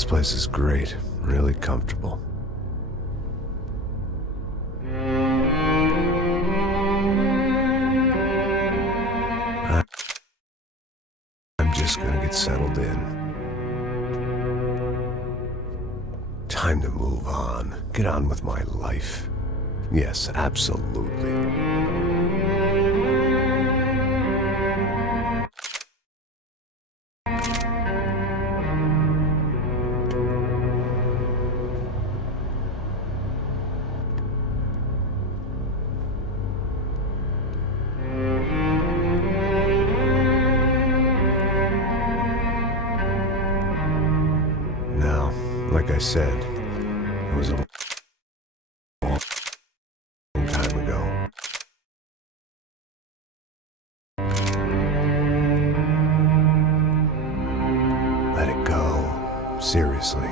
This place is great, really comfortable. I'm just gonna get settled in. Time to move on. Get on with my life. Yes, absolutely. Now, like I said, it was a long time ago. Let it go. Seriously.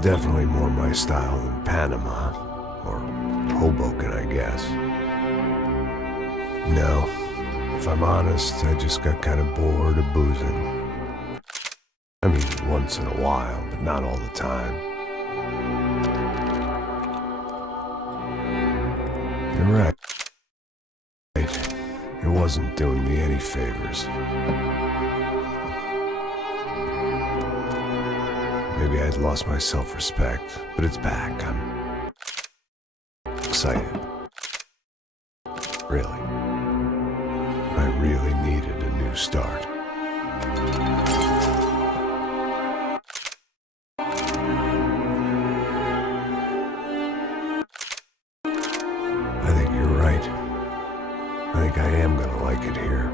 Definitely more my style than Panama, or Hoboken, I guess. No, if I'm honest, I just got kind of bored of boozing. I mean, once in a while, but not all the time. You're right. It wasn't doing me any favors. Maybe I'd lost my self-respect, but it's back. I'm excited. Really. I really needed a new start. I think you're right. I think I am gonna like it here.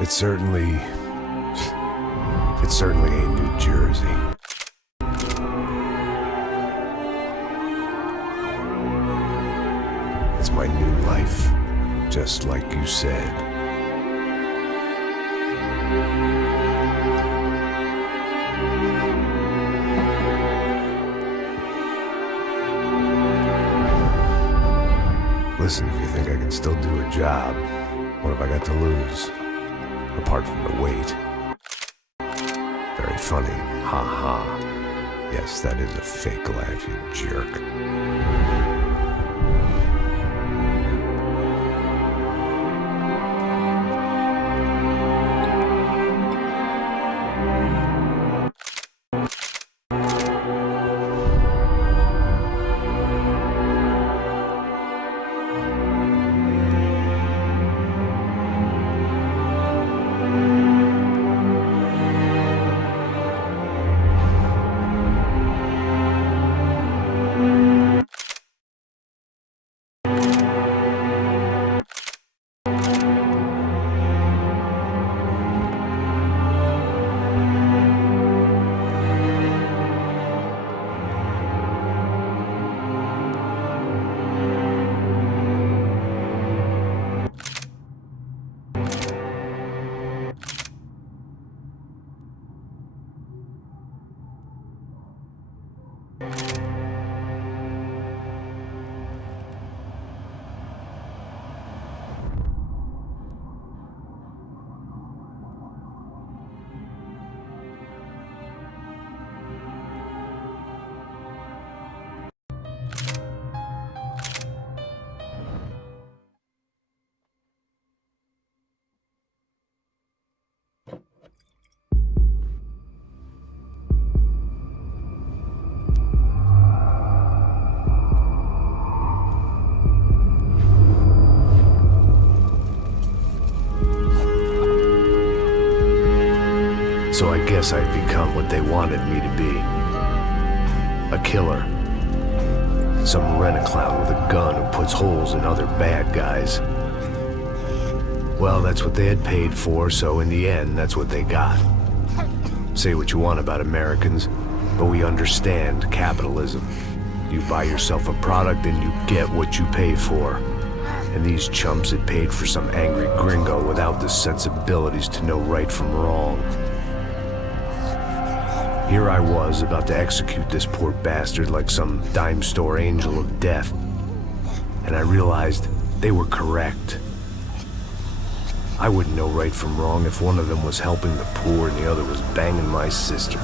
It certainly ain't New Jersey. It's my new life, just like you said. Listen, if you think I can still do a job, what have I got to lose? Apart from the weight. Very funny. Ha ha. Yes, that is a fake laugh, you jerk. So I guess I'd become what they wanted me to be. A killer. Some rent-a-clown with a gun who puts holes in other bad guys. Well, that's what they had paid for, so in the end, that's what they got. Say what you want about Americans, but we understand capitalism. You buy yourself a product and you get what you pay for. And these chumps had paid for some angry gringo without the sensibilities to know right from wrong. Here I was, about to execute this poor bastard like some dime store angel of death. And I realized they were correct. I wouldn't know right from wrong if one of them was helping the poor and the other was banging my sister.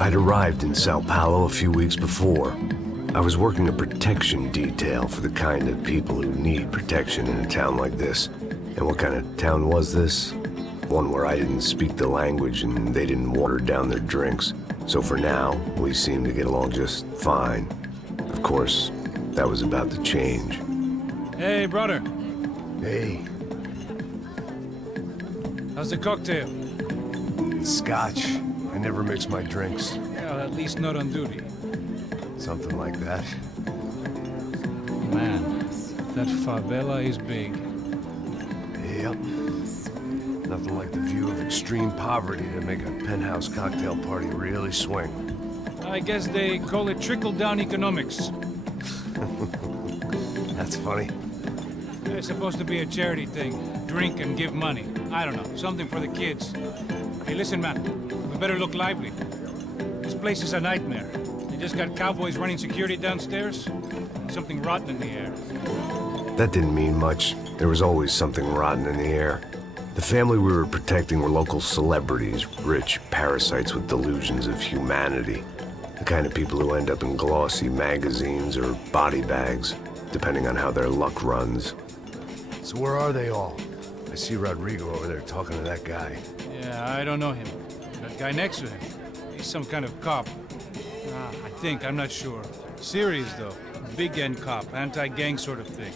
I'd arrived in Sao Paulo a few weeks before. I was working a protection detail for the kind of people who need protection in a town like this. And what kind of town was this? One where I didn't speak the language and they didn't water down their drinks. So for now, we seemed to get along just fine. Of course, that was about to change. Hey, brother. Hey. How's the cocktail? It's scotch. I never mix my drinks. Well, at least not on duty. Something like that. Man, that favela is big. Yep. Nothing like the view of extreme poverty to make a penthouse cocktail party really swing. I guess they call it trickle-down economics. That's funny. It's supposed to be a charity thing. Drink and give money. I don't know, something for the kids. Hey, listen, man. We better look lively. This place is a nightmare. They just got cowboys running security downstairs. Something rotten in the air. That didn't mean much. There was always something rotten in the air. The family we were protecting were local celebrities, rich parasites with delusions of humanity. The kind of people who end up in glossy magazines or body bags, depending on how their luck runs. So where are they all? I see Rodrigo over there talking to that guy. Yeah, I don't know him. That guy next to him. He's some kind of cop. I think, I'm not sure. Serious, though. Big N cop, anti-gang sort of thing.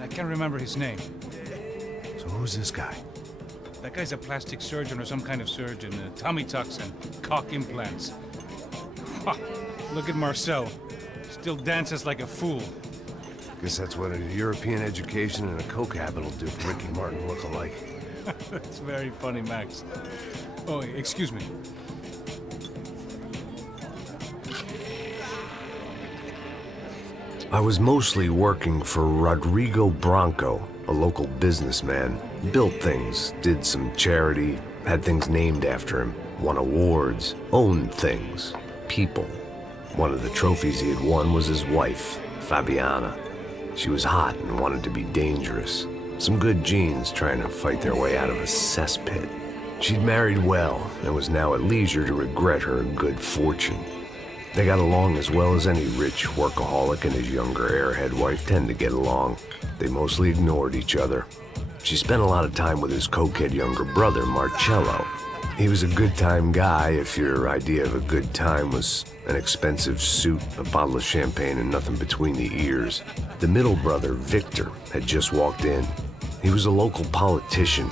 I can't remember his name. So who's this guy? That guy's a plastic surgeon or some kind of surgeon. Tummy tucks and cock implants. Ha! Look at Marcel. Still dances like a fool. Guess that's what a European education and a coke habit will do for Ricky Martin look-alike. That's very funny, Max. Oh, excuse me. I was mostly working for Rodrigo Branco, a local businessman. Built things, did some charity, had things named after him, won awards, owned things, people. One of the trophies he had won was his wife, Fabiana. She was hot and wanted to be dangerous. Some good genes trying to fight their way out of a cesspit. She'd married well and was now at leisure to regret her good fortune. They got along as well as any rich workaholic and his younger airhead wife tend to get along. They mostly ignored each other. She spent a lot of time with his cokehead younger brother, Marcello. He was a good-time guy if your idea of a good time was an expensive suit, a bottle of champagne, and nothing between the ears. The middle brother, Victor, had just walked in. He was a local politician.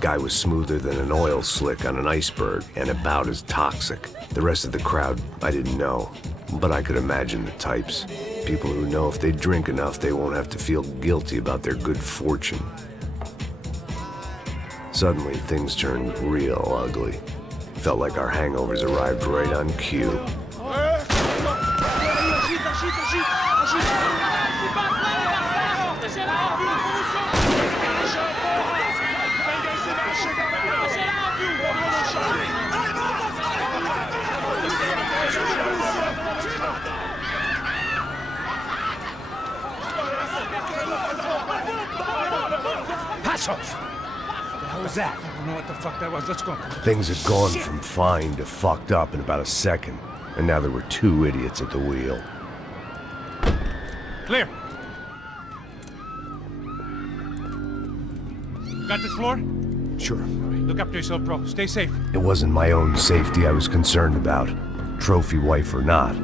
Guy was smoother than an oil slick on an iceberg and about as toxic. The rest of the crowd, I didn't know, but I could imagine the types. People who know if they drink enough, they won't have to feel guilty about their good fortune. Suddenly, things turned real ugly. Felt like our hangovers arrived right on cue. Passos! What was that? I don't know what the fuck that was. Let's go. Things had gone from fine to fucked up in about a second, and now there were two idiots at the wheel. Clear. Got this floor? Sure. Look after yourself, bro. Stay safe. It wasn't my own safety I was concerned about, trophy wife or not.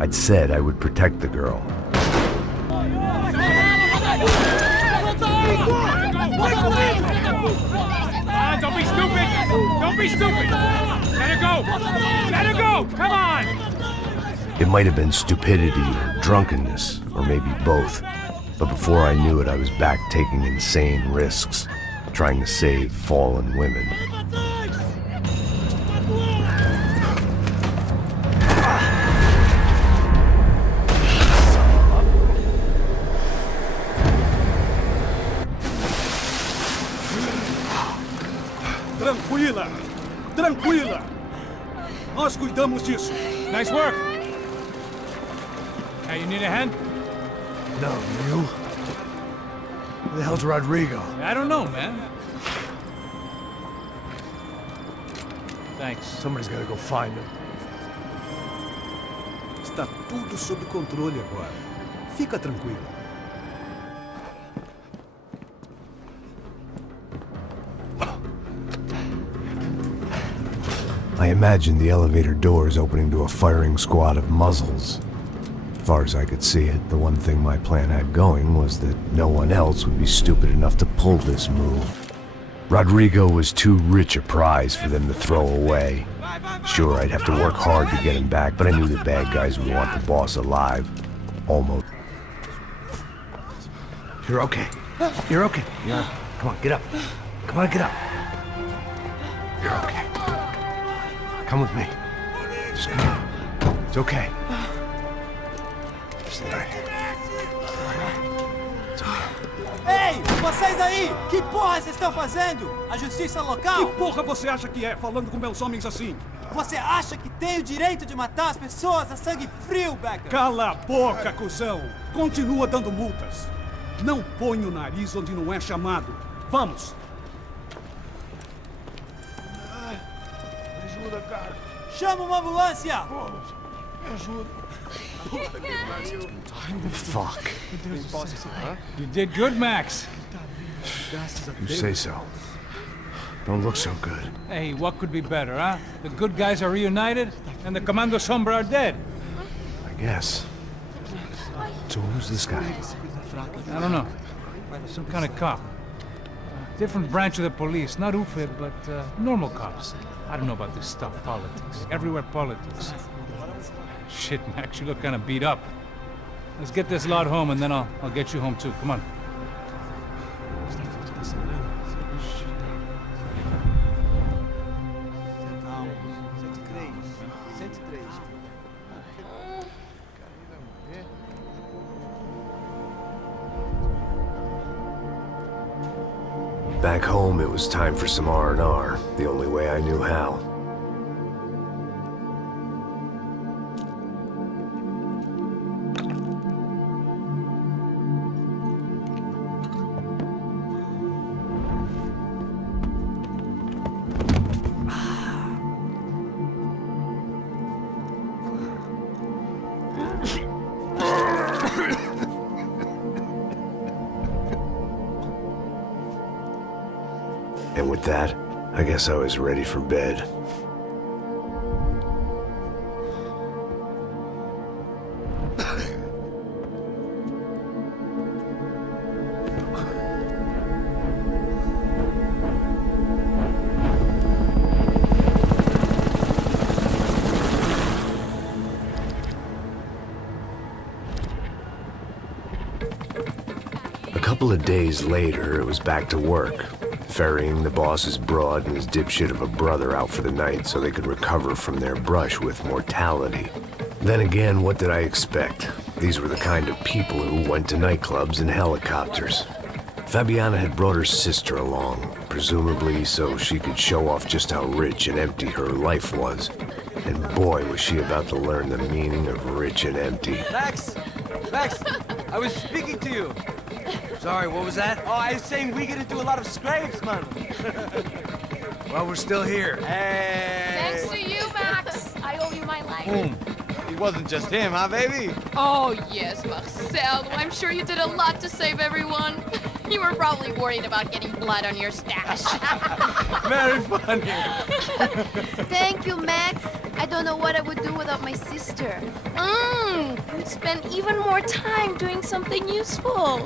I'd said I would protect the girl. Don't be stupid! Don't be stupid! Let her go! Let her go! Come on! It might have been stupidity or drunkenness, or maybe both. But before I knew it, I was back taking insane risks, trying to save fallen women. Tranquila! Tranquila! Nós cuidamos disso. Nice work. Hey, you need a hand? No, you? Who the hell's Rodrigo? I don't know, man. Thanks. Somebody's gotta go find him. Está tudo sob controle agora. Fica tranquilo. I imagined the elevator doors opening to a firing squad of muzzles. As far as I could see it, the one thing my plan had going was that no one else would be stupid enough to pull this move. Rodrigo was too rich a prize for them to throw away. Sure, I'd have to work hard to get him back, but I knew the bad guys would want the boss alive. Almost. You're okay. You're okay. Yeah. Come on, get up. Come on, get up. You're okay. Come with me. Just come. It's okay. Just there. It's okay. Ei, vocês aí! Que porra vocês estão fazendo? A justiça Que local? porra você acha que é, falando com meus homens assim? Você acha que tem o direito de matar as pessoas a sangue frio, Becker? Cala a boca, cuzão! Continua dando multas. Não põe o nariz onde não é chamado. Vamos! Ajuda, cara. Chama uma ambulância! Me ajuda. Fuck. You did good, Max. You say so. Don't look so good. Hey, what could be better, huh? The good guys are reunited, and the Commando Sombra are dead. I guess. So who's this guy? I don't know. Some kind of cop. Different branch of the police. Not UFE, but normal cops. I don't know about this stuff, politics. Everywhere politics. Shit, Max, you look kind of beat up. Let's get this lot home, and then I'll get you home too. Come on. Back home, it was time for some R&R, the only way I knew how. And with that, I guess I was ready for bed. A couple of days later, it was back to work. Ferrying the boss's broad and his dipshit of a brother out for the night so they could recover from their brush with mortality. Then again, what did I expect? These were the kind of people who went to nightclubs in helicopters. Fabiana had brought her sister along, presumably so she could show off just how rich and empty her life was. And boy, was she about to learn the meaning of rich and empty. Max! Max! I was speaking to you! Sorry, what was that? Oh, I was saying we gotta do a lot of scrapes, man. Well, we're still here. Hey! Thanks to you, Max. I owe you my life. Boom. It wasn't just him, huh, baby? Oh, yes, Marcel. I'm sure you did a lot to save everyone. You were probably worried about getting blood on your stash. Very funny. Thank you, Max. I don't know what I would do without my sister. You'd spend even more time doing something useful.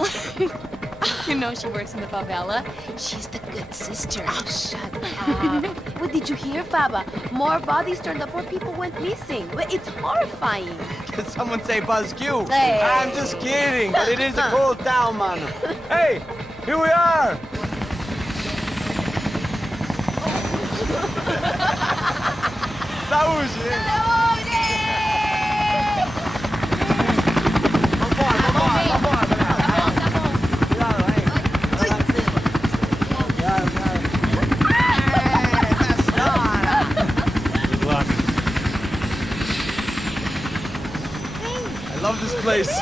You know she works in the favela. She's the good sister. Oh, shut up. What did you hear, Faba? More bodies turned up where people went missing. It's horrifying. Did someone say Buzz Q? Hey. I'm just kidding, but it is a cool town, man. Hey, here we are. Saúde! Good luck. I love this place.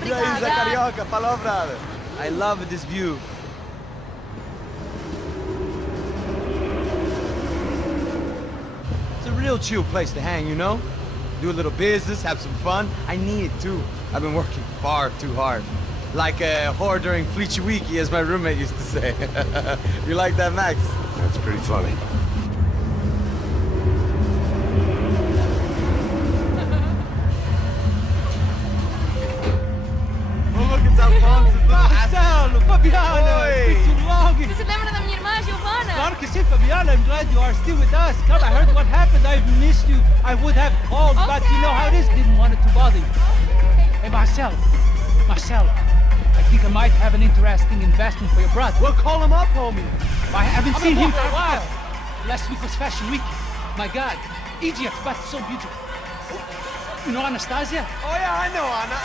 Carioca, palavra. I love this view. It's a real chill place to hang, you know? Do a little business, have some fun. I need it too. I've been working far too hard. Like a whore during Fleechy Weeky, as my roommate used to say. You like that, Max? That's pretty funny. Oh, look, it's Alfonso. Marcelo, Fabiana, Oi. it's been too long. Você se lembra da minha irmã, Giovanna? Claro que sim, Fabiana. I'm glad you are still with us. Come, I heard what happened. I've missed you. I would have called, but you know how it is. Didn't want it to bother you. Hey, Marcelo, I think I might have an interesting investment for your brother. Well, call him up, homie. I haven't seen him for a while. Last week was Fashion Week. My God, Egypt, but so beautiful. You know Anastasia? Oh, yeah, I know, Anna.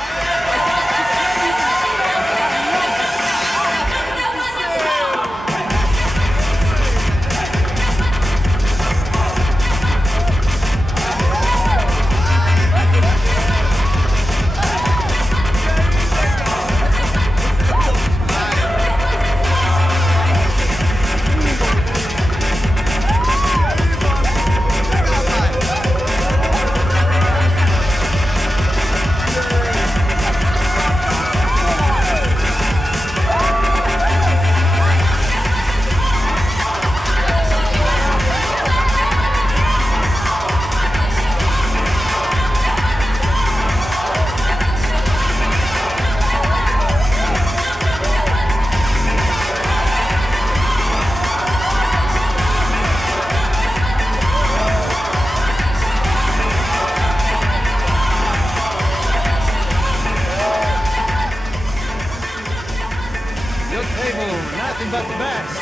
Your table, nothing but the best.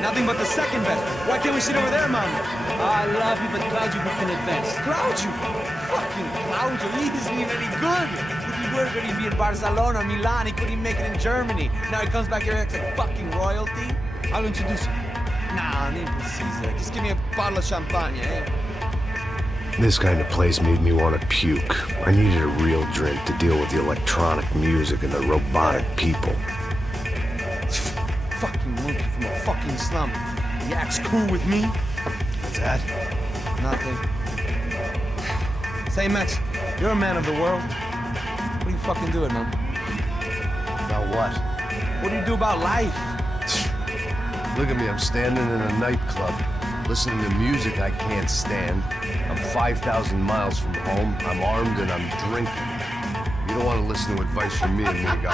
Nothing but the second best. Why can't we sit over there, man? I love you, but glad you booked in advance. Claudio! Fucking Claudio, he isn't even any good. If he were going to be in Barcelona, Milan, he couldn't make it in Germany. Now he comes back here like a fucking royalty. I'll introduce you. Nah, nem precisa. Just give me a bottle of champagne, eh? This kind of place made me want to puke. I needed a real drink to deal with the electronic music and the robotic people. Fucking monkey from a fucking slum. He acts cool with me. What's that? Nothing. Say, Max, you're a man of the world. What do you fucking do it, man? About what? What do you do about life? Look at me, I'm standing in a nightclub, listening to music I can't stand. I'm 5,000 miles from home, I'm armed, and I'm drinking. You don't want to listen to advice from me, amigo.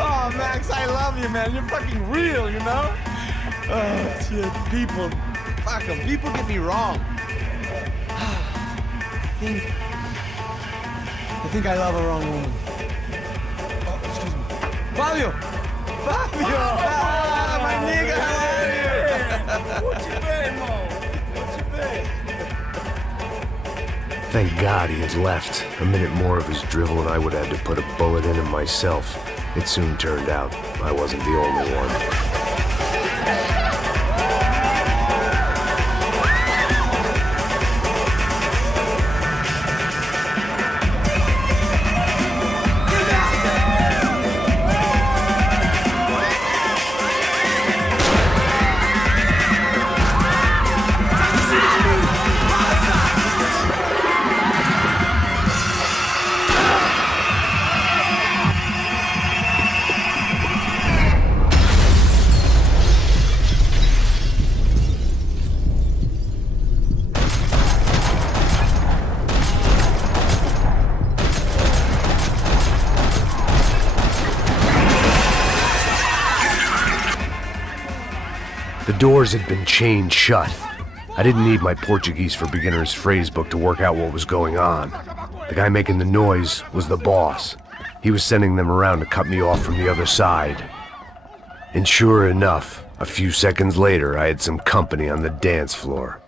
Oh, Max, I love you, man. You're fucking real, you know? Oh, shit. People. Fuck 'em. People get me wrong. I think I love a wrong woman. Oh, excuse me. Fabio! Fabio! Ah, my nigga, how are you? What you been, Mo? What you been? Thank God he had left. A minute more of his drivel and I would have had to put a bullet in him myself. It soon turned out I wasn't the only one. The doors had been chained shut. I didn't need my Portuguese for Beginners phrase book to work out what was going on. The guy making the noise was the boss. He was sending them around to cut me off from the other side. And sure enough, a few seconds later, I had some company on the dance floor.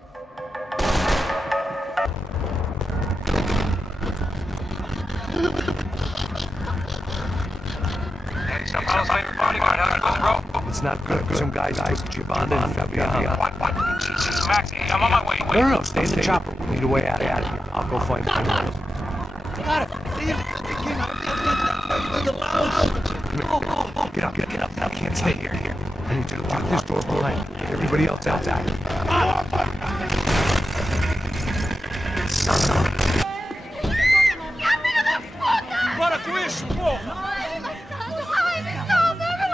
It's not good. Some guys took Giovanna and Fabiana. What? Jesus, Max, I'm on my way. No, stay in the chopper. We need a way out of here. I'll go find someone else. Get up. I can't stay here. I need you to lock this door behind me. Get everybody else out. Para com isso, porra!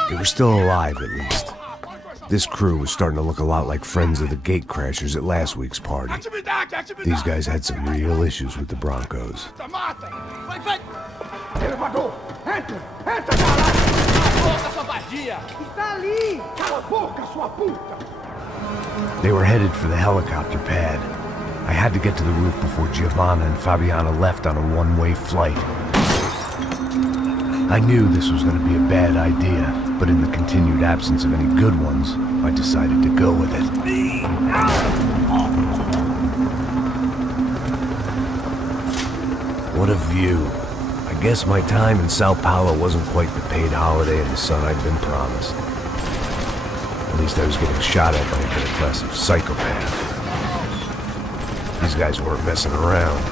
They were still alive, at least. This crew was starting to look a lot like friends of the gatecrashers at last week's party. These guys had some real issues with the Broncos. They were headed for the helicopter pad. I had to get to the roof before Giovanna and Fabiana left on a one-way flight. I knew this was going to be a bad idea, but in the continued absence of any good ones, I decided to go with it. What a view. I guess my time in Sao Paulo wasn't quite the paid holiday in the sun I'd been promised. At least I was getting shot at by a middle-class psychopath. These guys weren't messing around.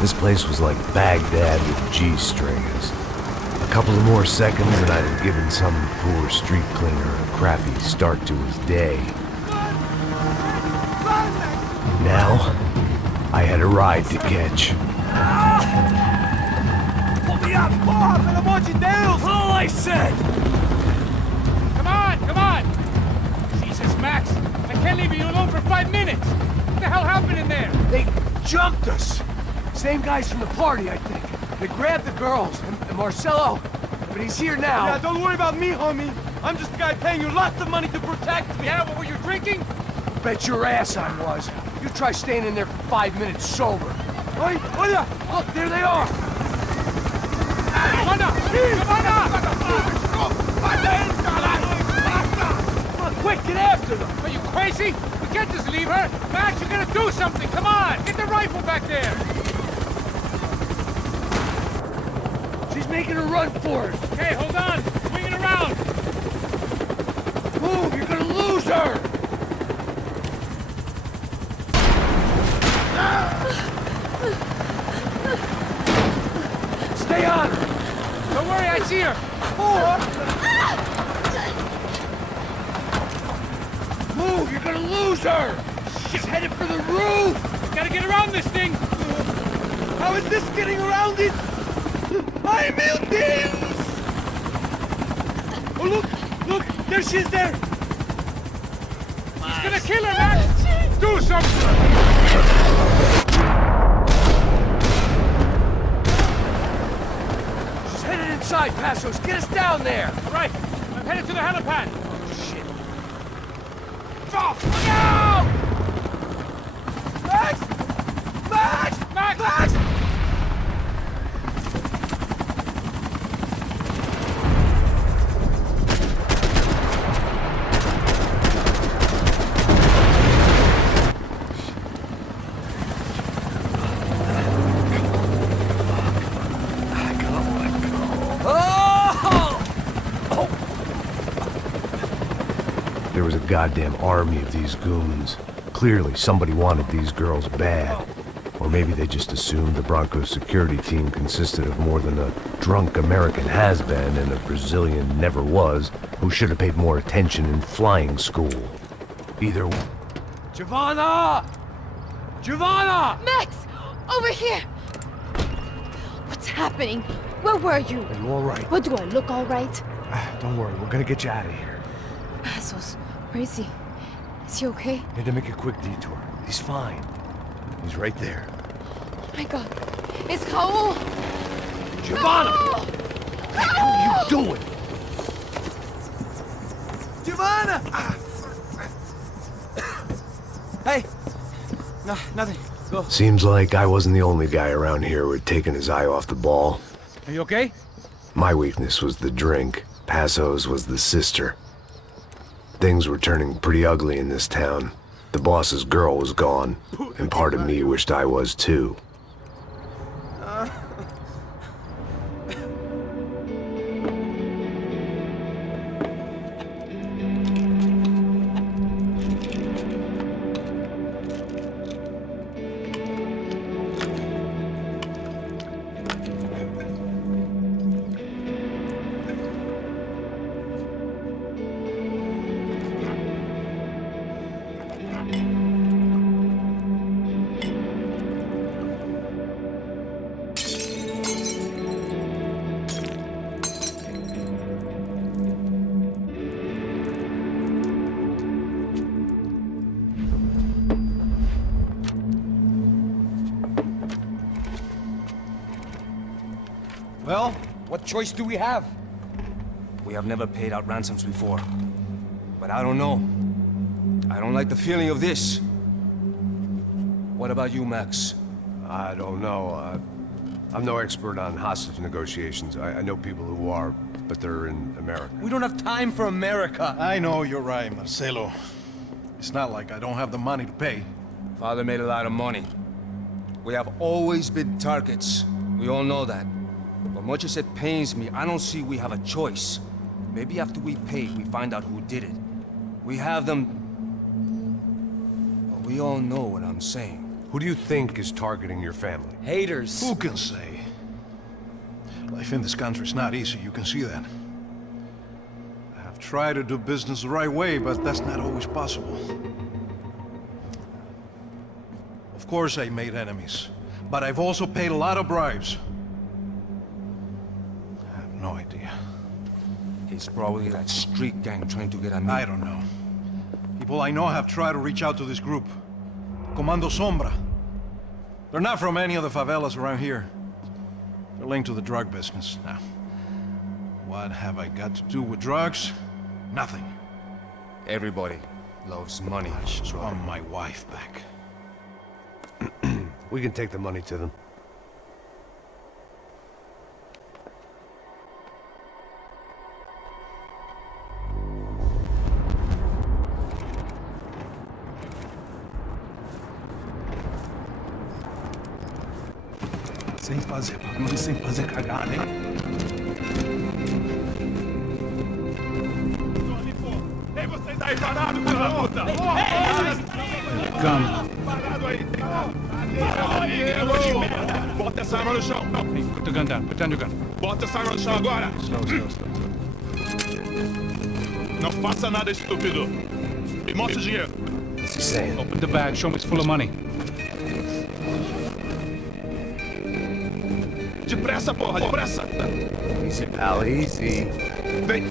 This place was like Baghdad with G-strings. A couple of more seconds and I'd have given some poor street cleaner a crappy start to his day. Now, I had a ride to catch. Pull me up! Porra, pelo amor de Deus! All I said! Come on! Jesus, Max, I can't leave you alone for 5 minutes! What the hell happened in there? They jumped us! Same guys from the party, I think. They grabbed the girls, and Marcelo, but he's here now. Yeah, don't worry about me, homie. I'm just the guy paying you lots of money to protect me. Yeah, but were you drinking? Bet your ass I was. You try staying in there for 5 minutes sober. Oi, olha! Look, there they are! Come on, quick, get after them! Are you crazy? We can't just leave her. Max, you gotta do something. Come on, get the rifle back there. She's making a run for it! Okay, hold on. Swing it around. Move, you're gonna lose her! Stay on her! Don't worry, I see her. Move, you're gonna lose her! She's headed for the roof! We gotta get around this thing. How is this getting around it? Ai, meu Deus! Oh, look! There she is there! He's gonna kill her, Max. Do something. She's headed inside, Passos. Get us down there! Right, I'm headed to the helipad. Shit. Off! Look out! Max! There was a goddamn army of these goons. Clearly, somebody wanted these girls bad. Or maybe they just assumed the Broncos security team consisted of more than a drunk American has-been and a Brazilian never-was who should have paid more attention in flying school. Either way. Giovanna! Giovanna! Max! Over here! What's happening? Where were you? Are you all right? What, do I look all right? Don't worry, we're gonna get you out of here. Passos, where is he? Is he okay? Need to make a quick detour. He's fine. He's right there. Oh my God. It's Raul! Giovanna! Raul! What the hell are you doing? Giovanna! Hey! No, nothing. Go. Seems like I wasn't the only guy around here who had taken his eye off the ball. Are you okay? My weakness was the drink. Passo's was the sister. Things were turning pretty ugly in this town. The boss's girl was gone, and part of me wished I was too. Well, what choice do we have? We have never paid out ransoms before. But I don't know. I don't like the feeling of this. What about you, Max? I don't know. I'm no expert on hostage negotiations. I know people who are, but they're in America. We don't have time for America. I know you're right, Marcelo. It's not like I don't have the money to pay. Father made a lot of money. We have always been targets. We all know that. But much as it pains me, I don't see we have a choice. Maybe after we pay, we find out who did it. We have them... But we all know what I'm saying. Who do you think is targeting your family? Haters. Who can say? Life in this country is not easy, you can see that. I have tried to do business the right way, but that's not always possible. Of course I made enemies, but I've also paid a lot of bribes. I have no idea. It's probably that street gang trying to get at me. I don't know. People I know have tried to reach out to this group. Comando Sombra. They're not from any of the favelas around here. They're linked to the drug business. Now, what have I got to do with drugs? Nothing. Everybody loves money. I just want my wife back. We can take the money to them. Sem fazer barulho, sem fazer cagada, hein? Ei, vocês aí parados, filho da puta! Gun. Parado aí! Bota essa arma no chão! Hey, put the gun down. Put down your gun. Bota essa arma no chão agora! Slow. Não faça nada estúpido! Me mostra o dinheiro! What's he saying? Open the bag. Show me it's full of money. Depressa, porra! Depressa! Easy, pal, easy. Vem!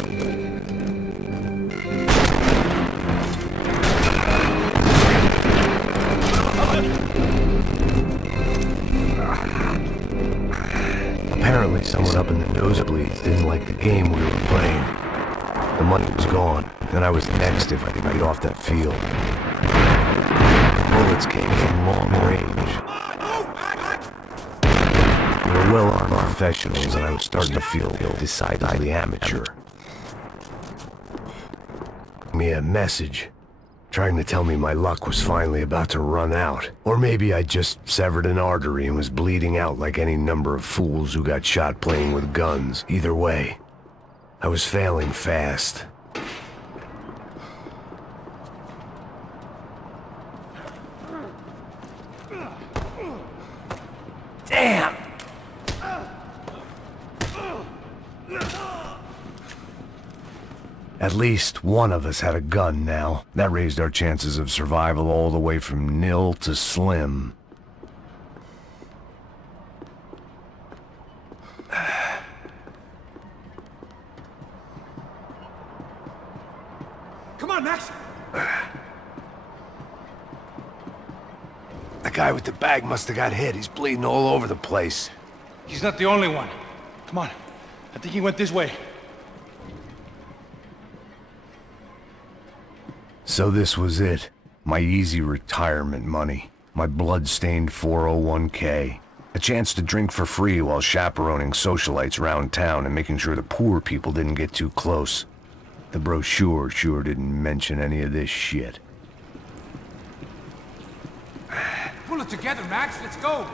Apparently someone up in the nosebleeds didn't like the game we were playing. The money was gone, and I was next if I could get off that field. Bullets came from long range. We were well-armed professionals, and I was starting to feel decidedly amateur. Me a message, trying to tell me my luck was finally about to run out. Or maybe I just severed an artery and was bleeding out like any number of fools who got shot playing with guns. Either way, I was failing fast. Damn! At least one of us had a gun now. That raised our chances of survival all the way from nil to slim. Come on, Max! The guy with the bag must have got hit. He's bleeding all over the place. He's not the only one. Come on. I think he went this way. So this was it. My easy retirement money. My blood-stained 401k. A chance to drink for free while chaperoning socialites around town and making sure the poor people didn't get too close. The brochure sure didn't mention any of this shit. Pull it together, Max. Let's go.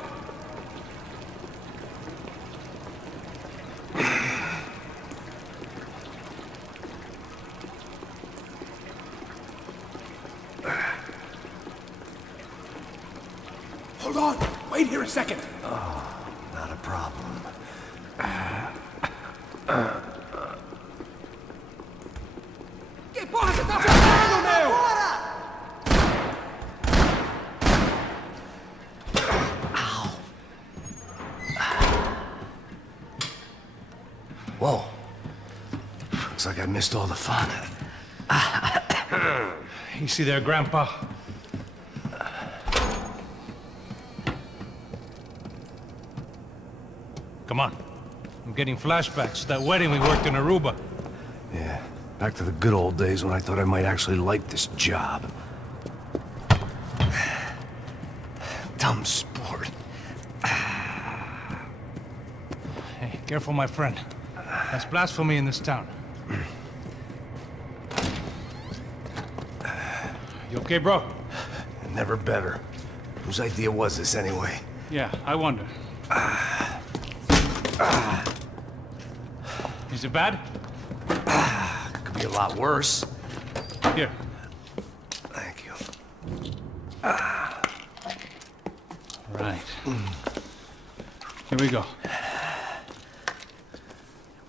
Hold on. Wait here a second. Oh, not a problem. Que porra você tá fazendo, meu? Whoa. Looks like I missed all the fun. Easy there, Grandpa. Come on. I'm getting flashbacks to that wedding we worked in Aruba. Yeah, back to the good old days when I thought I might actually like this job. Dumb sport. Hey, careful, my friend. That's blasphemy in this town. You okay, bro? Never better. Whose idea was this anyway? Yeah, I wonder. Is it bad? Could be a lot worse. Here. Thank you. Right. Here we go.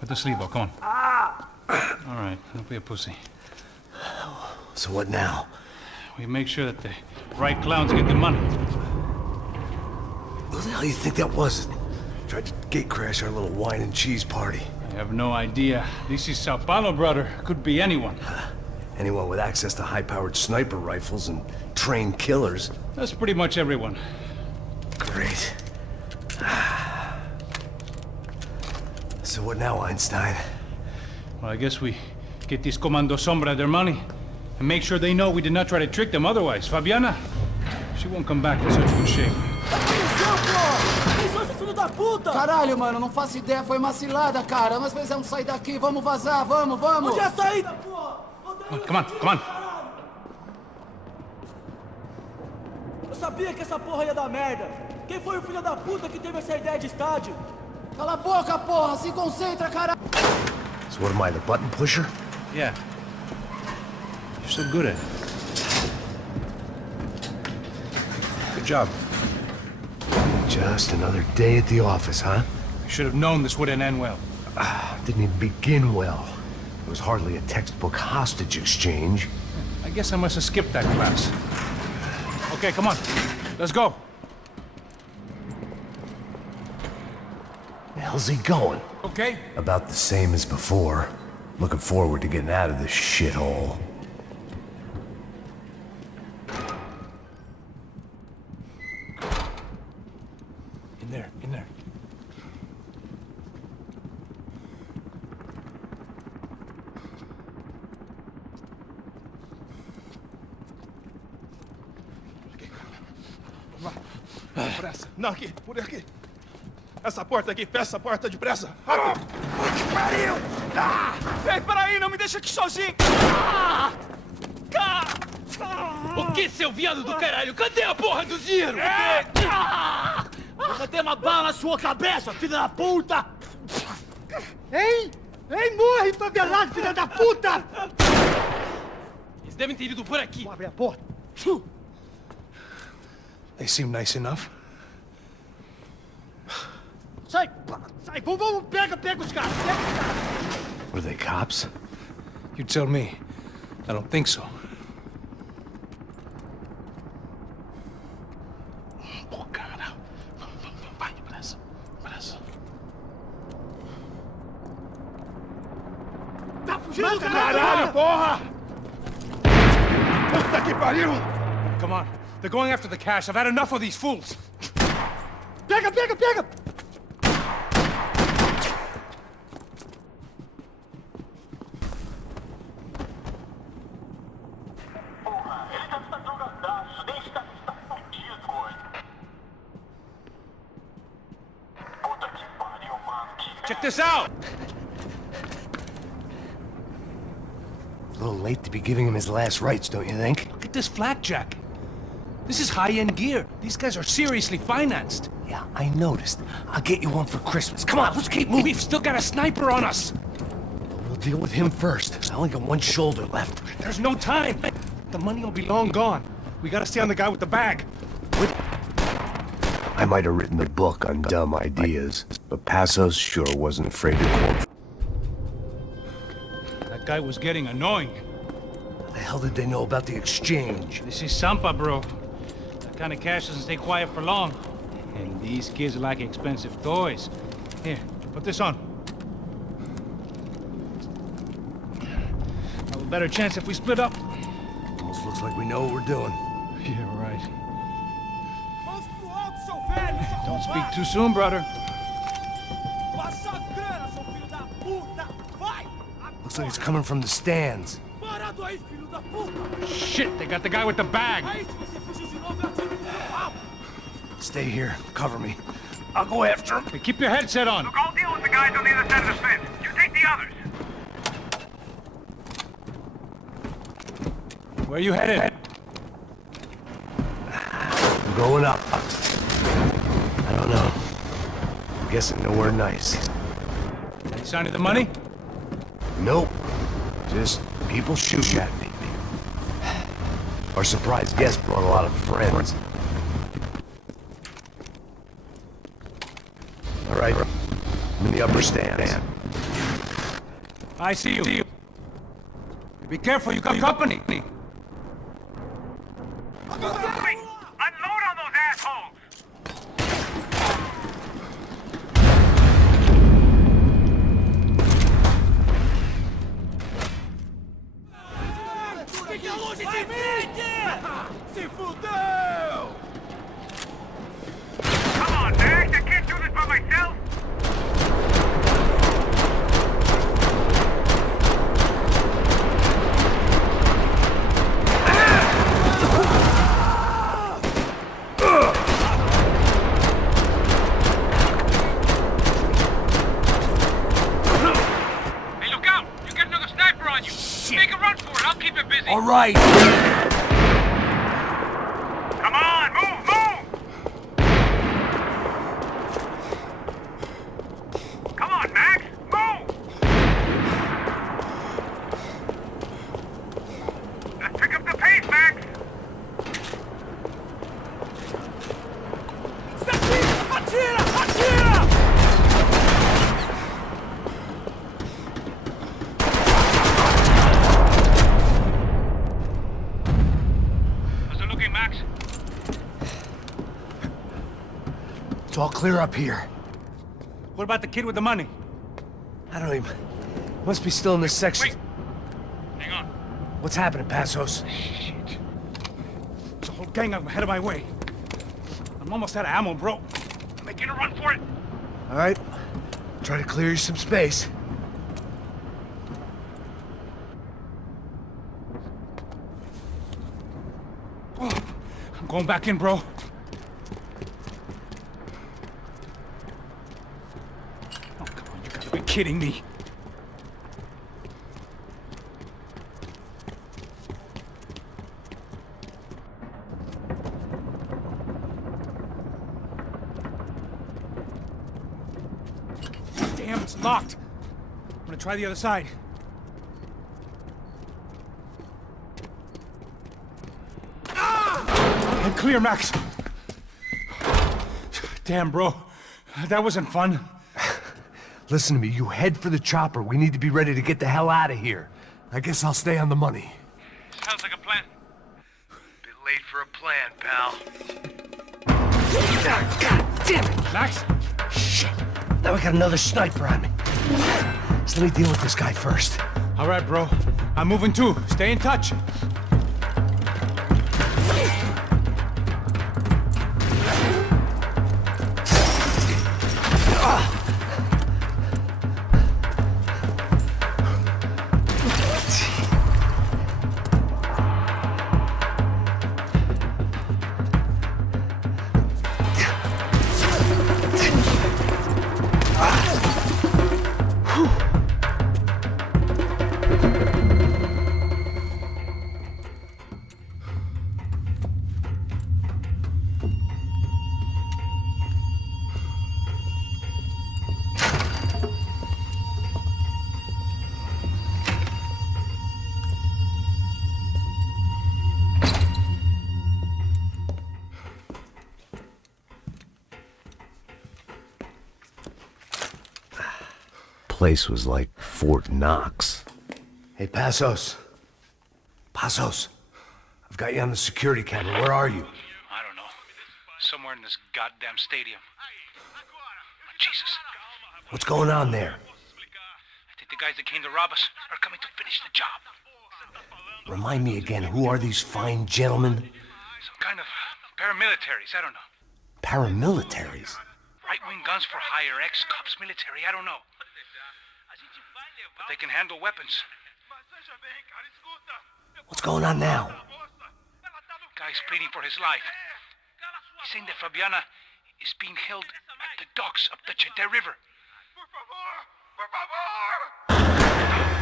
Put the sleeve on, come on. All right, don't be a pussy. So what now? We make sure that the right clowns get the money. Who the hell do you think that was? Tried to gate crash our little wine and cheese party. I have no idea. This is Sao Paulo, brother. Could be anyone. Anyone with access to high-powered sniper rifles and trained killers. That's pretty much everyone. Great. So what now, Einstein? Well, I guess we get these Comando Sombra their money and make sure they know we did not try to trick them otherwise. Fabiana, she won't come back in such good shape. Caralho, mano, não faço ideia, foi uma cilada, cara. Nós precisamos sair daqui, vamos vazar, vamos, vamos! Onde é a saída, porra? Come on, come on. Eu sabia que essa porra ia dar merda. Quem foi o filho da puta que teve essa ideia de estádio? Cala a boca, porra, se concentra, caralho! So what am I, the button pusher? Yeah. You're so good at it. Good job. Just another day at the office, huh? I should have known this wouldn't end well. Didn't even begin well. It was hardly a textbook hostage exchange. I guess I must have skipped that class. Okay, come on. Let's go. Where the hell's he going? Okay? About the same as before. Looking forward to getting out of this shithole. In there. Pressa. Não, aqui, por aqui. Essa porta aqui, fecha essa porta depressa. Rápido. Que pariu! Ei, peraí, não me deixa aqui sozinho! O que, seu viado do caralho? Cadê a porra do tiro? Vou meter uma bala na sua cabeça, filha da puta! Ei! Ei, morre, favelado, filha da puta! Eles devem ter ido por aqui. Vou abrir a porta. They seem nice enough. Sai, sai, vamos, pega os caras, pega os caras! Were they cops? You tell me. I don't think so. Pô, cara. Vai, depressa. Tá fugindo, Caralho, porra! Puta que pariu! Come on. They're going after the cash. I've had enough of these fools. Pega! Check this out! A little late to be giving him his last rites, don't you think? Look at this flakjack. This is high-end gear. These guys are seriously financed. Yeah, I noticed. I'll get you one for Christmas. Come on, let's keep moving. We've still got a sniper on us. We'll deal with him first. I only got one shoulder left. There's no time. The money will be long gone. We gotta stay on the guy with the bag. I might have written the book on dumb ideas, but Passos sure wasn't afraid to quote. That guy was getting annoying. How the hell did they know about the exchange? This is Sampa, bro. That kind of cash doesn't stay quiet for long. And these kids like expensive toys. Here, put this on. Have a better chance if we split up. Almost looks like we know what we're doing. Yeah, right. Don't speak too soon, brother. Looks like it's coming from the stands. Shit, they got the guy with the bag. Stay here. Cover me. I'll go after him. Hey, keep your headset on. Look, I'll deal with the guys on the other side of the fence. You take the others. Where you headed? I'm going up. I don't know. I'm guessing nowhere nice. Any sign of the money? Nope. Just people shooting at me. Our surprise guest brought a lot of friends. All right. I'm in the upper stands. I see you. Be careful, you got company. Wait! Unload on those assholes! Come on, Max! I can't do this by myself! Hey, look out! You got another sniper on you! Make a run for it, I'll keep it busy! All right. Come on, move, move! Come on, Max, move! Let's pick up the pace, Max! How's it looking, Max? It's all clear up here. What about the kid with the money? I don't even... Must be still in this section. Wait! Hang on. What's happening, Passos? Shit. There's a whole gang ahead of my way. I'm almost out of ammo, bro. I'm making a run for it! All right. Try to clear you some space. Oh, I'm going back in, bro. Oh, come on, you gotta be kidding me. Damn, it's locked. I'm gonna try the other side. I'm clear, Max. Damn, bro. That wasn't fun. Listen to me. You head for the chopper. We need to be ready to get the hell out of here. I guess I'll stay on the money. Sounds like a plan. Bit late for a plan, pal. God damn it! Max? Shit. Now we got another sniper on me. So let me deal with this guy first. All right, bro. I'm moving too. Stay in touch. place was like Fort Knox. Hey, Passos. Passos. I've got you on the security camera. Where are you? I don't know. Somewhere in this goddamn stadium. Jesus. What's going on there? I think the guys that came to rob us are coming to finish the job. Remind me again, who are these fine gentlemen? Some kind of paramilitaries, I don't know. Paramilitaries? Right-wing guns for hire, ex-cops, military, I don't know. But they can handle weapons. What's going on now? Guy's pleading for his life. He's saying that Fabiana is being held at the docks up the Chete River.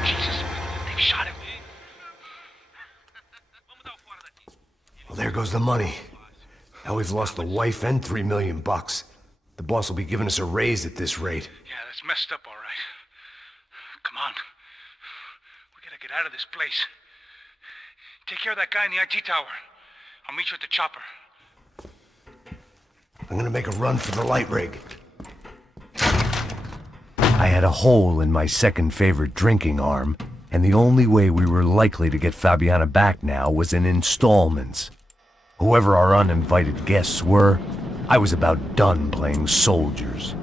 Jesus, they've shot him. Well, there goes the money. Now we've lost the wife and $3 million. The boss will be giving us a raise at this rate. Yeah, that's messed up, all right. Come on. We gotta get out of this place. Take care of that guy in the IT tower. I'll meet you at the chopper. I'm gonna make a run for the light rig. I had a hole in my second favorite drinking arm, and the only way we were likely to get Fabiana back now was in installments. Whoever our uninvited guests were, I was about done playing soldiers.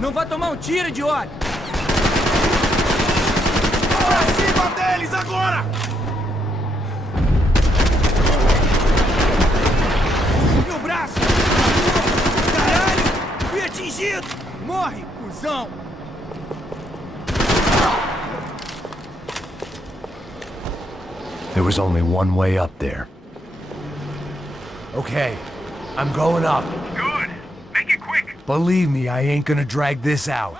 Não vai tomar tiro, idiota! Pra cima deles agora! Meu braço! Caralho! Fui atingido! Morre, cuzão! There was only one way up there. Okay, I'm going up. Good. Make it quick. Believe me, I ain't gonna drag this out.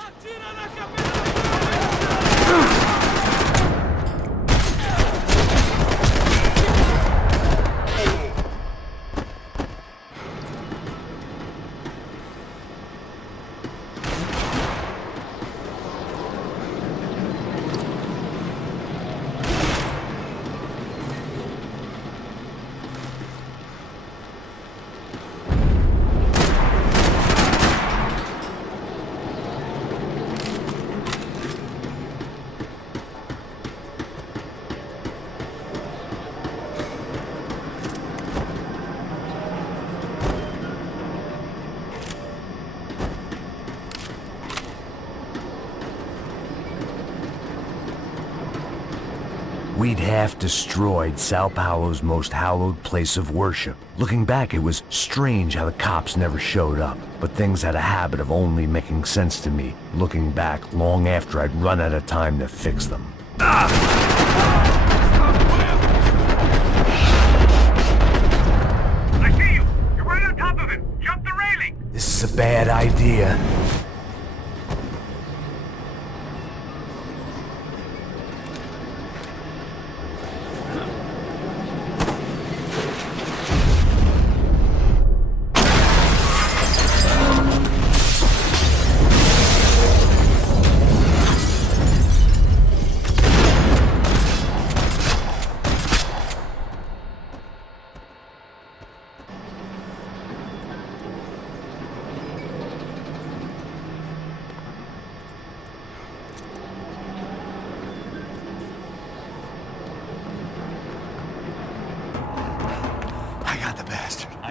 We'd half destroyed Sao Paulo's most hallowed place of worship. Looking back, it was strange how the cops never showed up, but things had a habit of only making sense to me, looking back long after I'd run out of time to fix them. I see you! You're right on top of him! Jump the railing! This is a bad idea.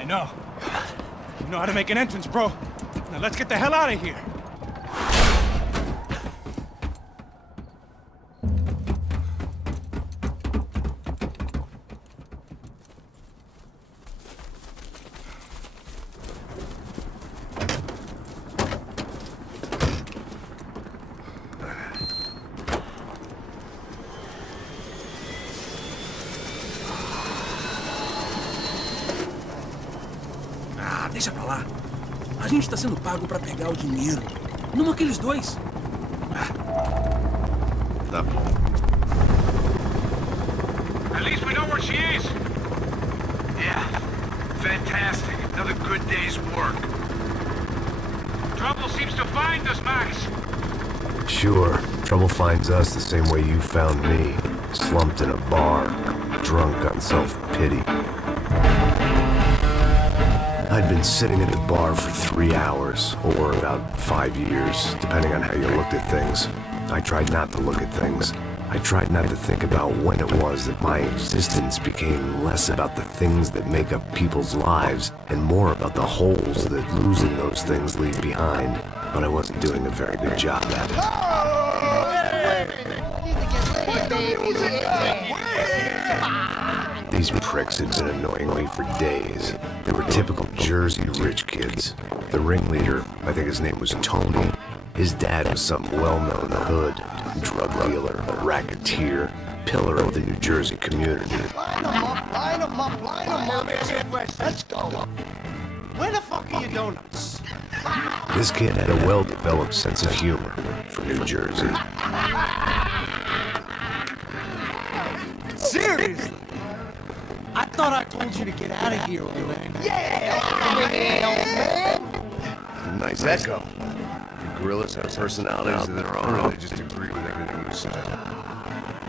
know. You know how to make an entrance, bro. Now let's get the hell out of here. Deixa pra lá. A gente tá sendo pago pra pegar o dinheiro. Não aqueles dois. Tá. At least we know where she is. Yeah. Fantastic. Another good day's work. Trouble seems to find us, Max. Sure, trouble finds us the same way you found me. Slumped in a bar, drunk on self-pity. I'd been sitting at the bar for 3 hours, or about 5 years, depending on how you looked at things. I tried not to look at things. I tried not to think about when it was that my existence became less about the things that make up people's lives, and more about the holes that losing those things leave behind. But I wasn't doing a very good job at it. These pricks had been annoying me for days. They were typical Jersey rich kids. The ringleader, I think his name was Tony. His dad was some well-known in the hood. Drug dealer, racketeer, pillar of the New Jersey community. Line them up. Let's go. Where the fuck are your donuts? This kid had a well-developed sense of humor for New Jersey. Seriously? I thought I told you to get out of here, old man. Nice echo. The gorillas have personalities of their own, and they just agree with everything you say.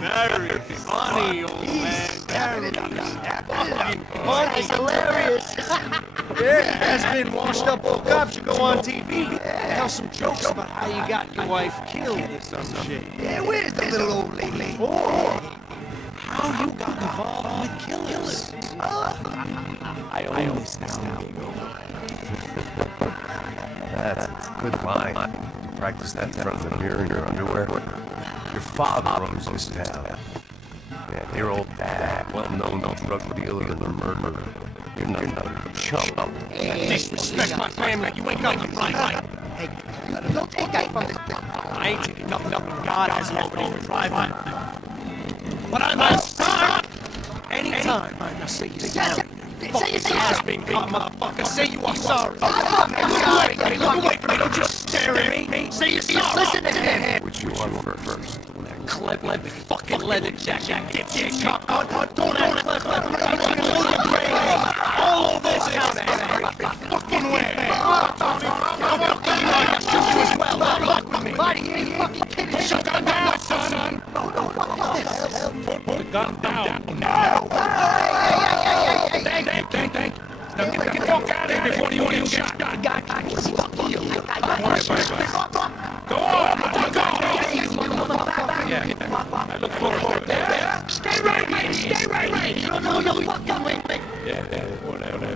Very funny, old man. Very funny. It's hilarious. Yeah, has been washed up old cops should go on TV. Tell some jokes about how you got your wife killed or some shit. Yeah, where's the little old lady? Oh, how you got involved with killers. I own this now, amigo. That's a good line. You practice that in front of the mirror in your underwear. Your father owns this town. Yeah, your old dad, well-known drug dealer and a murderer. You're not a chump. Disrespect my family, you ain't nothing right. Hey, don't take that from this. I ain't taking nothing up when God has nobody to drive on. But I'm not stop! Anytime. Now say you're sorry. Say you're sorry. Motherfucker, say you are sorry. Hey, look away from me, don't just stare at me. Say you're sorry. Listen to him. Which you are first. Clever fucking leather jacket, dipshit, cock, don't act clever. I'm gonna blow your brain all over this town every fucking way. I'll shoot you as well. Not luck with me. Marty, you fucking kidding me? Shut gun down, son. Put the gun down. No. Thank. Now get the fuck out of here before you get shot. Fuck you. Go on, go on. Yeah, I look forward to it. Stay right, man. Stay right. You don't know your fucking way. Yeah, whatever.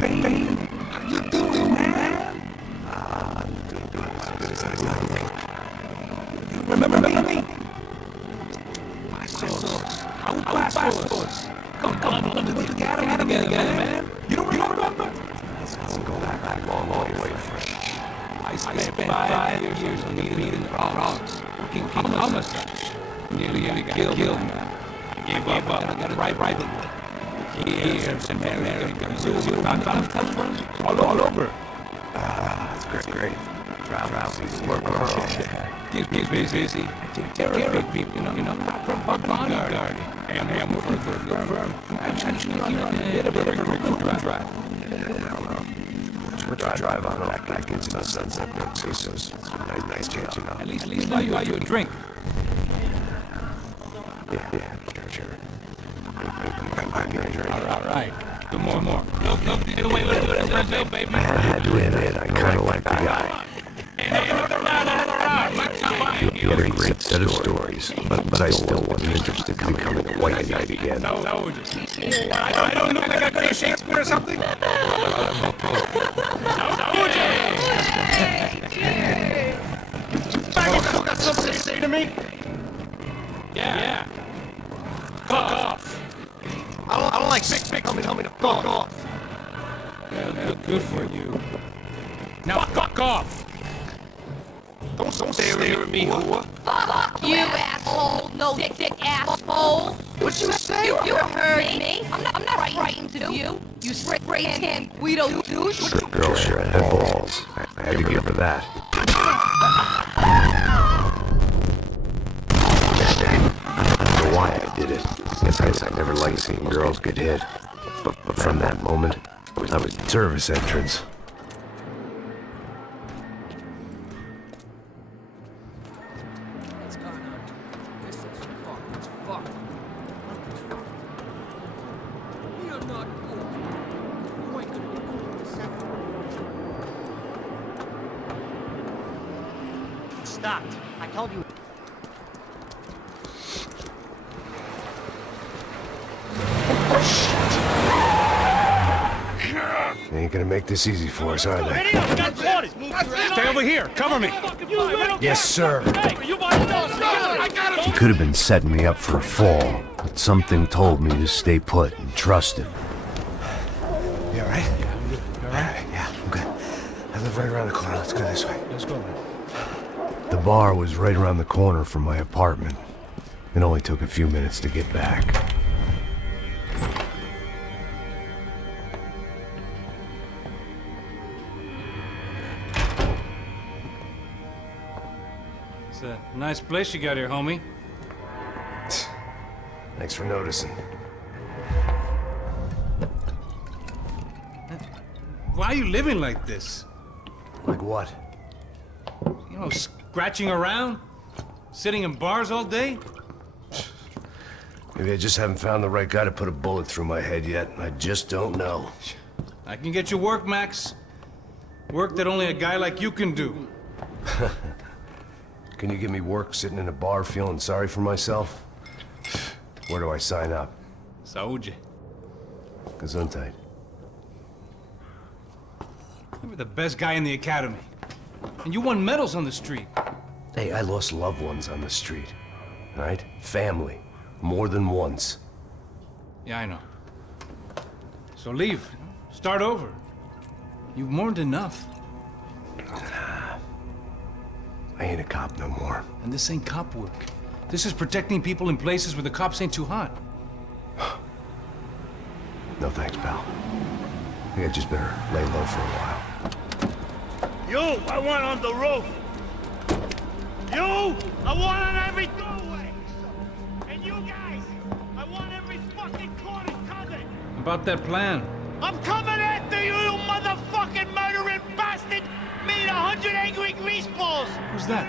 Payne, how you doing, man? You remember me? My sauce. Come on, let me put together, man. You don't remember? Doesn't go back long way, friend. I spent 5 years meeting in the Bronx, working homicide. Nearly killed him. I gave up. I got it right. Here, some Mary, found all over. That's great. Travel season. Work Keeps me busy. I take care of people, you know, from bodyguard. I'm working for a firm. Actually, I'm on a bit of a recruit drive. What I drive on back into the sunset. Nice chance, you know. At least buy you a drink. Yeah, sure. All right. Do more. Baby. I had to admit, I kind of liked the guy. He had a great set of stories, but I still wasn't interested in becoming a white knight again. I don't look like I could Shakespeare or something. Faggot, got something to say to me? Yeah. Fuck off. I don't like sick coming to fuck off. Yeah, good for you. Now fuck off. Don't stare at me, whore. Fuck you, asshole. No dick asshole. What you say? You heard me. I'm not frightened of you. You spray tan Guido douche. Girl sure had balls. I had to give her that. I don't know why I did it. Guess I never liked seeing girls get hit. But from that moment, I was service entrance. Stopped. I told you. They ain't gonna make this easy for us, are they? Stay over here. Cover me. Yes, sir. He could have been setting me up for a fall, but something told me to stay put and trust him. You alright? Yeah, I'm good. You alright? Yeah, I'm good. I live right around the corner. Let's go this way. Let's go, man. The bar was right around the corner from my apartment. It only took a few minutes to get back. It's a nice place you got here, homie. Thanks for noticing. Why are you living like this? Like what? You know, scratching around? Sitting in bars all day? Maybe I just haven't found the right guy to put a bullet through my head yet. I just don't know. I can get you work, Max. Work that only a guy like you can do. Can you give me work sitting in a bar feeling sorry for myself? Where do I sign up? Saúde. Gesundheit. You were the best guy in the academy. And you won medals on the street. Hey, I lost loved ones on the street. Right? Family. More than once. Yeah, I know. So leave. Start over. You've mourned enough. I ain't a cop no more. And this ain't cop work. This is protecting people in places where the cops ain't too hot. No thanks, pal. I think I just better lay low for a while. You, I want on the roof. You, I want on every doorway. And you guys, I want every fucking corner covered. About that plan. I'm coming after you, you motherfucking murdering bastard! Me and 100 angry greaseballs! Who's that?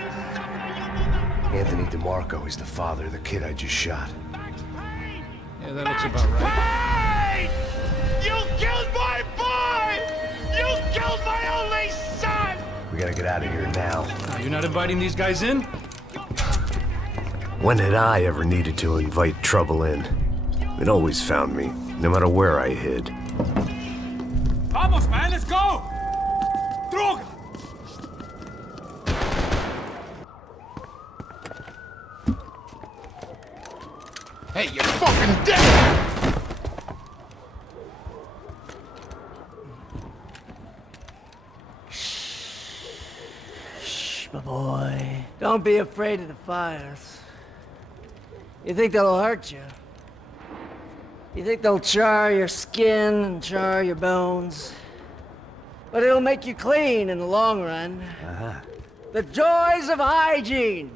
Anthony DeMarco. He's the father of the kid I just shot. Yeah, that looks about right. Payne! You killed my boy! You killed my only son! We gotta get out of here now. You're not inviting these guys in? When had I ever needed to invite trouble in? It always found me, no matter where I hid. Vamos, man, let's go! Droga! Hey, you're fucking dead! Shh, my boy. Don't be afraid of the fires. You think they'll hurt you? You think they'll char your skin and char your bones? But it'll make you clean in the long run. The joys of hygiene!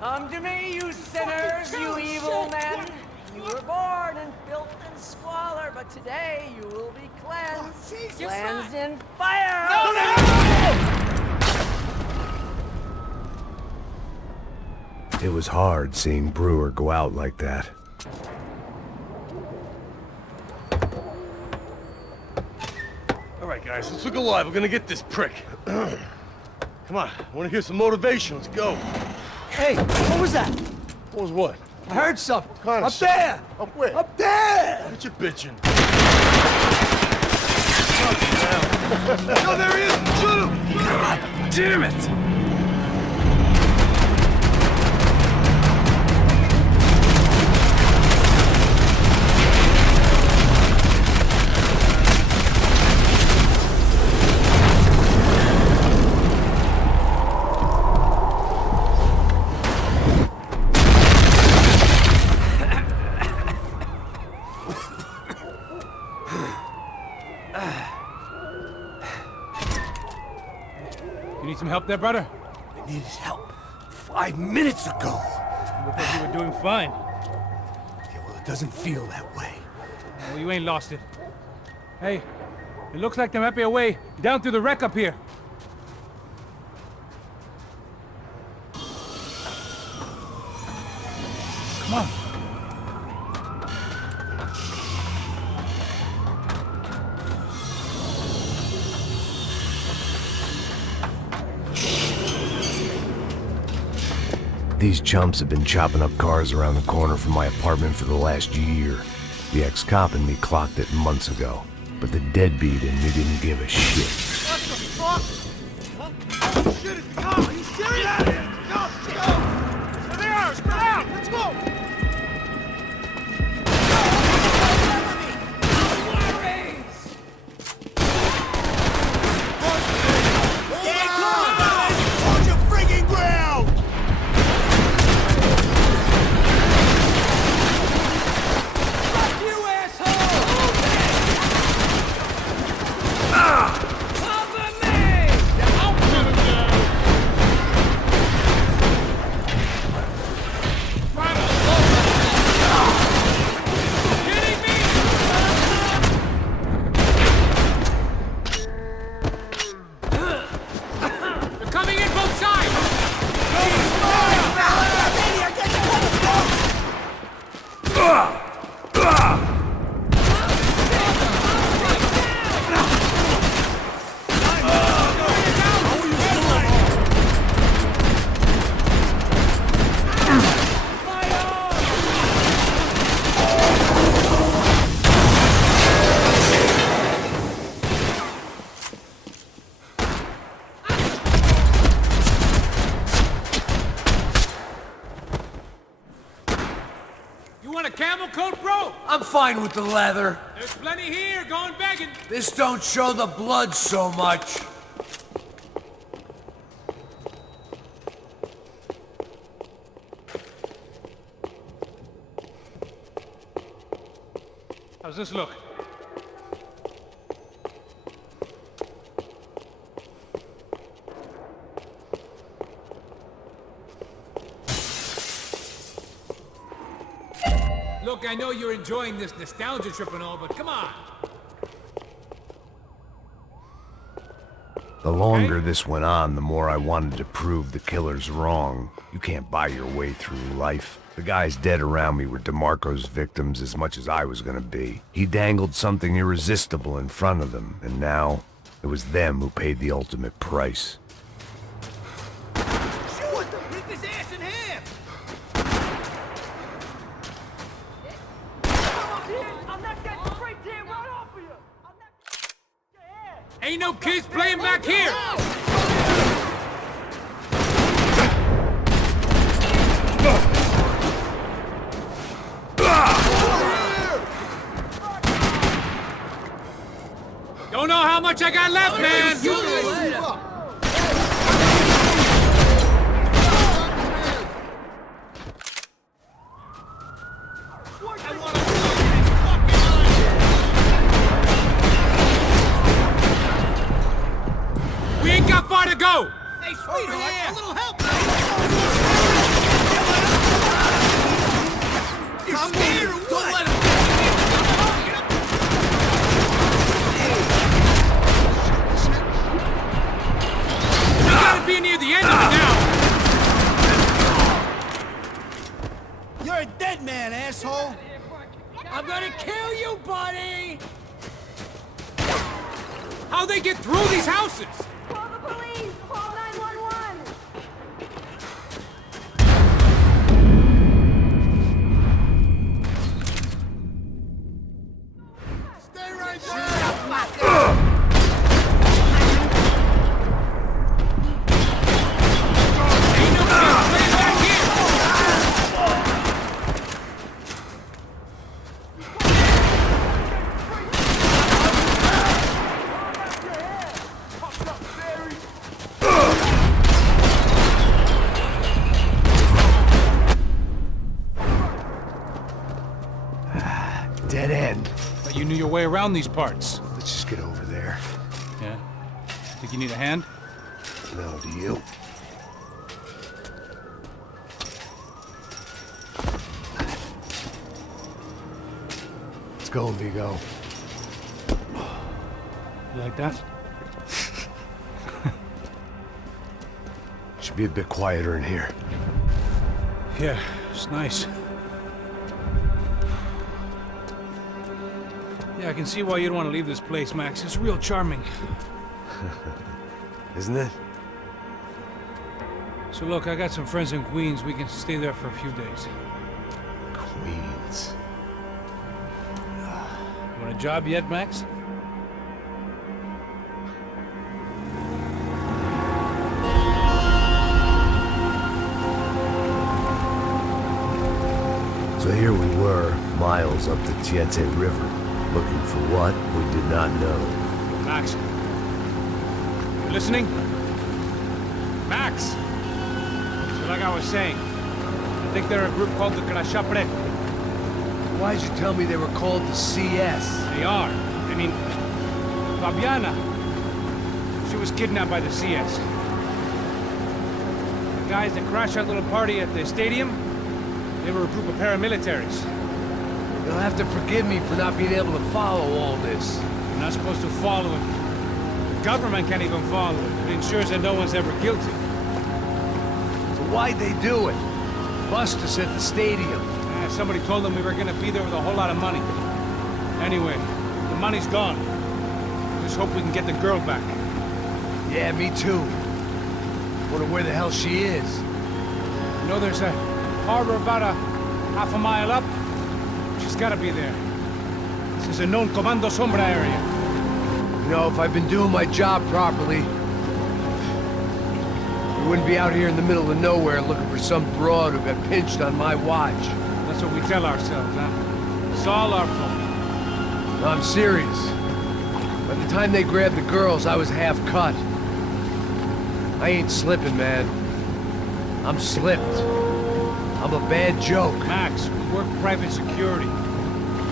Come to me, you sinners, you evil men! You were born in filth and squalor, but today you will be cleansed. Cleansed in fire! It was hard seeing Brewer go out like that. All right, right, guys, let's look alive. We're gonna get this prick. Come on, I wanna hear some motivation. Let's go. Hey, what was that? What was what? I heard something. Kind Up there! Up where? Up there! What you bitching? No, there he is! Shoot him! God damn it! You need some help there, brother? I needed help 5 minutes ago. You look like you were doing fine. Yeah, well, it doesn't feel that way. Well, you ain't lost it. Hey, it looks like there might be a way down through the wreck up here. Come on. These chumps have been chopping up cars around the corner from my apartment for the last year. The ex-cop and me clocked it months ago, but the deadbeat in me didn't give a shit. What the fuck? Oh, shit, it's the car! Are you serious? Get out of here! Go! There they are! Spread out! Let's go! I'm fine with the leather. There's plenty here, going begging. This don't show the blood so much. How's this look? Look, I know you're enjoying this nostalgia trip and all, but come on. The longer this went on, the more I wanted to prove the killer's wrong. You can't buy your way through life. The guys dead around me were DeMarco's victims as much as I was gonna be. He dangled something irresistible in front of them, and now it was them who paid the ultimate price. Rip his ass in half! Ain't no kids playing back here! Don't know how much I got left, man! We ain't got far to go! Hey, sweetheart, a little help! You're scared or what? We gotta be near the end of it now! You're a dead man, asshole! I'm gonna kill you, buddy! How'd they get through these houses? Call the police! Call 911! Stay right there! Dead end. But you knew your way around these parts. Let's just get over there. Yeah? Think you need a hand? No, do you? Let's go, amigo. You like that? Should be a bit quieter in here. Yeah, it's nice. Yeah, I can see why you'd want to leave this place, Max. It's real charming. Isn't it? So look, I got some friends in Queens. We can stay there for a few days. Queens. You want a job yet, Max? So here we were, miles up the Tietze River, looking for what we did not know. Max. You listening? Max! So like I was saying, I think they're a group called the Crashapre. Why'd you tell me they were called the CS? They are. I mean, Fabiana. She was kidnapped by the CS. The guys that crashed that little party at the stadium, they were a group of paramilitaries. You'll have to forgive me for not being able to follow all this. You're not supposed to follow it. The government can't even follow it. It ensures that no one's ever guilty. So why'd they do it? Bust us at the stadium. Somebody told them we were gonna be there with a whole lot of money. Anyway, the money's gone. Just hope we can get the girl back. Yeah, me too. Wonder where the hell she is. You know, there's a harbor about a half a mile up. She's gotta be there. This is a known Comando Sombra area. You know, if I've been doing my job properly, we wouldn't be out here in the middle of nowhere looking for some broad who got pinched on my watch. That's what we tell ourselves, huh? It's all our fault. No, I'm serious. By the time they grabbed the girls, I was half cut. I ain't slipping, man. I'm slipped. I'm a bad joke. Max, we work private security.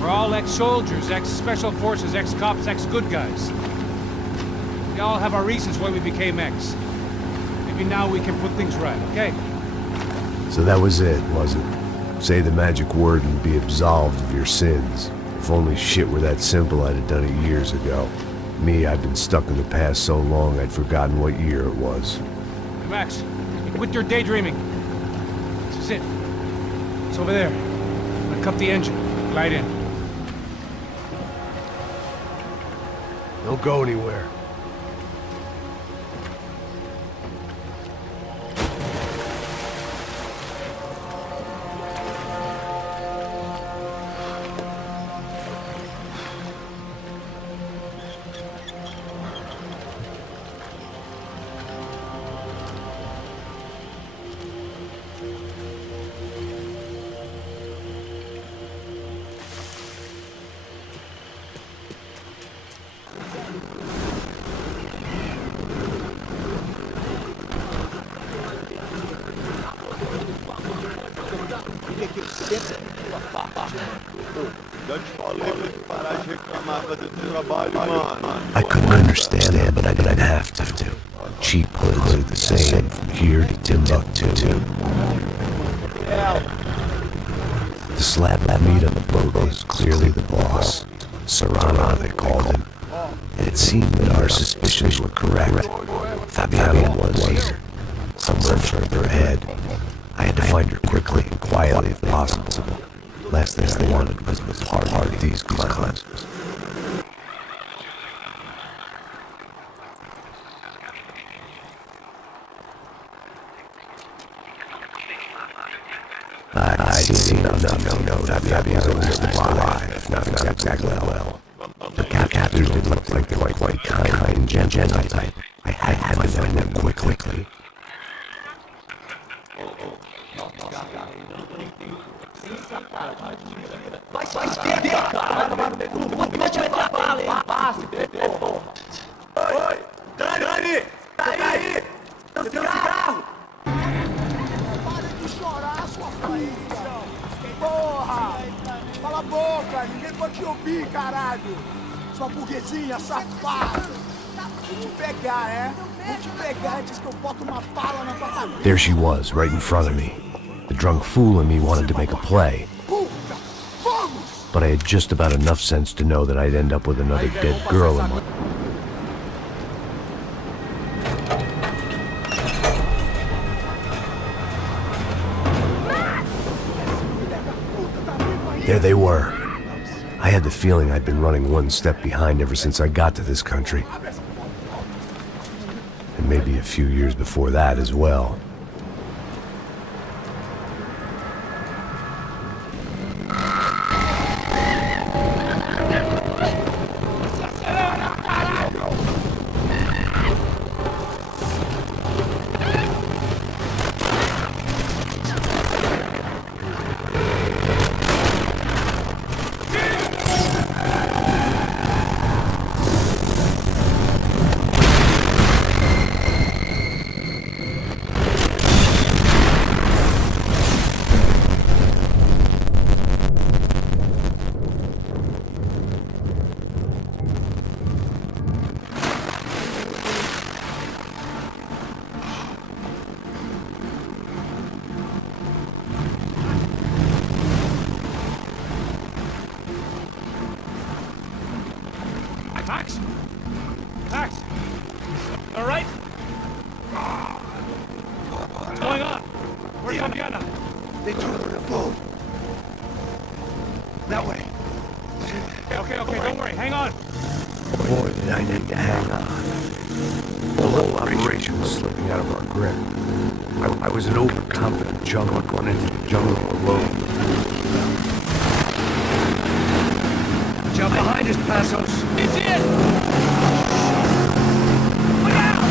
We're all ex-soldiers, ex-special forces, ex-cops, ex-good guys. We all have our reasons why we became ex. Maybe now we can put things right, okay? So that was it, was it? Say the magic word and be absolved of your sins. If only shit were that simple, I'd have done it years ago. Me, I've been stuck in the past so long I'd forgotten what year it was. Hey, Max, you quit your daydreaming. This is it. It's over there. I'm gonna cut the engine. Glide in. Don't go anywhere. I couldn't understand that, but I'd have to. Cheap hoods are the same from here to Timbuktu. The slab that meet on the boat was clearly the boss. Serrano, they called him. And it seemed that our suspicions were correct. Fabiana was here, somewhere further ahead. I had to find her quickly and quietly if possible. Last thing I wanted was to be part of these clowns. Fabiano was still alive, if not exactly well. The captors did look like they were quite kind and gentle type. I had to find them quickly. Dani! Tá aí! Seu cigarro! Para de chorar, sua filha! Porra! Cala a boca! Ninguém pode te ouvir, caralho! Sua burguesinha safada! Vou te pegar, é? Vou te pegar antes que eu boto uma bala na tua cabeça! There she was, right in front of me. The drunk fool in me wanted to make a play. But I had just about enough sense to know that I'd end up with another dead girl in my... There they were. I had the feeling I'd been running one step behind ever since I got to this country. And maybe a few years before that as well. Max? Max? All right? What's going on? Where's Fabiana? They threw her in a boat. That way. Okay, don't worry. Hang on. Boy, did I need to hang on. The whole operation was slipping out of our grip. I was an overconfident jungle going into the jungle alone. Jump behind us, Passos. It's in! Look out!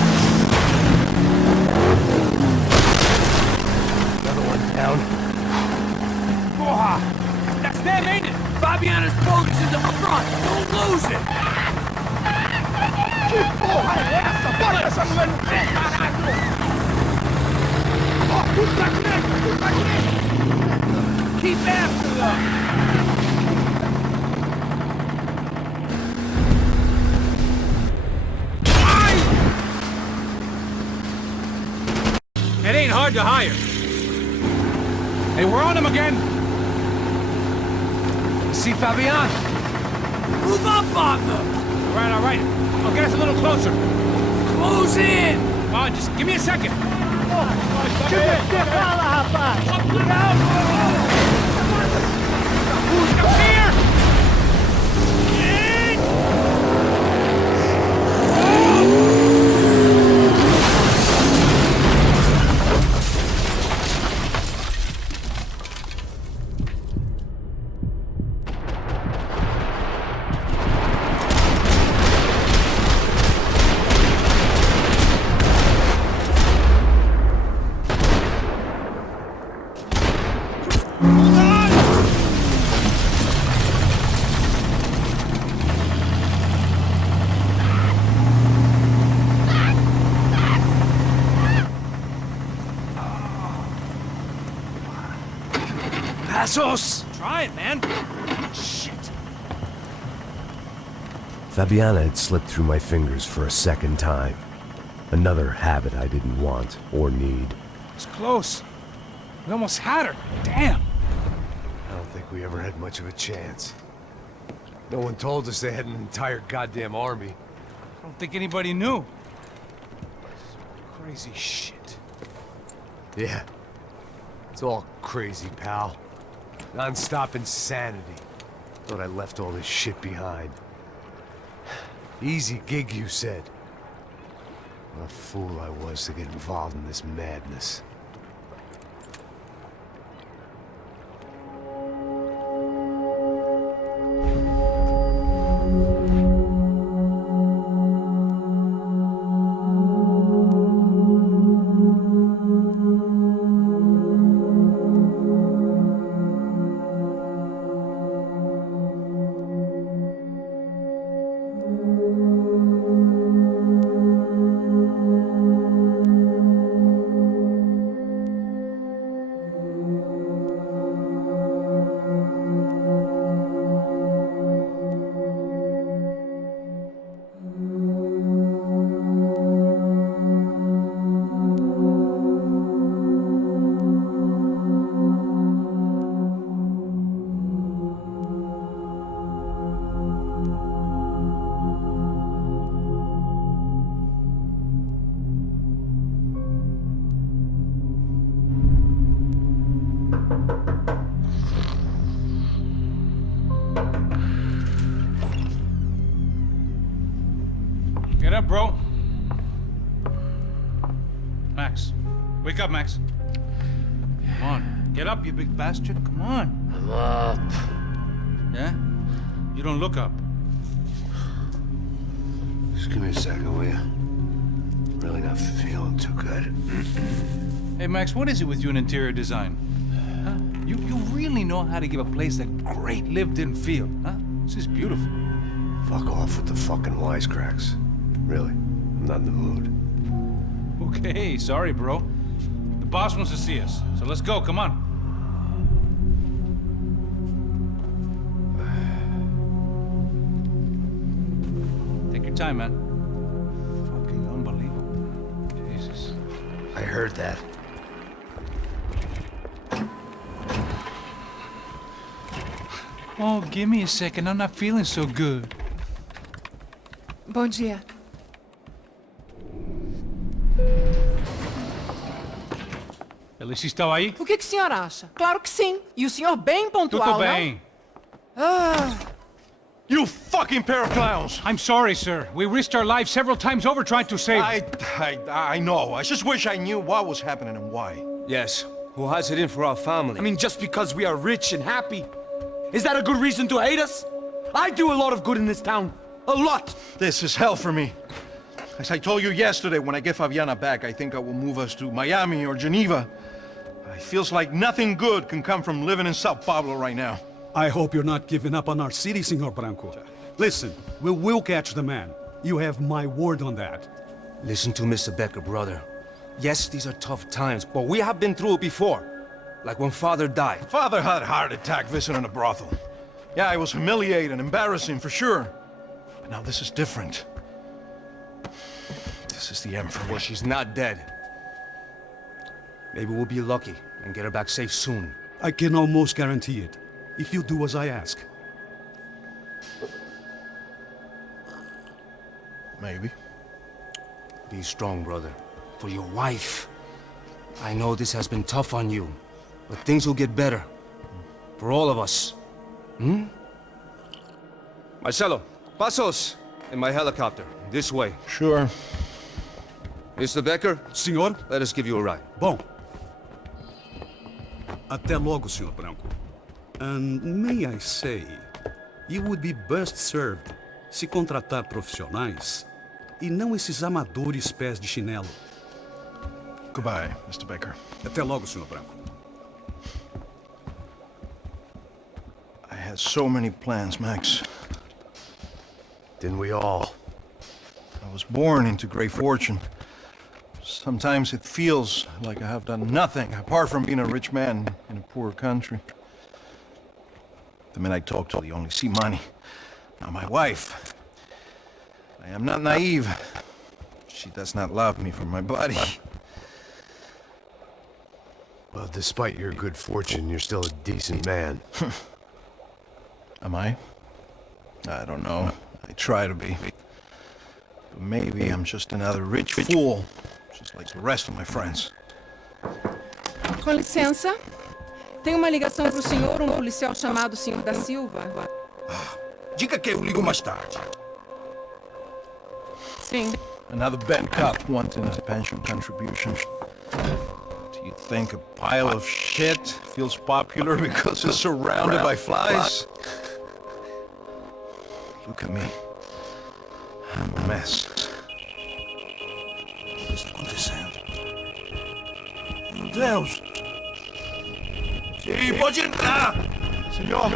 Another one down. Porra! That's them, ain't it? Fabiana's boat is in the front. Don't lose it! Que porra é essa? Bora essa mulher no pé, caralho! Ó, puta direita! Keep after them! It ain't hard to hire. Hey, we're on him again. See Fabian? Move up on them. All right. I'll get us a little closer. Close in. Come on, just give me a second. Come here. Passos! Try it, man. Shit. Fabiana had slipped through my fingers for a second time. Another habit I didn't want or need. It's close. We almost had her. Damn. I don't think we ever had much of a chance. No one told us they had an entire goddamn army. I don't think anybody knew. Crazy shit. Yeah. It's all crazy, pal. Non-stop insanity. Thought I left all this shit behind. Easy gig, you said. What a fool I was to get involved in this madness. up, bro. Max. Wake up, Max. Come on. Get up, you big bastard. Come on. I'm up. Yeah? You don't look up. Just give me a second, will you? Really not feeling too good. Hey, Max, what is it with you in interior design? Huh? You really know how to give a place that great lived-in feel, huh? This is beautiful. Fuck off with the fucking wisecracks. Really, I'm not in the mood. Okay, sorry, bro. The boss wants to see us, so let's go, come on. Take your time, man. Fucking unbelievable. Jesus. I heard that. Oh, give me a second. I'm not feeling so good. Bom dia. Alice estava aí? O que o senhor acha? Claro que sim. E o senhor bem pontual, Tudo bem. não? Ah. You fucking pair of clowns! I'm sorry, sir. We risked our lives several times over trying to save... I know. I just wish I knew what was happening and why. Yes. Who has it in for our family? I mean, just because we are rich and happy, is that a good reason to hate us? I do a lot of good in this town. A lot! This is hell for me. As I told you yesterday, when I get Fabiana back, I think I will move us to Miami or Geneva. It feels like nothing good can come from living in Sao Paulo right now. I hope you're not giving up on our city, Senor Branco. Listen, we will catch the man. You have my word on that. Listen to Mr. Becker, brother. Yes, these are tough times, but we have been through it before. Like when Father died. Father had a heart attack visiting a brothel. Yeah, it was humiliating, embarrassing, for sure. But now this is different. This is the end for me. Well, she's not dead. Maybe we'll be lucky and get her back safe soon. I can almost guarantee it, if you do as I ask. Maybe. Be strong, brother. For your wife. I know this has been tough on you, but things will get better. For all of us. Hmm? Marcelo, pasos in my helicopter. This way. Sure. Mr. Becker? Senhor? Let us give you a ride. Bom. Até logo, Senhor Branco. And may I say, you would be best served se contratar profissionais e não esses amadores pés de chinelo. Goodbye, Mr. Becker. Até logo, Senhor Branco. I had so many plans, Max. Didn't we all? I was born into great fortune. Sometimes it feels like I have done nothing apart from being a rich man in a poor country. The men I talk to, they only see money. Now my wife, I am not naive. She does not love me for my body. Well, despite your good fortune, you're still a decent man. Am I? I don't know. I try to be. But maybe I'm just another rich fool. Just like the rest of my friends. Com licença. Tem uma ligação pro senhor, policial chamado Senhor da Silva. Diga que eu ligo mais tarde. Sim. Another bad cop wanting a pension contribution. Do you think a pile of shit feels popular because it's surrounded by flies? Look at me. I'm a mess. O que está acontecendo? Meu Deus! Sim, pode entrar! Senhor,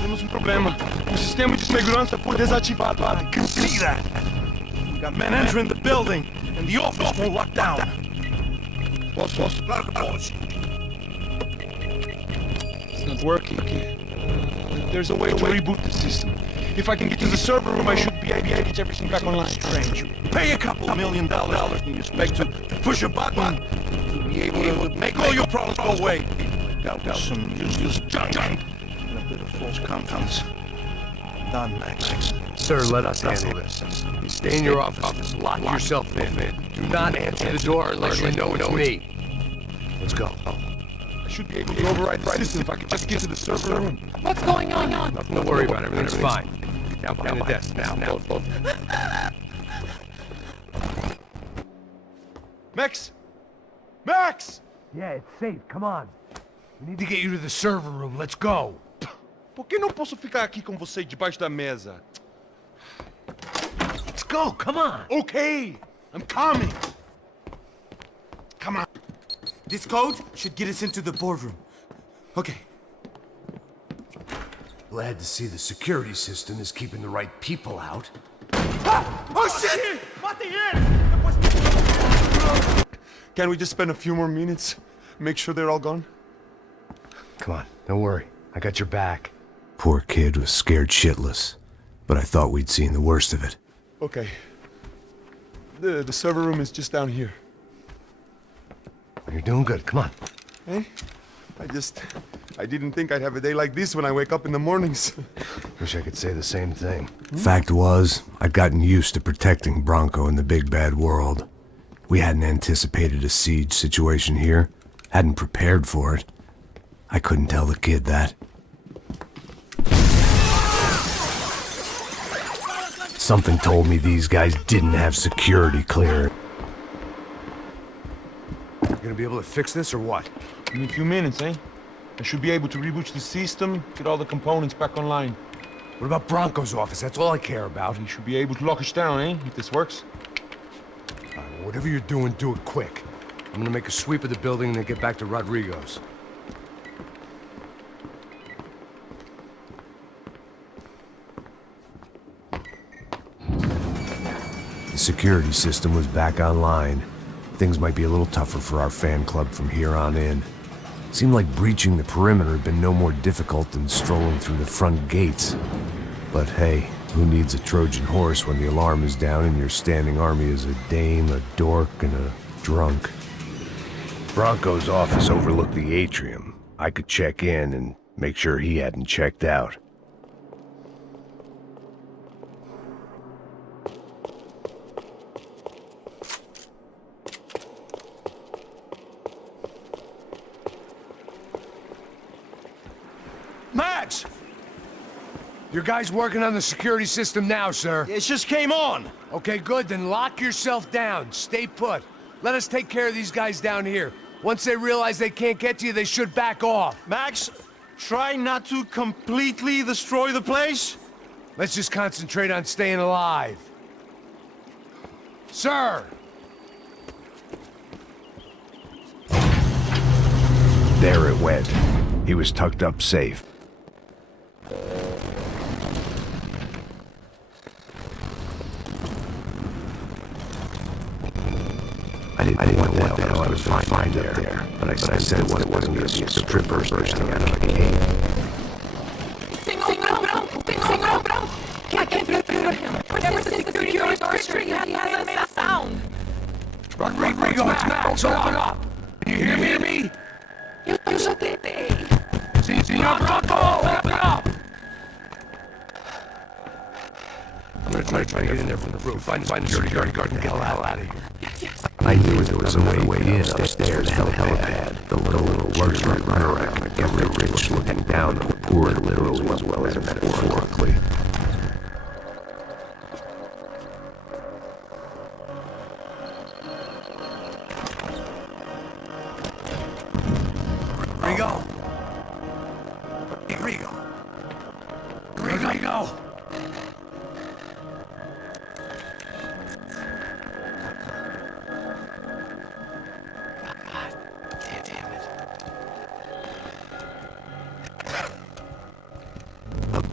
temos um problema. O sistema de segurança foi desativado. I can see that. We got men entering the building, and the office won't lock down. Posso? Claro que pode. It's not working. There's a way to reboot the system. If I can get to the server room, I should be able to get everything back online. Strange. You pay a couple $1 million and you expect to push a button to be able to make all your problems go away. Got some useless junk and a bit of false confidence. Done, Max. Sir, let us handle this. You stay in your office. Lock yourself in. Do not answer the door unless you know it's me. Let's go. I should be able to override the system if I could just get to the server room. What's going on? Nothing to worry about. Everything's fine. Down behind the desk now. Max! Max! Yeah, it's safe. Come on. We need to get you to the server room. Let's go. Por que não posso ficar aqui com você debaixo da mesa? Let's go. Come on. Okay, I'm coming. Come on. This code should get us into the boardroom. Okay. Glad to see the security system is keeping the right people out. Oh shit! Can we just spend a few more minutes? Make sure they're all gone? Come on, don't worry. I got your back. Poor kid was scared shitless, but I thought we'd seen the worst of it. Okay. The server room is just down here. You're doing good. Come on. Hey? I didn't think I'd have a day like this when I wake up in the mornings. Wish I could say the same thing. Fact was, I'd gotten used to protecting Bronco in the big bad world. We hadn't anticipated a siege situation here, hadn't prepared for it. I couldn't tell the kid that. Something told me these guys didn't have security clearance. You gonna be able to fix this or what? In a few minutes, eh? I should be able to reboot the system, get all the components back online. What about Bronco's office? That's all I care about. You should be able to lock us down, eh? If this works. Whatever you're doing, do it quick. I'm gonna make a sweep of the building and then get back to Rodrigo's. The security system was back online. Things might be a little tougher for our fan club from here on in. Seemed like breaching the perimeter had been no more difficult than strolling through the front gates. But hey, who needs a Trojan horse when the alarm is down and your standing army is a dame, a dork, and a drunk? Bronco's office overlooked the atrium. I could check in and make sure he hadn't checked out. Max! Your guy's working on the security system now, sir. It just came on. Okay, good. Then lock yourself down. Stay put. Let us take care of these guys down here. Once they realize they can't get to you, they should back off. Max, try not to completely destroy the place. Let's just concentrate on staying alive. Sir! There it went. He was tucked up safe. I didn't know what the hell I was going to find up there, but I said it wasn't going to be a stripper bursting out of a cave. I can't hear him. Ever since the security orchestra, he hasn't made a sound. Rodrigo, it's Max, open up! Can you hear me? You shut it. Senor Bronco, open up! I'm gonna try to get in there from the roof. Find the security guard and get the hell out of here. I knew there was a way in upstairs, helipad, the little luxury runaround that got rich looking down on the poor literally as well as metaphorically. Rigo! Rigo! Rigo!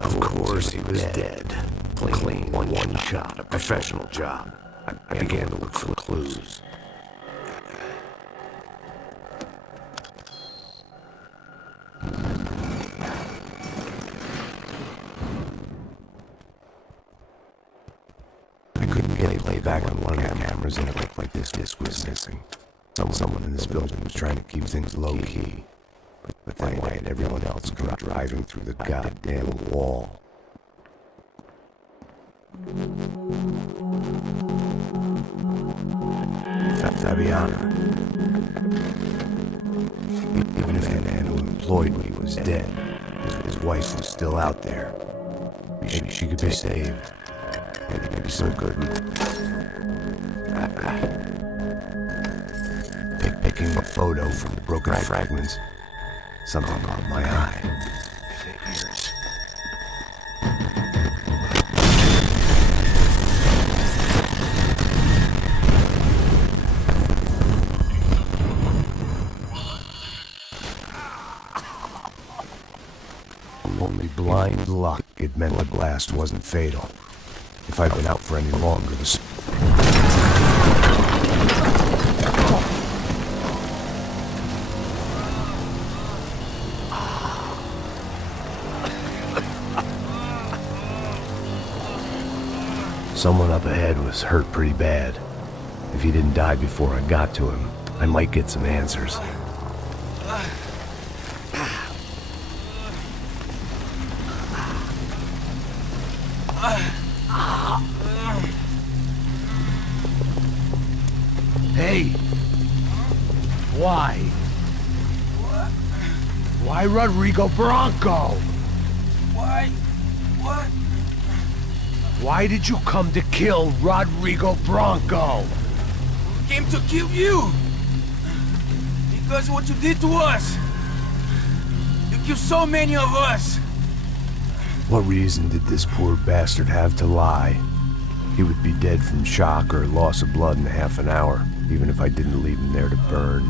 Of course he was dead. Clean, one shot, a professional job. I began to look for clues. I couldn't get a playback on one of the cameras and it looked like this disc was missing. Someone in this building was trying to keep things low-key. But then why had everyone else come driving through the goddamn wall? Fabiana. Even if the man who employed me was dead, his wife was still out there. Maybe she could be saved. Maybe so couldn't. Taking a photo from the broken fragments, something caught my eye. Figures. Only blind luck it meant the blast wasn't fatal. If I'd been out for any longer, the... Someone up ahead was hurt pretty bad. If he didn't die before I got to him, I might get some answers. Hey! Why? Why Rodrigo Bronco? Why? What? Why did you come to kill Rodrigo Bronco? Came to kill you! Because what you did to us! You killed so many of us! What reason did this poor bastard have to lie? He would be dead from shock or loss of blood in half an hour, even if I didn't leave him there to burn.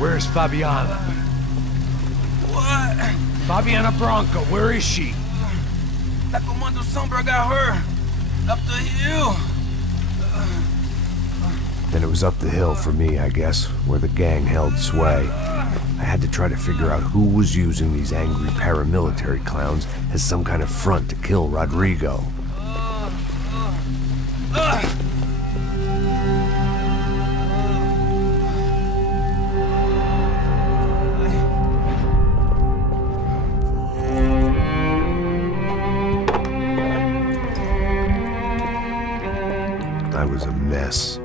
Where's Fabiana? What? Fabiana Bronco, where is she? That Comando Sombra got her! Up the hill! Then it was up the hill for me, I guess, where the gang held sway. I had to try to figure out who was using these angry paramilitary clowns as some kind of front to kill Rodrigo. I was a mess.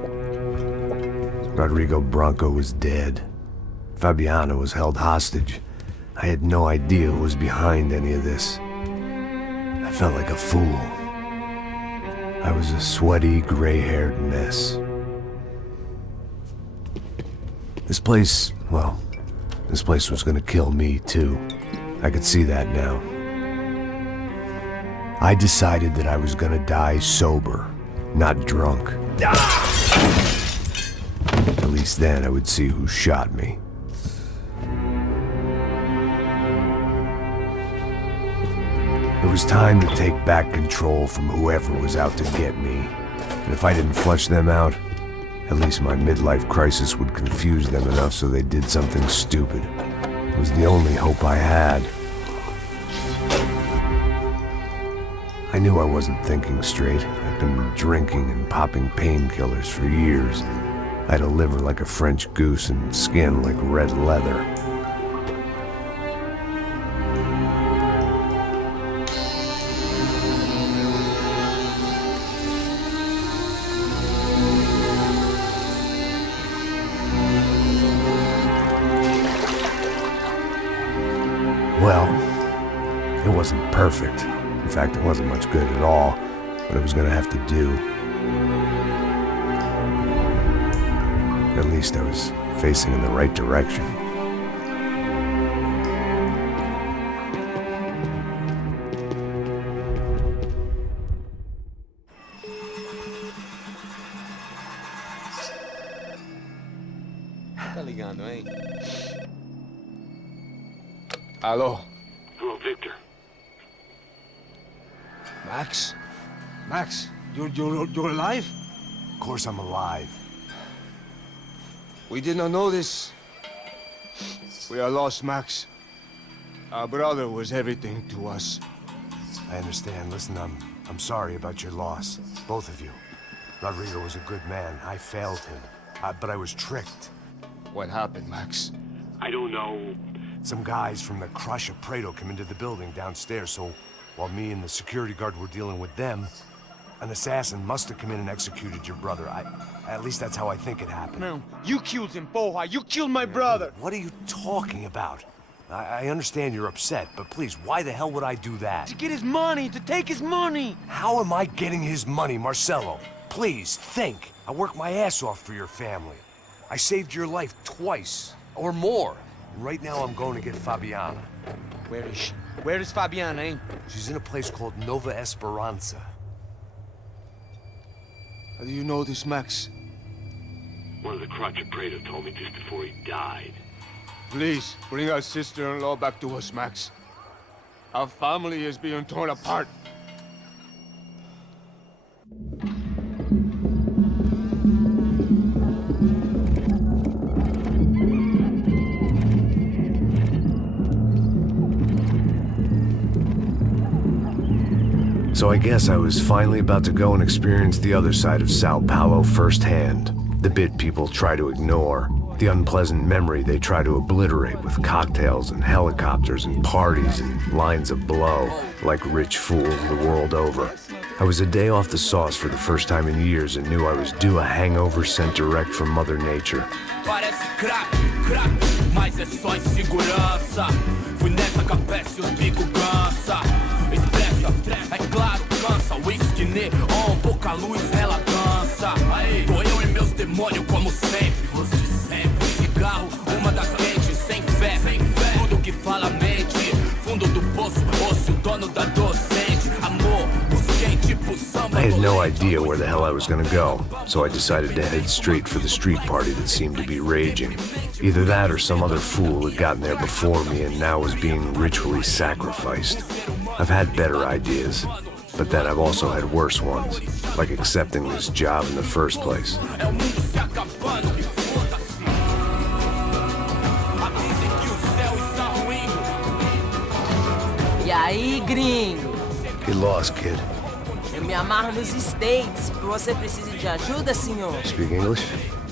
Rodrigo Bronco was dead. Fabiana was held hostage. I had no idea who was behind any of this. I felt like a fool. I was a sweaty, gray-haired mess. This place, well, this place was gonna kill me too. I could see that now. I decided that I was gonna die sober, not drunk. At least then I would see who shot me. It was time to take back control from whoever was out to get me. And if I didn't flush them out, at least my midlife crisis would confuse them enough so they did something stupid. It was the only hope I had. I knew I wasn't thinking straight. I'd been drinking and popping painkillers for years. I had a liver like a French goose and skin like red leather. Well, it wasn't perfect. In fact, it wasn't much good at all, but it was gonna have to do. At least I was facing in the right direction. Tá ligando, hein? Alô? Hello, Victor. Max? Max, you're alive? Of course I'm alive. We did not know this. We are lost, Max. Our brother was everything to us. I understand. Listen, I'm sorry about your loss. Both of you. Rodrigo was a good man. I failed him. But I was tricked. What happened, Max? I don't know. Some guys from the Crush of Prado came into the building downstairs, so while me and the security guard were dealing with them, an assassin must have come in and executed your brother. At least that's how I think it happened. No, you killed him, Porra. You killed my brother. What are you talking about? I understand you're upset, but please, why the hell would I do that? To get his money, to take his money. How am I getting his money, Marcelo? Please, think. I worked my ass off for your family. I saved your life twice, or more. Right now I'm going to get Fabiana. Where is she? Where is Fabiana, eh? She's in a place called Nova Esperanza. How do you know this, Max? One of the Crotcher Prater told me just before he died. Please, bring our sister-in-law back to us, Max. Our family is being torn apart. So I guess I was finally about to go and experience the other side of Sao Paulo firsthand. The bit people try to ignore. The unpleasant memory they try to obliterate with cocktails and helicopters and parties and lines of blow, like rich fools the world over. I was a day off the sauce for the first time in years and knew I was due a hangover sent direct from Mother Nature. Parece crack, mas é só insegurança. Fui nessa capece, os bico cansa. Expressa, é claro, cansa. Whisky neon, pouca luz, ela dança. Tô eu e meus demônios como sempre. Você sempre. Cigarro, uma da quente, sem fé. Tudo que fala mente. Fundo do poço, osso, dono da docente. Amor, busquei tipo samba. I had no idea where the hell I was gonna go, so I decided to head straight for the street party that seemed to be raging. Either that or some other fool had gotten there before me and now was being ritually sacrificed. I've had better ideas, but then I've also had worse ones, like accepting this job in the first place. E aí, gringo? Get lost, kid. Eu me amarro nos States. Você precisa de ajuda, senhor? Speak English?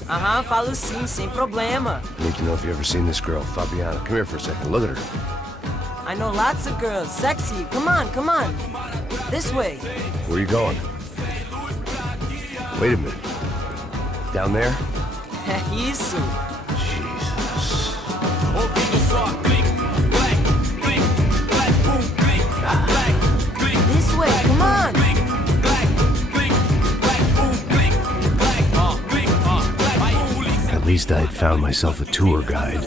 Aham, falo sim, sem problema. I need to know if you've ever seen this girl, Fabiana. Come here for a second. Look at her. I know lots of girls. Sexy. Come on, come on. This way. Where are you going? Wait a minute. Down there? É isso. Jesus. This way, come on. At least I had found myself a tour guide.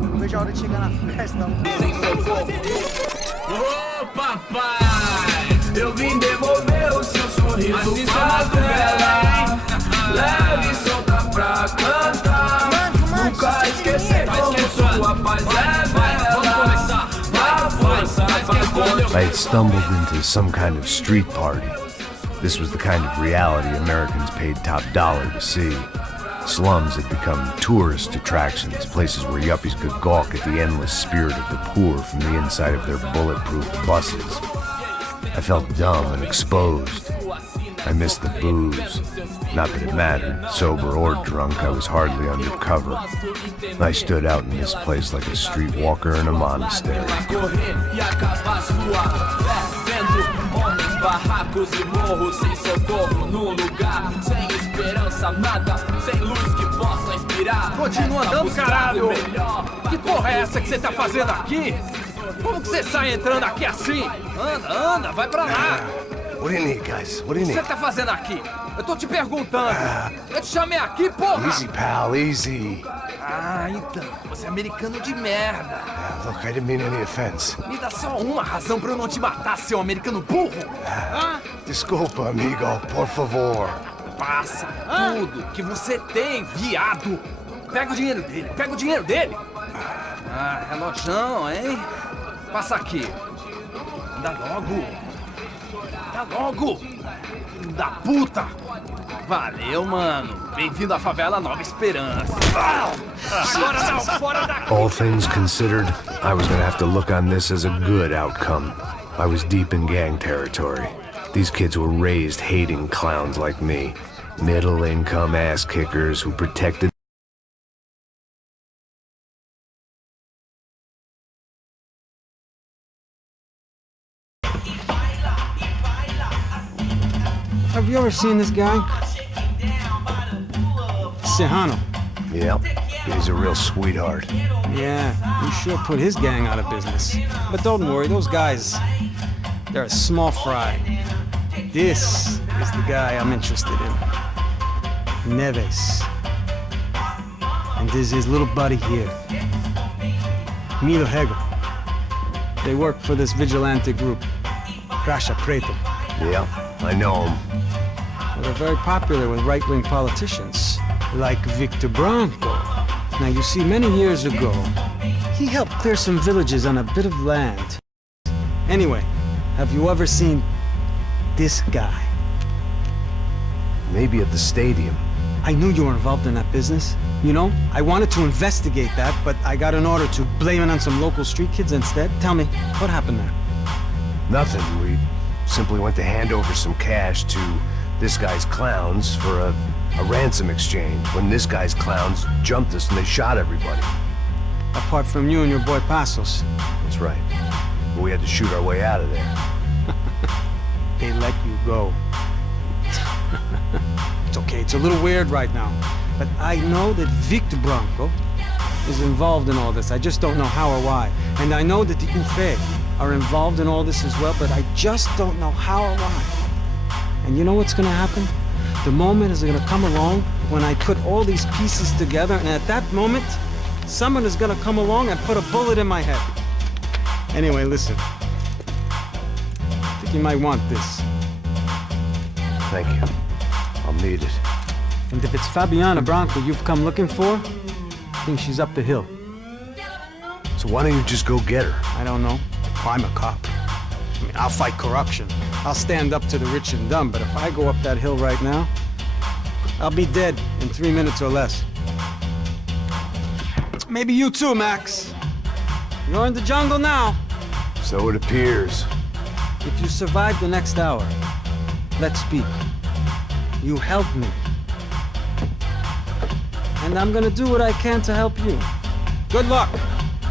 Não vejo a hora de chegar na festa. Ô papai, eu vim devolver o seu sorriso favela. Leve e solta pra cantar. Nunca esquecer como sua paz é bela. I had stumbled into some kind of street party. This was the kind of reality Americans paid top dollar to see. Slums had become tourist attractions, places where yuppies could gawk at the endless spirit of the poor from the inside of their bulletproof buses. I felt dumb and exposed. I missed the booze. Not that it mattered, sober or drunk, I was hardly undercover. I stood out in this place like a streetwalker in a monastery. Barracos e morros sem socorro num lugar sem esperança, nada, sem luz que possa inspirar. Continua andando, caralho! Que porra é essa que você tá fazendo aqui? Como que você sai entrando aqui assim? Anda, anda, vai pra lá! What do you need, guys? What do you O que need? você tá fazendo aqui? Eu tô te perguntando. Eu te chamei aqui, porra! Easy, pal, easy. Ah, então. Você é americano de merda. Look, I didn't mean any offense. Me dá só uma razão pra eu não te matar, seu americano burro. Desculpa, amigo, por favor. Passa tudo que você tem, viado. Pega o dinheiro dele, pega o dinheiro dele. Ah, relojão, hein? Passa aqui. Dá logo. Dá logo. Filho da puta. Valeu, mano. Bem-vindo à favela Nova Esperança. Agora não, fora daqui. All things considered, I was gonna have to look on this as a good outcome. I was deep in gang territory. These kids were raised hating clowns like me. Middle-income ass-kickers who protected Have you ever seen this guy? Serrano. Yep. He's a real sweetheart. Yeah, he sure put his gang out of business. But don't worry, those guys, they're a small fry. This is the guy I'm interested in. Neves. And this is his little buddy here. Milo Hegel. They work for this vigilante group, Crasha Preto. Yeah, I know him. Well, they're very popular with right-wing politicians, like Victor Branco. Now, you see, many years ago, he helped clear some villages on a bit of land. Anyway, have you ever seen this guy? Maybe at the stadium. I knew you were involved in that business. You know, I wanted to investigate that, but I got an order to blame it on some local street kids instead. Tell me, what happened there? Nothing. We simply went to hand over some cash to this guy's clowns for a ransom exchange when this guy's clowns jumped us and they shot everybody. Apart from you and your boy Passos. That's right. But we had to shoot our way out of there. They let you go. It's okay, it's a little weird right now. But I know that Victor Branco is involved in all this. I just don't know how or why. And I know that the UFE are involved in all this as well, but I just don't know how or why. And you know what's gonna happen? The moment is gonna come along when I put all these pieces together, and at that moment, someone is gonna come along and put a bullet in my head. Anyway, listen. I think you might want this. Thank you. I'll need it. And if it's Fabiana Branco you've come looking for, I think she's up the hill. So why don't you just go get her? I don't know. I'm a cop. I mean, I'll fight corruption. I'll stand up to the rich and dumb, but if I go up that hill right now, I'll be dead in 3 minutes or less. Maybe you too, Max. You're in the jungle now. So it appears. If you survive the next hour, let's speak. You help me. And I'm gonna do what I can to help you. Good luck!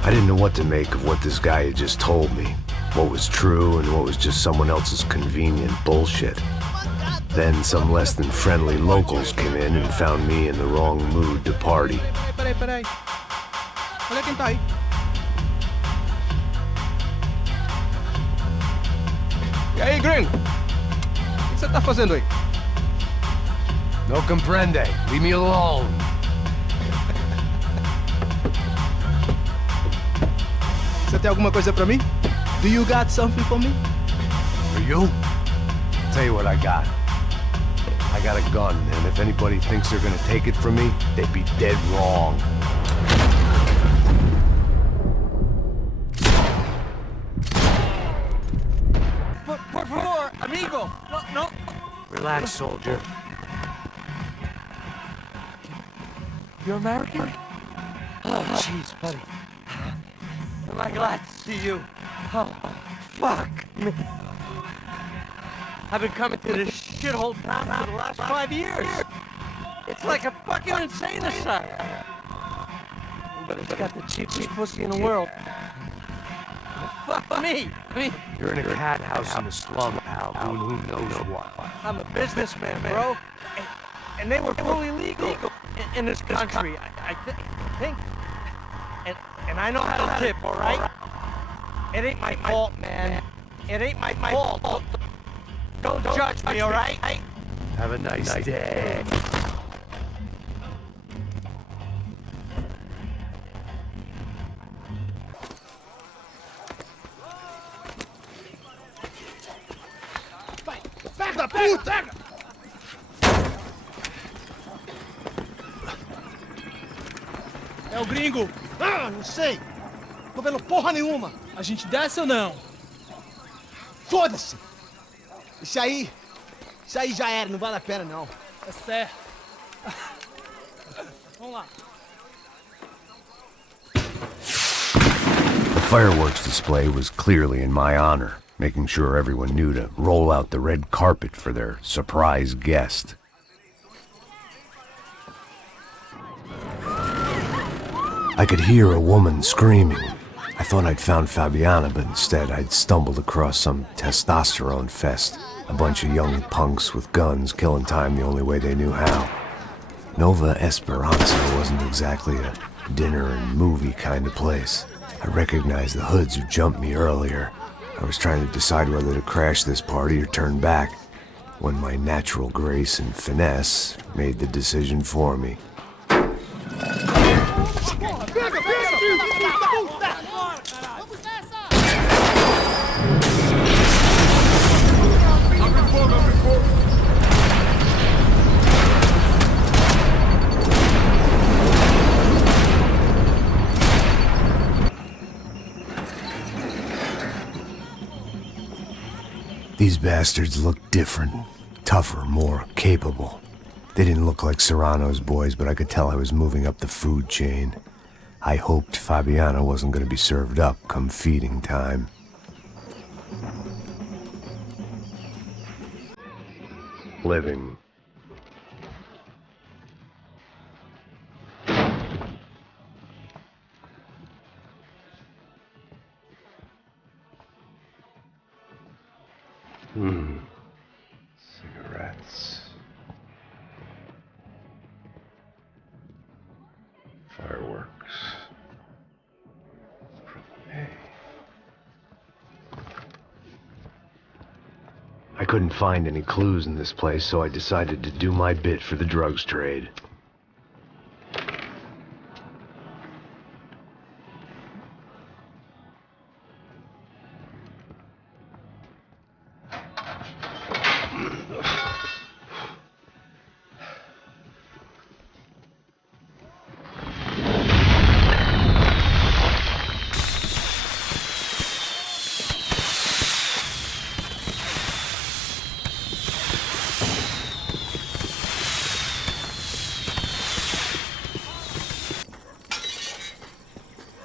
I didn't know what to make of what this guy had just told me. What was true and what was just someone else's convenient bullshit. Then some less than friendly locals came in and found me in the wrong mood to party. Peraí. Olha quem tá aí. E aí, gringo? O que você tá fazendo aí? No comprende. Leave me alone. Você tem alguma coisa pra mim? Do you got something for me? For you? I'll tell you what I got. I got a gun, and if anybody thinks they're gonna take it from me, they'd be dead wrong. Por favor, amigo! No. Relax, soldier. You're American? Oh, jeez, buddy. Am I glad to see you? Oh, fuck me. I've been coming to this shithole town for the last 5 years. It's like a fucking insane asylum. But it's got the cheapest pussy in the world. Fuck me. I mean, You're in a cat house in the slum, pal, doing who knows what. I'm a businessman, bro. And they were fully legal in this country. I think. And I know how to tip, all right? It ain't my fault, man. It ain't my fault. Don't judge me, all right? Have a nice day. Pega, puta! É o gringo. Ah, não sei. Tô vendo porra nenhuma. A gente desce ou não? Foda-se. Isso aí já era, não vale a pena não. É certo. Vamos lá. The fireworks display was clearly in my honor, making sure everyone knew to roll out the red carpet for their surprise guest. I could hear a woman screaming. I thought I'd found Fabiana, but instead I'd stumbled across some testosterone fest. A bunch of young punks with guns killing time the only way they knew how. Nova Esperanza wasn't exactly a dinner and movie kind of place. I recognized the hoods who jumped me earlier. I was trying to decide whether to crash this party or turn back, when my natural grace and finesse made the decision for me. These bastards looked different, tougher, more capable. They didn't look like Serrano's boys, but I could tell I was moving up the food chain. I hoped Fabiana wasn't going to be served up come feeding time. Living. Cigarettes. Fireworks. Hey. I couldn't find any clues in this place, so I decided to do my bit for the drugs trade.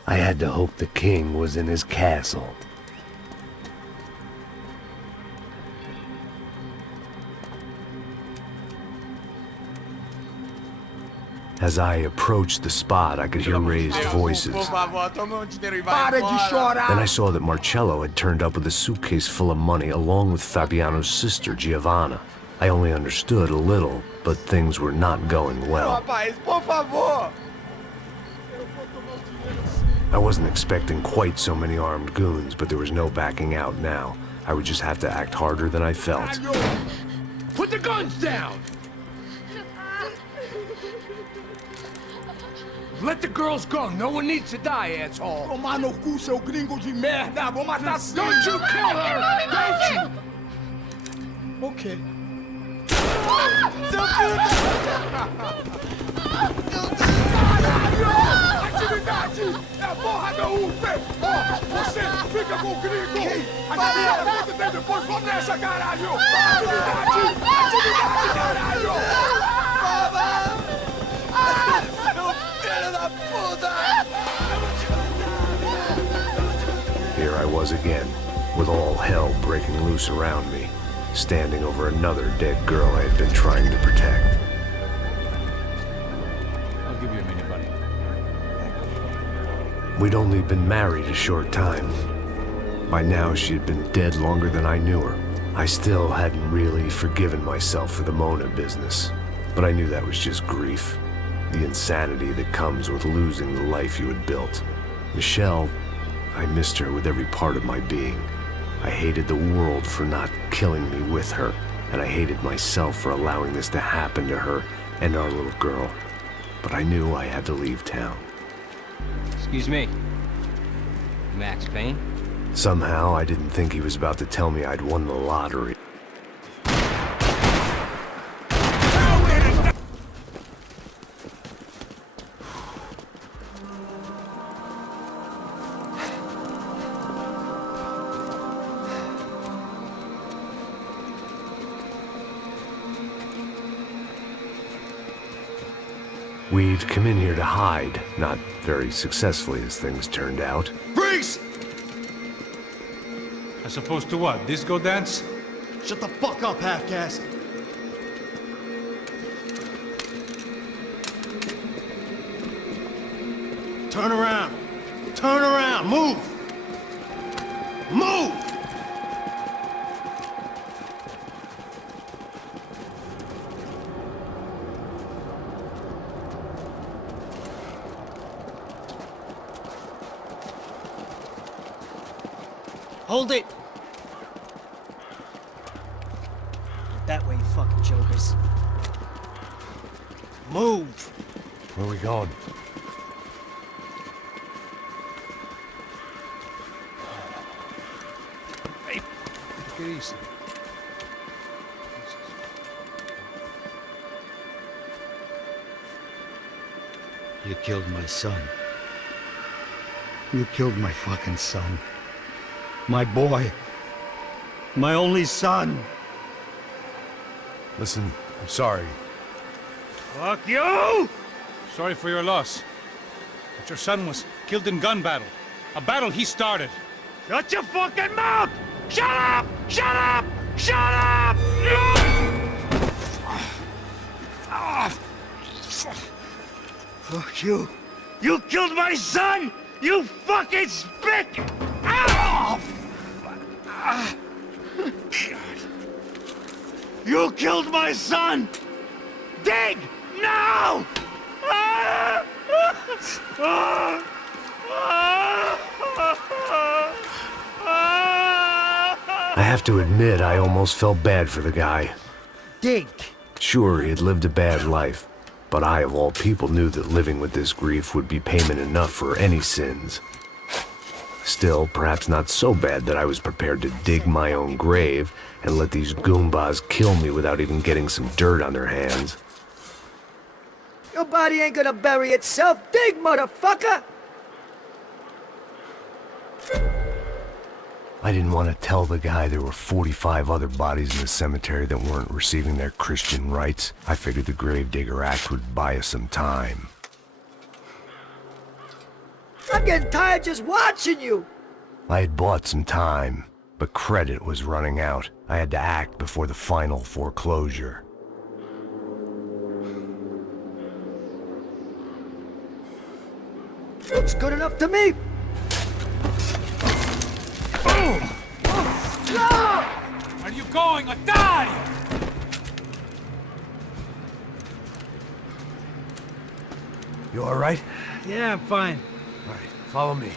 I had to hope the king was in his castle. As I approached the spot, I could hear raised voices. Then I saw that Marcello had turned up with a suitcase full of money along with Fabiano's sister, Giovanna. I only understood a little, but things were not going well. I wasn't expecting quite so many armed goons, but there was no backing out now. I would just have to act harder than I felt. Put the guns down! Let the girls go. No one needs to die, asshole. Tomar no cu, seu gringo de merda! Vou matar sim! Don't you kill her! Don't you! Ok. Seu filho Caralho! Atividade! É a porra da UP! Você fica com o gringo! A galera conta até depois, vamos nessa, caralho! Atividade! Atividade, caralho! Seu filho da puta! Here I was again, with all hell breaking loose around me, standing over another dead girl I had been trying to protect. I'll give you a minute, buddy. We'd only been married a short time. By now, she had been dead longer than I knew her. I still hadn't really forgiven myself for the Mona business, but I knew that was just grief. The insanity that comes with losing the life you had built. Michelle, I missed her with every part of my being. I hated the world for not killing me with her, and I hated myself for allowing this to happen to her and our little girl. But I knew I had to leave town. Excuse me. Max Payne? Somehow, I didn't think he was about to tell me I'd won the lottery. We'd come in here to hide, not very successfully as things turned out. Freeze! As opposed to what? Disco dance? Shut the fuck up, half-caste! Turn around! Turn around! Move! Move! Hold it! That way, you fucking jokers. Move! Where are we going? Hey, take it easy. You killed my son. You killed my fucking son. My boy. My only son. Listen, I'm sorry. Fuck you! Sorry for your loss. But your son was killed in gun battle. A battle he started. Shut your fucking mouth! Shut up! Shut up! Shut up! Fuck you. You killed my son! You fucking spick! You killed my son! Dig! Now! I have to admit, I almost felt bad for the guy. Dig! Sure, he had lived a bad life, but I, of all people, knew that living with this grief would be payment enough for any sins. Still, perhaps not so bad that I was prepared to dig my own grave and let these goombas kill me without even getting some dirt on their hands. Your body ain't gonna bury itself. Dig, motherfucker! I didn't want to tell the guy there were 45 other bodies in the cemetery that weren't receiving their Christian rites. I figured the Gravedigger Act would buy us some time. I'm getting tired just watching you! I had bought some time, but credit was running out. I had to act before the final foreclosure. Looks good enough to me! Where are you going or die? You all right? Yeah, I'm fine. All right, follow me.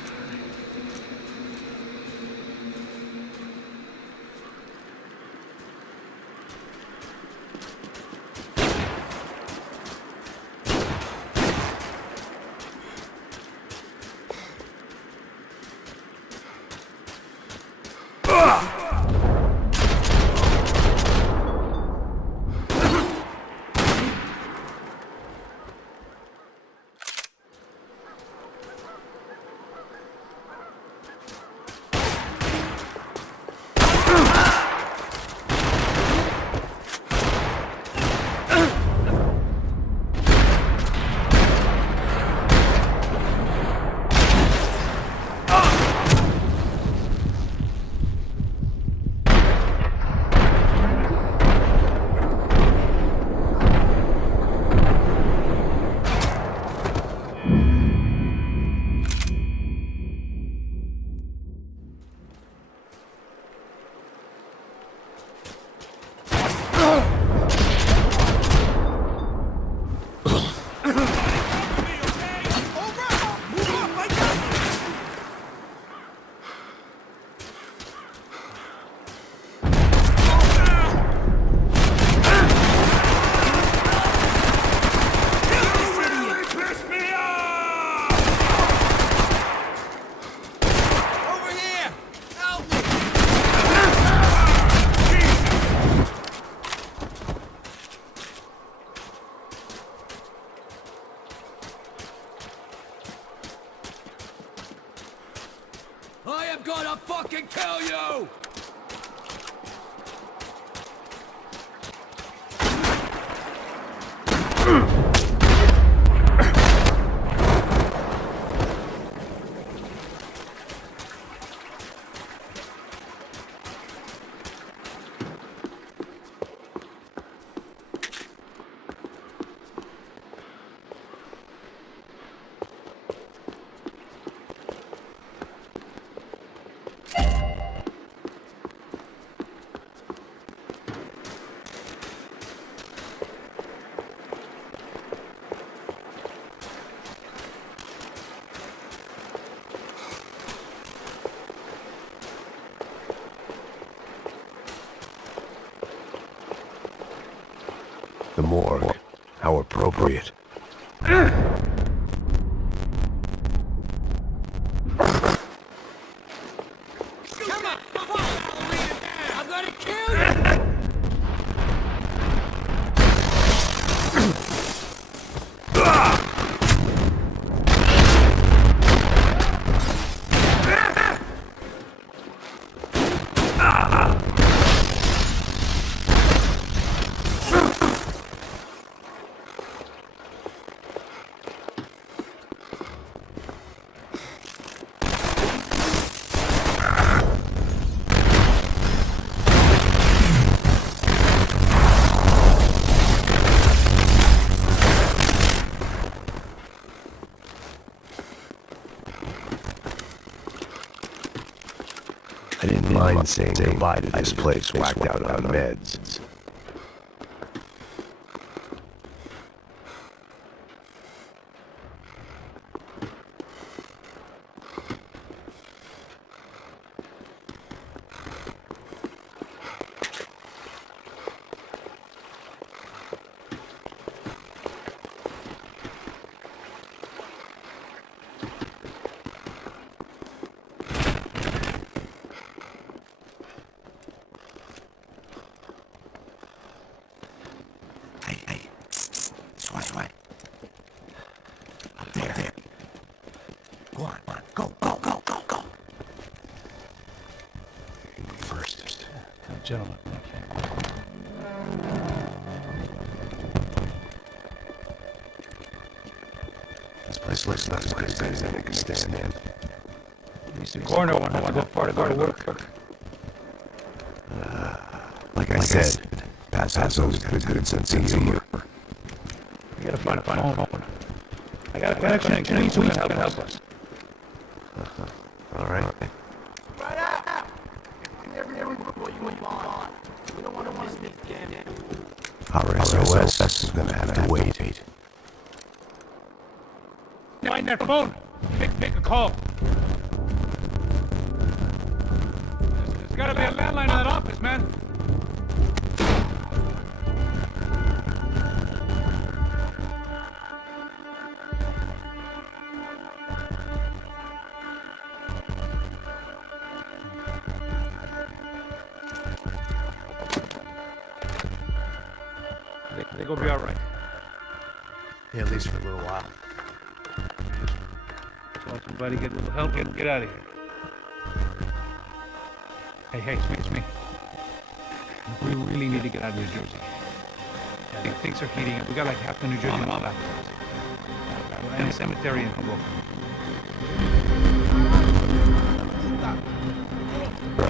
I am gonna fucking kill you! The morgue. How appropriate. I'm gonna kill you! I didn't mind saying goodbye to this place whacked out on meds. Sway. Up there. Go on. Go. First. Gentlemen. This place looks not as good as anything I can stand. The corner one has to go far to go to work. Like I said, Paso's got a good sense of humor. We gotta find a phone. I got a connection in Queens who can help us. All right. Our SOS is gonna have to wait. Find that phone. Make a call. There's gotta be a landline in that office, man. They gonna be all right. Yeah, at least for a little while. Call somebody, get a little help, get out of here. Hey, it's me. We really need to get out of New Jersey. I think things are heating up. We got like half the New Jersey mob after us. We're in the cemetery in Hoboken.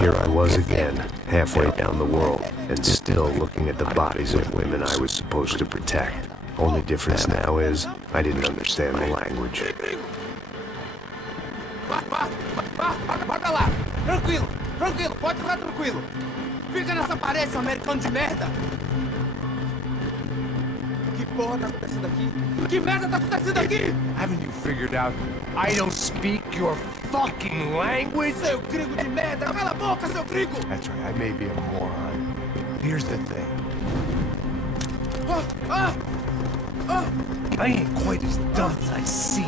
Here I was again, halfway down the world, and still looking at the bodies of women I was supposed to protect. Only difference now is, I didn't understand the language. Vai pra lá! Tranquilo, pode ficar tranquilo! Fica nessa parede, seu americano de merda! Que porra tá acontecendo aqui? Que merda tá acontecendo aqui? Haven't you figured out I don't speak your fucking language? Seu gringo de merda! Cala a boca, seu gringo! That's right, I may be a moron. Here's the thing. I ain't quite as dumb as I seem.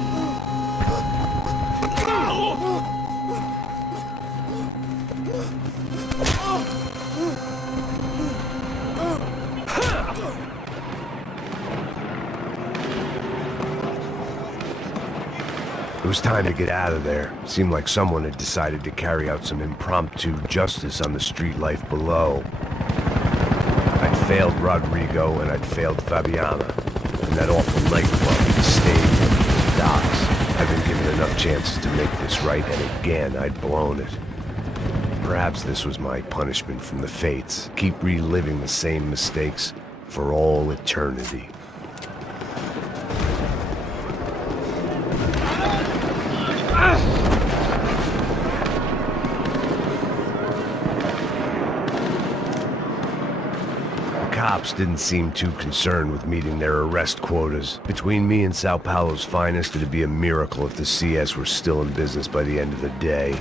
It was time to get out of there. Seemed like someone had decided to carry out some impromptu justice on the street life below. I'd failed Rodrigo and I'd failed Fabiana. And that awful nightclub, the stadium, the docks. I've been given enough chances to make this right, and again, I'd blown it. Perhaps this was my punishment from the fates. Keep reliving the same mistakes for all eternity. Cops didn't seem too concerned with meeting their arrest quotas. Between me and Sao Paulo's finest, it'd be a miracle if the CS were still in business by the end of the day.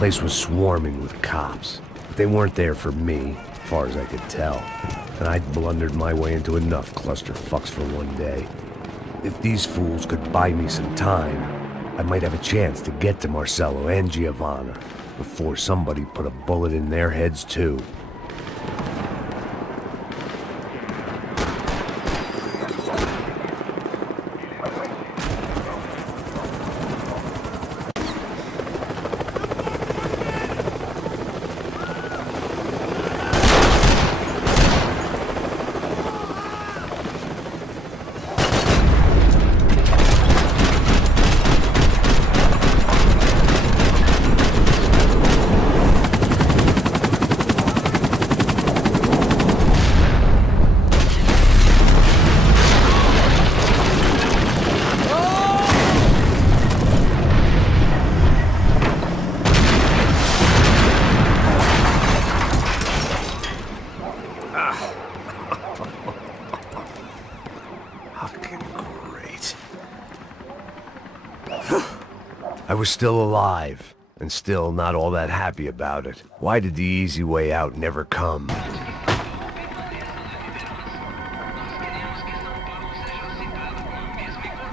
Place was swarming with cops, but they weren't there for me, as far as I could tell. And I'd blundered my way into enough clusterfucks for one day. If these fools could buy me some time, I might have a chance to get to Marcello and Giovanna before somebody put a bullet in their heads too. I was still alive, and still not all that happy about it. Why did the easy way out never come?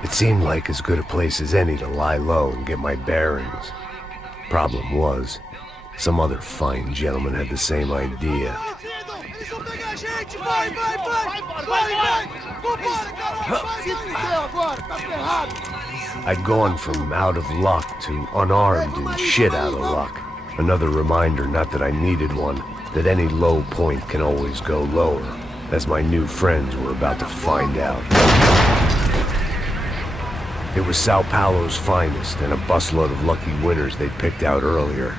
It seemed like as good a place as any to lie low and get my bearings. Problem was, some other fine gentleman had the same idea. I'd gone from out of luck to unarmed and shit out of luck. Another reminder, not that I needed one, that any low point can always go lower, as my new friends were about to find out. It was Sao Paulo's finest and a busload of lucky winners they'd picked out earlier.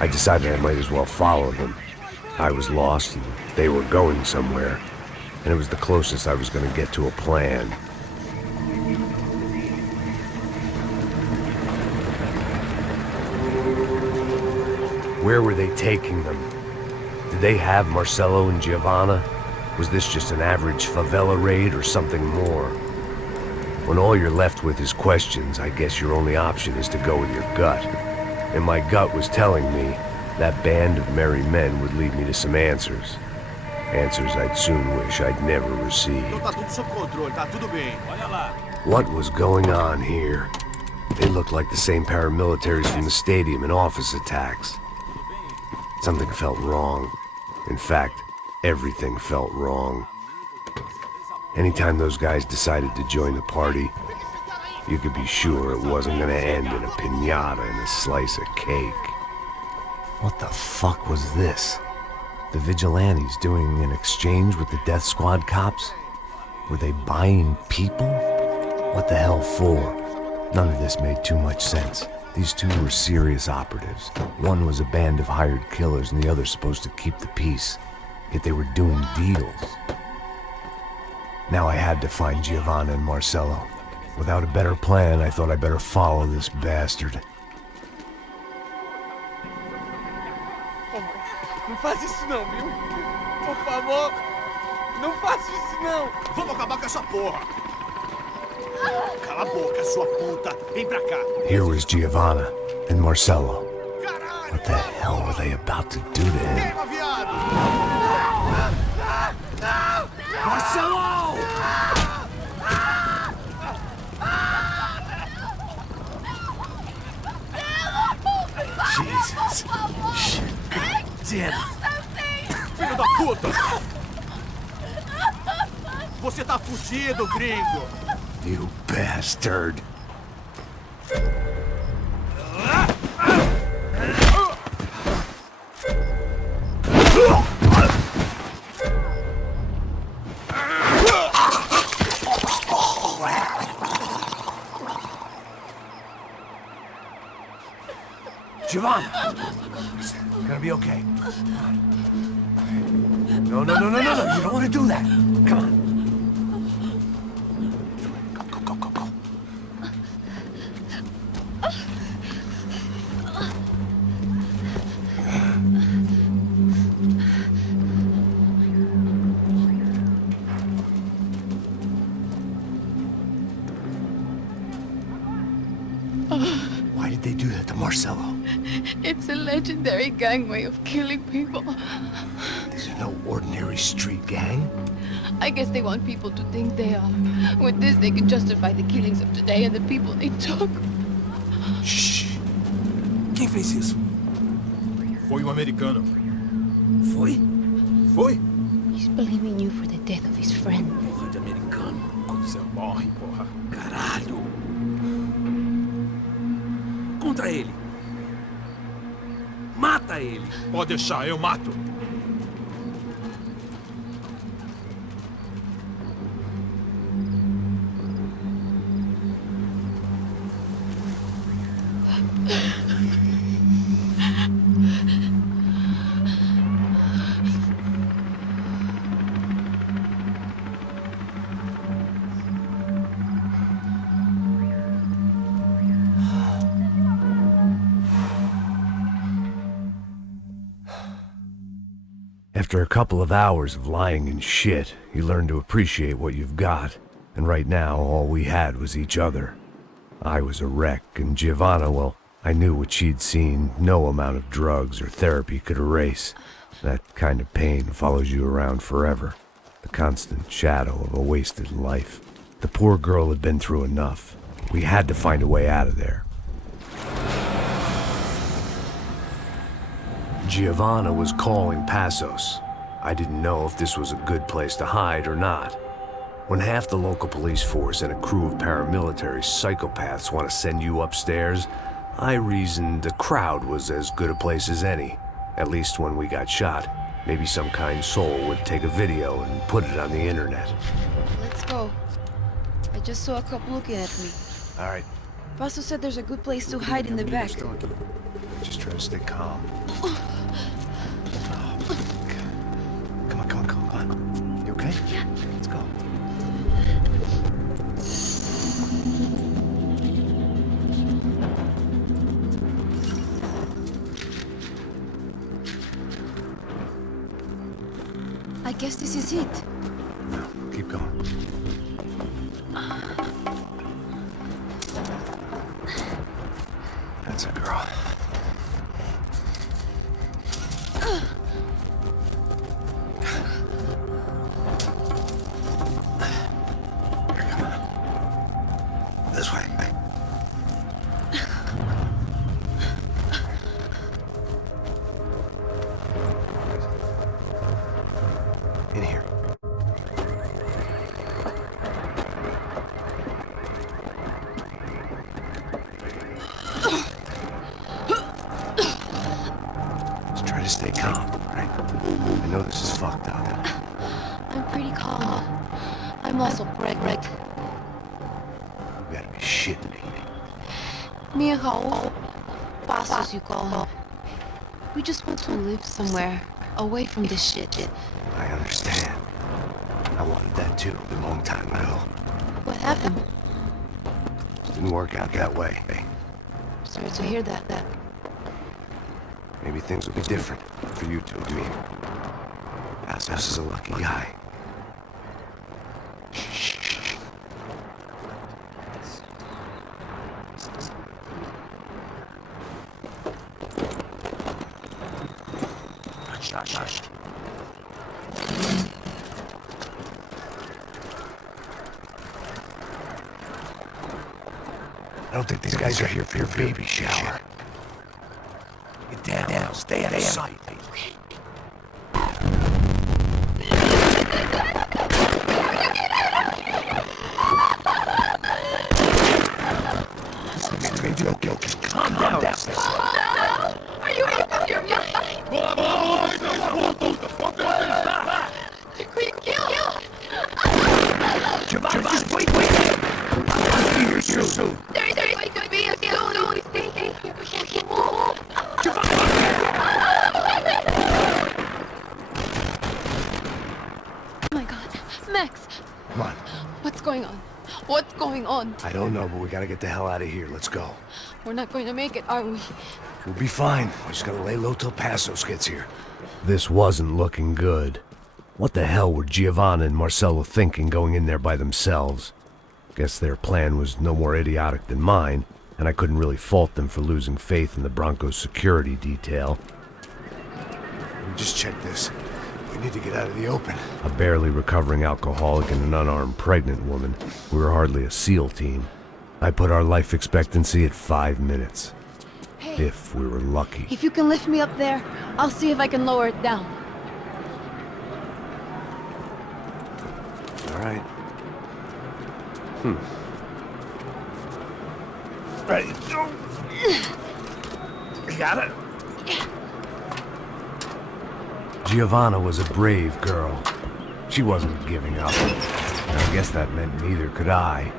I decided I might as well follow them. I was lost and they were going somewhere, and it was the closest I was going to get to a plan. Where were they taking them? Did they have Marcello and Giovanna? Was this just an average favela raid or something more? When all you're left with is questions, I guess your only option is to go with your gut. And my gut was telling me that band of merry men would lead me to some answers. Answers I'd soon wish I'd never received. What was going on here? They looked like the same paramilitaries from the stadium in office attacks. Something felt wrong. In fact, everything felt wrong. Anytime those guys decided to join the party, you could be sure it wasn't gonna end in a piñata and a slice of cake. What the fuck was this? The vigilantes doing an exchange with the death squad cops? Were they buying people? What the hell for? None of this made too much sense. These two were serious operatives. One was a band of hired killers and the other supposed to keep the peace. Yet they were doing deals. Now I had to find Giovanna and Marcello. Without a better plan, I thought I better follow this bastard. Não faz isso não, viu? Por favor, não faça isso não. Vamos acabar com essa porra. Cala a boca, sua puta. Vem pra cá. Here was Giovanna and Marcello. What the hell were they about to do to him? Marcello! Jesus. Shit. Damn. Filho da puta! Você tá fudido, gringo! You bastard. Giovanna! It's gonna be okay. No. You don't want to do that. Come on. Go. Why did they do that to Marcelo? It's a legendary gang way of killing people. These are no ordinary street gang. I guess they want people to think they are. With this, they can justify the killings of today and the people they took. Shh. Quem fez isso? Foi americano. Foi? Foi? He's blaming you for the death of his friend. Porra de americano. Você morre, porra. Caralho. Contra ele. Mata ele. Pode deixar, eu mato. After a couple of hours of lying in shit, you learn to appreciate what you've got. And right now, all we had was each other. I was a wreck, and Giovanna, well, I knew what she'd seen no amount of drugs or therapy could erase. That kind of pain follows you around forever. The constant shadow of a wasted life. The poor girl had been through enough. We had to find a way out of there. Giovanna was calling Passos. I didn't know if this was a good place to hide or not. When half the local police force and a crew of paramilitary psychopaths want to send you upstairs, I reasoned the crowd was as good a place as any. At least when we got shot. Maybe some kind soul would take a video and put it on the internet. Let's go. I just saw a cop looking at me. All right. Pastor said there's a good place to hide in the back. Just try to stay calm. Come on. You okay? Yeah. Let's go. I guess this is it. No, keep going. That's a girl. This way. In here. Just try to stay calm, all right? I know this is fucked up. I'm pretty calm. I'm also pregnant. You gotta be shitting me. Me and Raul, Passos you call him. We just want to live somewhere, away from this shit. I understand. I wanted that too, a long time ago. What happened? Didn't work out that way. Sorry to hear that. Maybe things will be different for you two. I mean, Passos is a lucky guy. Hush. I don't think these guys are here for your baby shower. Get down. Stay out of sight. Just calm down. Are you out of your mind? Quick, kill! Giovanna, just wait. I'll be here soon. There is going to be a soon. Stay here. Oh my God, Max! Come on. What's going on? What's going on? I don't know, but we gotta get the hell out of here. Let's go. We're not going to make it, are we? We'll be fine. We just gotta lay low till Passos gets here. This wasn't looking good. What the hell were Giovanna and Marcelo thinking going in there by themselves? Guess their plan was no more idiotic than mine. and I couldn't really fault them for losing faith in the Broncos security detail. Just check this. We need to get out of the open. A barely recovering alcoholic and an unarmed pregnant woman. We were hardly a SEAL team. I put our life expectancy at 5 minutes. Hey. If we were lucky. If you can lift me up there, I'll see if I can lower it down. All right. Ready? You got it? Giovanna was a brave girl. She wasn't giving up. And I guess that meant neither could I.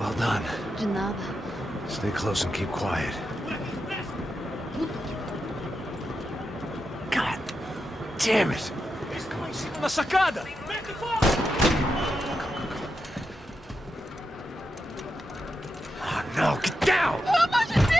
Well done. De nada. Stay close and keep quiet. God damn it! Na sacada! Oh no, get down! Pelo amor de Deus!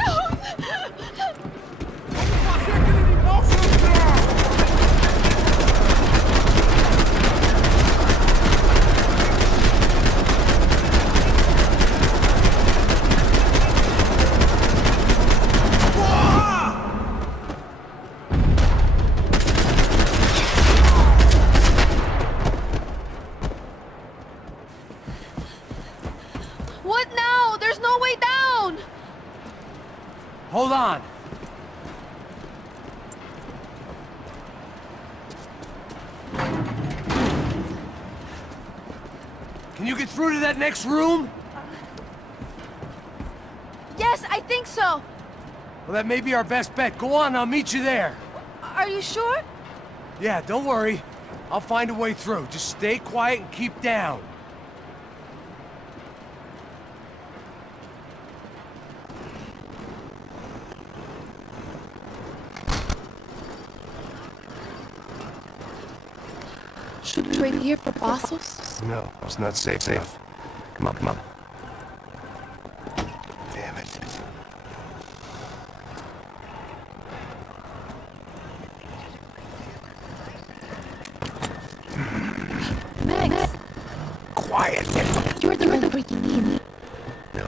What now? There's no way down! Hold on. Can you get through to that next room? Yes, I think so. Well, that may be our best bet. Go on, I'll meet you there. Are you sure? Yeah, don't worry. I'll find a way through. Just stay quiet and keep down. Should we wait here for Passos? No, it's not safe. Come on, come on. Damn it. Max! Quiet! You're the one breaking in. No,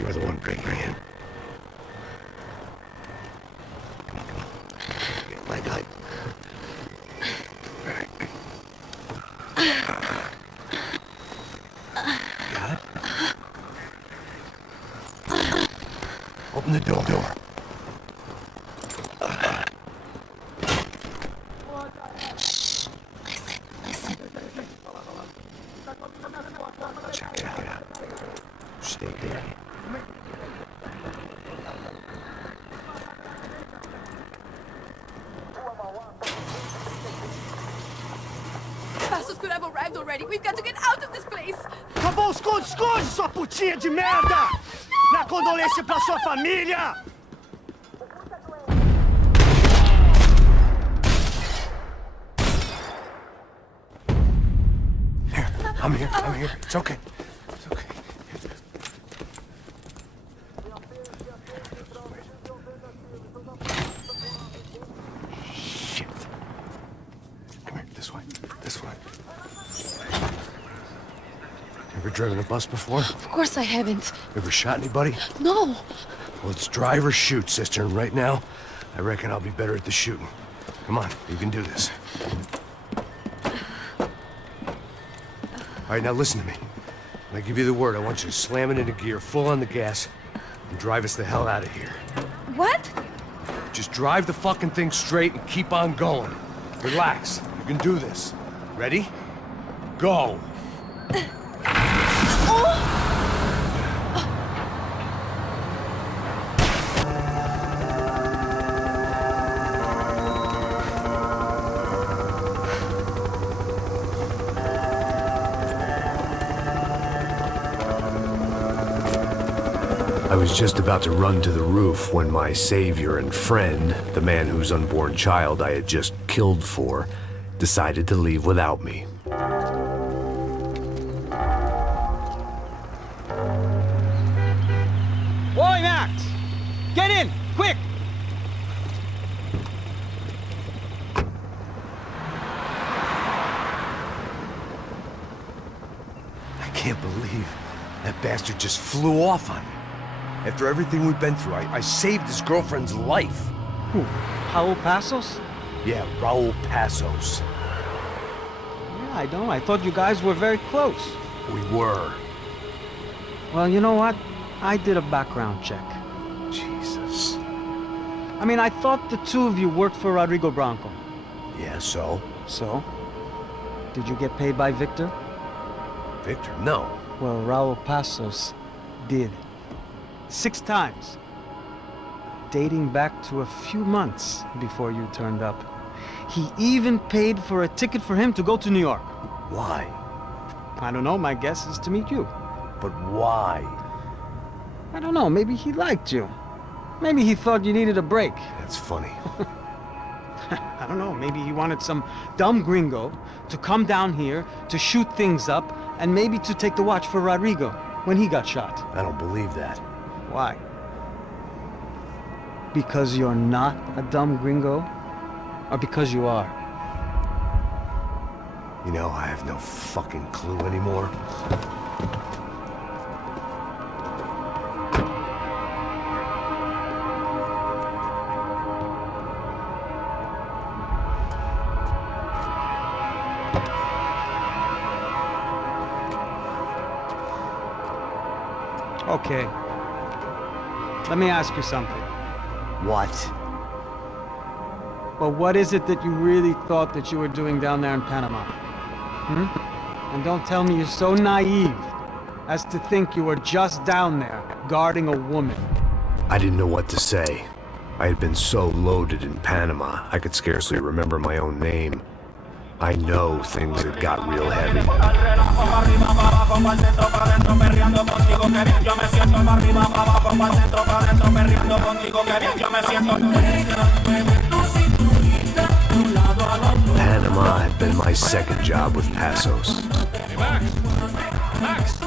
you're the one breaking in. Leg up. Got it? Open the door. Listen. Check it out. Stay there. Passos could have arrived already. We've got to get out of this place. Acabou, esconde, sua putinha de merda! Minha condolência pra sua família! Here, I'm here. It's okay. Shit. Come here, this way. Ever driven a bus before? Of course I haven't. Ever shot anybody? No. Well, it's drive or shoot, sister, and right now, I reckon I'll be better at the shooting. Come on, you can do this. All right, now listen to me. When I give you the word, I want you to slam it into gear, full on the gas, and drive us the hell out of here. What? Just drive the fucking thing straight and keep on going. Relax. You can do this. Ready? Go. I was just about to run to the roof when my savior and friend, the man whose unborn child I had just killed for, decided to leave without me. Oi, Max! Get in! Quick! can't believe that bastard just flew off on me. After everything we've been through, I saved his girlfriend's life. Who? Raul Passos? Yeah, Raul Passos. Yeah, I know. I thought you guys were very close. We were. Well, you know what? I did a background check. Jesus. I mean, I thought the two of you worked for Rodrigo Branco. Yeah, so? So? Did you get paid by Victor? Victor? No. Well, Raul Passos did. 6 times. Dating back to a few months before you turned up. He even paid for a ticket for him to go to New York. Why? I don't know, my guess is to meet you. But why? I don't know, maybe he liked you. Maybe he thought you needed a break. That's funny. I don't know, maybe he wanted some dumb gringo to come down here to shoot things up and maybe to take the watch for Rodrigo when he got shot. I don't believe that. Why? Because you're not a dumb gringo? Or because you are? You know, I have no fucking clue anymore. Okay. Let me ask you something. What? Well, what is it that you really thought that you were doing down there in Panama? And don't tell me you're so naive as to think you were just down there guarding a woman. I didn't know what to say. I had been so loaded in Panama, I could scarcely remember my own name. I know things had got real heavy. Panama had been my second job with Passos. Hey, Max,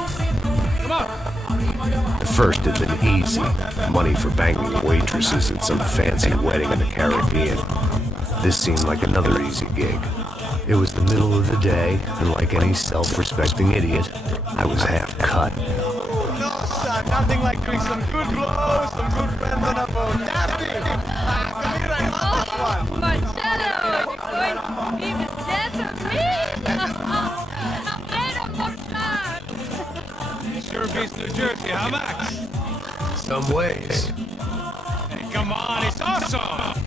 come on. The first had been easy. Money for banging waitresses at some fancy wedding in the Caribbean. This seemed like another easy gig. It was the middle of the day, and like any self-respecting idiot, I was half cut. No, son, nothing like doing some good blows, some good friends on a boat. Daphne! Come here, I love this one. Marcello, you're going to be the death of me! Sure beats New Jersey, huh, Max? Some ways. Hey, come on, it's awesome!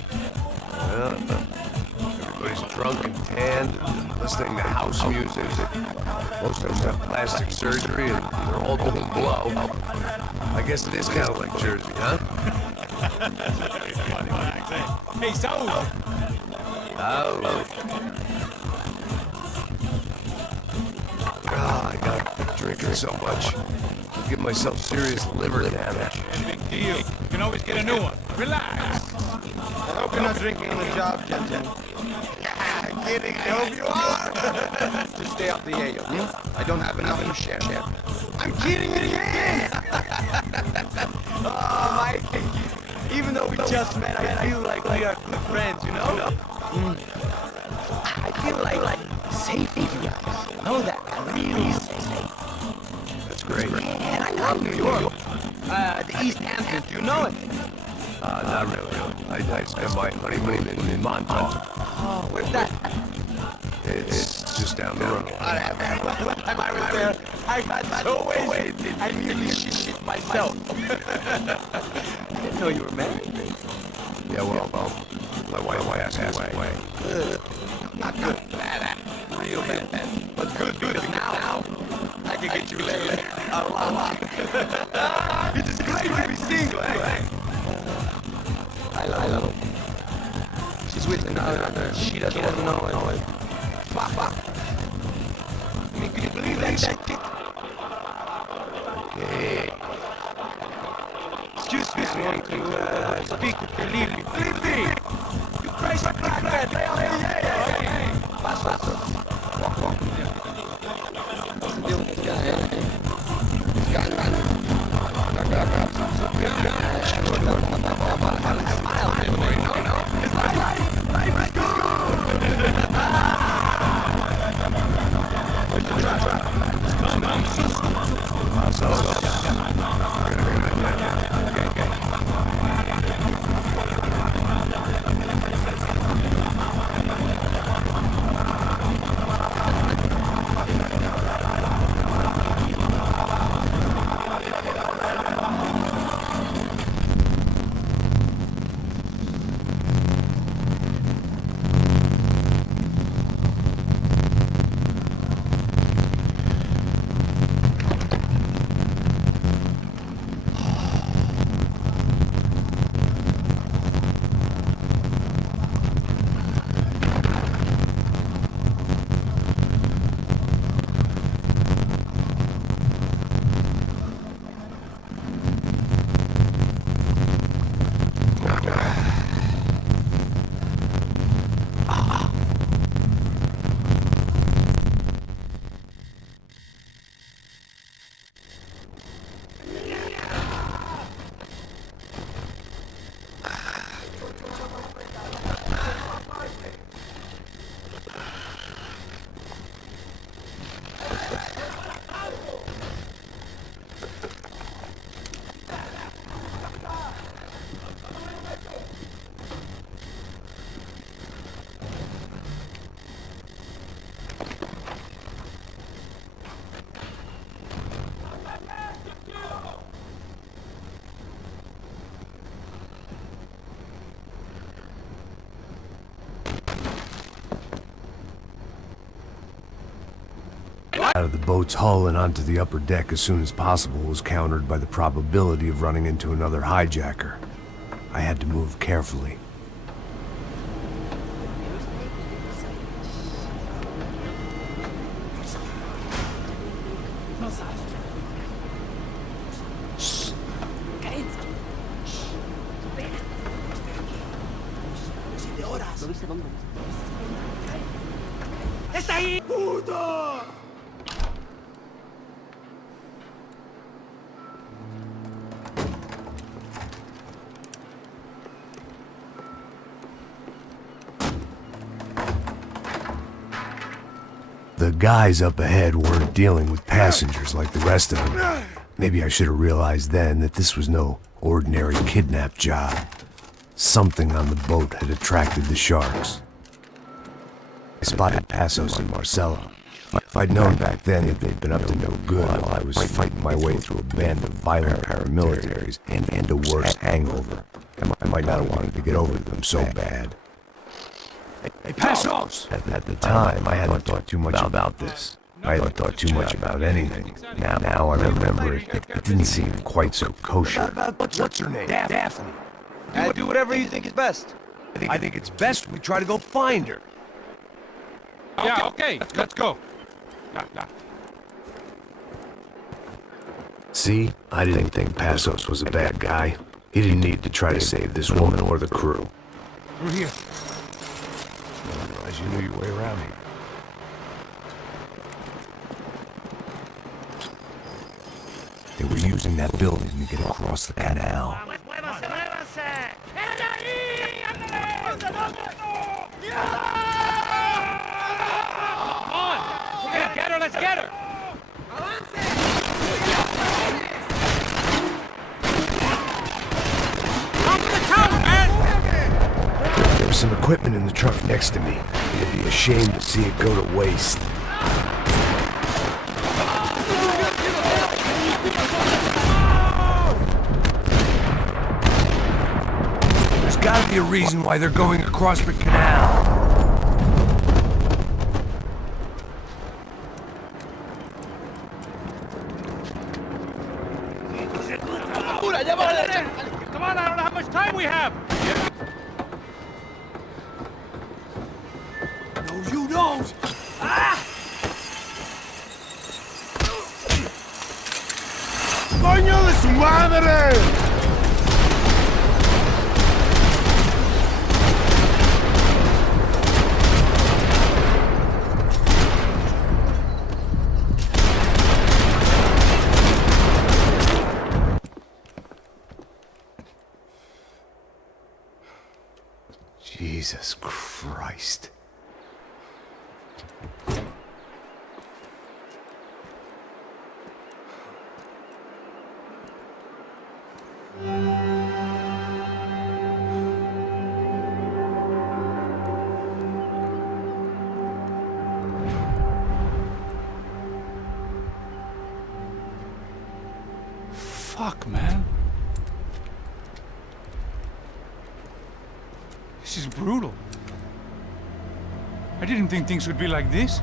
Everybody's drunk and tanned and listening to house music. Most of them have plastic surgery and they're all doing blow. I guess it is kind of like Jersey, huh? Hey, Saul! Oh. God, I got drinking so much. I give myself serious liver damage. Big deal. You can always get a new one. Relax. I hope you're not drinking on the job, Jen. Kidding, I hope you are. Just stay out the air, I don't have enough to share. I'm kidding again. Oh, Mike. Even though we just met, I feel like we are good friends, you know? I feel like safe with you guys. Know that? Really safe. That's great. And I love New York. The East Hamptons, do you know it? Not really. I spent my honeymoon in Montauk. Oh, where's that? It's just down the road. One time I was there, I got so wasted, I nearly shit myself. I didn't know you were married. Yeah, well, my wife passed away. Not good. Bad. Real bad. But good. Now, I can get you laid a lot. It is great to be single, I love her. She's with another. She doesn't know it. Fuck. I mean, can you believe that shit? Okay. Excuse me, I want to speak freely. Believe me! You crazy crackhead! Hey! Pass. Walk. What's the deal with this guy? This guy, It's Out of the boat's hull and onto the upper deck as soon as possible was countered by the probability of running into another hijacker. I had to move carefully. ¡Está ahí! ¡Puto! The guys up ahead weren't dealing with passengers like the rest of them. Maybe I should have realized then that this was no ordinary kidnap job. Something on the boat had attracted the sharks. I spotted Passos and Marcelo. If I'd known back then that they'd been up to no good while I was fighting my way through a band of violent paramilitaries and a worse hangover, I might not have wanted to get over to them so bad. Hey, Passos! At the time, I hadn't thought too much about this. I hadn't thought too much about anything. Now I remember it didn't seem quite so kosher. What's her name? Daphne. Do whatever you think is best. I think it's best we try to go find her. Yeah, okay, let's go. See, I didn't think Passos was a bad guy. He didn't need to try to save this woman or the crew. Through here. I didn't realize you knew your way around here. They were using that building to get across the canal. Get her, let's get her! Come to the tower, man! There was some equipment in the truck next to me. It'd be a shame to see it go to waste. There's gotta be a reason why they're going across the canal. Come on, I don't know how much time we have! No, you don't! Ah! ¡Coño de su madre! Jesus Christ. Fuck, man. This is brutal. I didn't think things would be like this.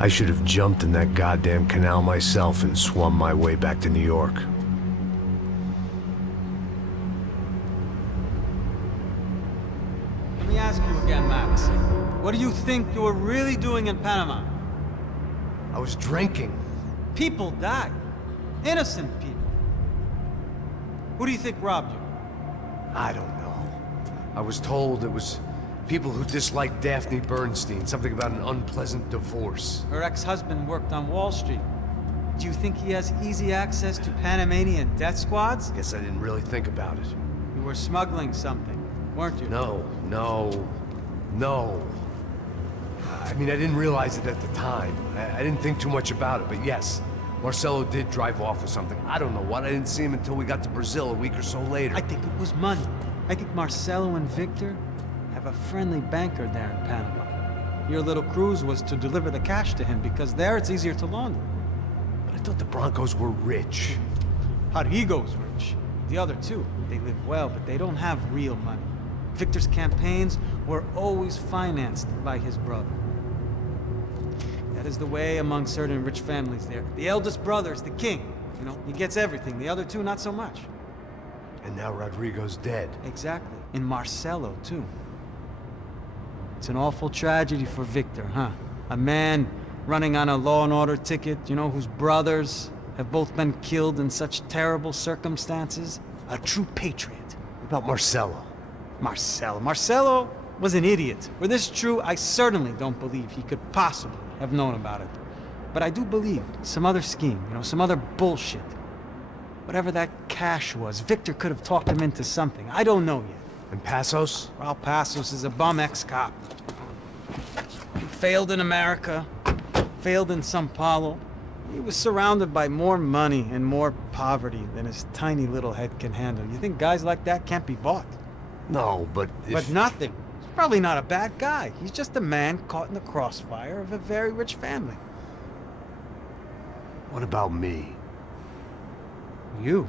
I should have jumped in that goddamn canal myself and swum my way back to New York. Let me ask you again, Max. What do you think you were really doing in Panama? I was drinking. People died. Innocent people. Who do you think robbed you? I don't know. I was told it was people who disliked Daphne Bernstein, something about an unpleasant divorce. Her ex-husband worked on Wall Street. Do you think he has easy access to Panamanian death squads? Guess I didn't really think about it. You were smuggling something, weren't you? No. I mean, I didn't realize it at the time. I didn't think too much about it, but yes, Marcelo did drive off with something. I don't know what. I didn't see him until we got to Brazil a week or so later. I think it was money. I think Marcelo and Victor have a friendly banker there in Panama. Your little cruise was to deliver the cash to him because there it's easier to launder. But I thought the Broncos were rich. Rodrigo's rich. The other two, they live well, but they don't have real money. Victor's campaigns were always financed by his brother. That is the way among certain rich families there. The eldest brother is the king. You know, he gets everything. The other two, not so much. And now Rodrigo's dead. Exactly. And Marcelo, too. It's an awful tragedy for Victor, huh? A man running on a law and order ticket, you know, whose brothers have both been killed in such terrible circumstances. A true patriot. What about Marcelo? Marcelo was an idiot. Were this true, I certainly don't believe he could possibly have known about it. But I do believe some other scheme, you know, some other bullshit. Whatever that cash was, Victor could have talked him into something. I don't know yet. And Passos? Well, Passos is a bum ex-cop. He failed in America, failed in Sao Paulo. He was surrounded by more money and more poverty than his tiny little head can handle. You think guys like that can't be bought? No, but But nothing. He's probably not a bad guy. He's just a man caught in the crossfire of a very rich family. What about me? You.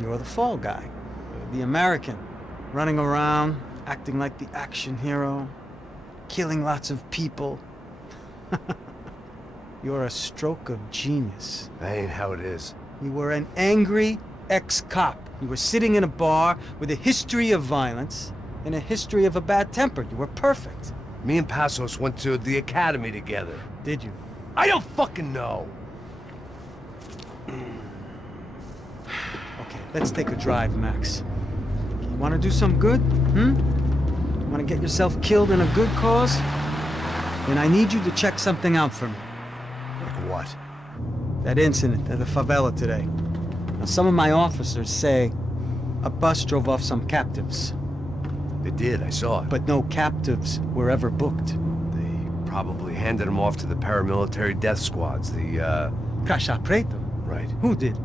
You're the fall guy. The American. Running around, acting like the action hero. Killing lots of people. You're a stroke of genius. That ain't how it is. You were an angry ex-cop. You were sitting in a bar with a history of violence and a history of a bad temper. You were perfect. Me and Passos went to the academy together. Did you? I don't fucking know. Okay, let's take a drive, Max. You want to do some good? You want to get yourself killed in a good cause? Then I need you to check something out for me. Like what? That incident at the favela today. Now, some of my officers say a bus drove off some captives. They did, I saw it. But no captives were ever booked. They probably handed them off to the paramilitary death squads, the, Caixa Preto? Right. Who did?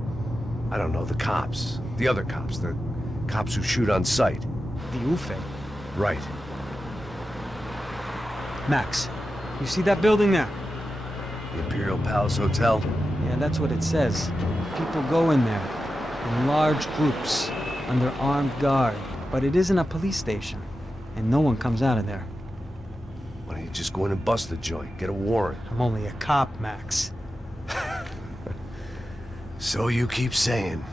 I don't know, the cops. The other cops, the cops who shoot on sight. The UFE. Right. Max, you see that building there? The Imperial Palace Hotel? Yeah, that's what it says. People go in there, in large groups, under armed guard. But it isn't a police station, and no one comes out of there. Why don't you just go in and bust the joint, get a warrant? I'm only a cop, Max. So you keep saying.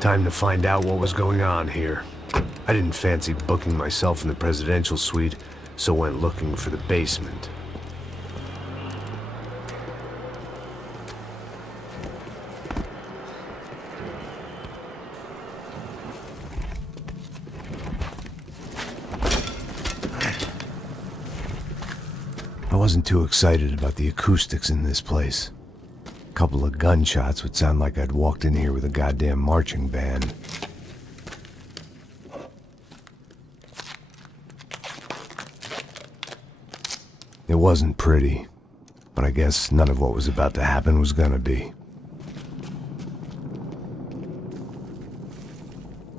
Time to find out what was going on here. I didn't fancy booking myself in the presidential suite, so went looking for the basement. I wasn't too excited about the acoustics in this place. A couple of gunshots would sound like I'd walked in here with a goddamn marching band. It wasn't pretty. But I guess none of what was about to happen was gonna be.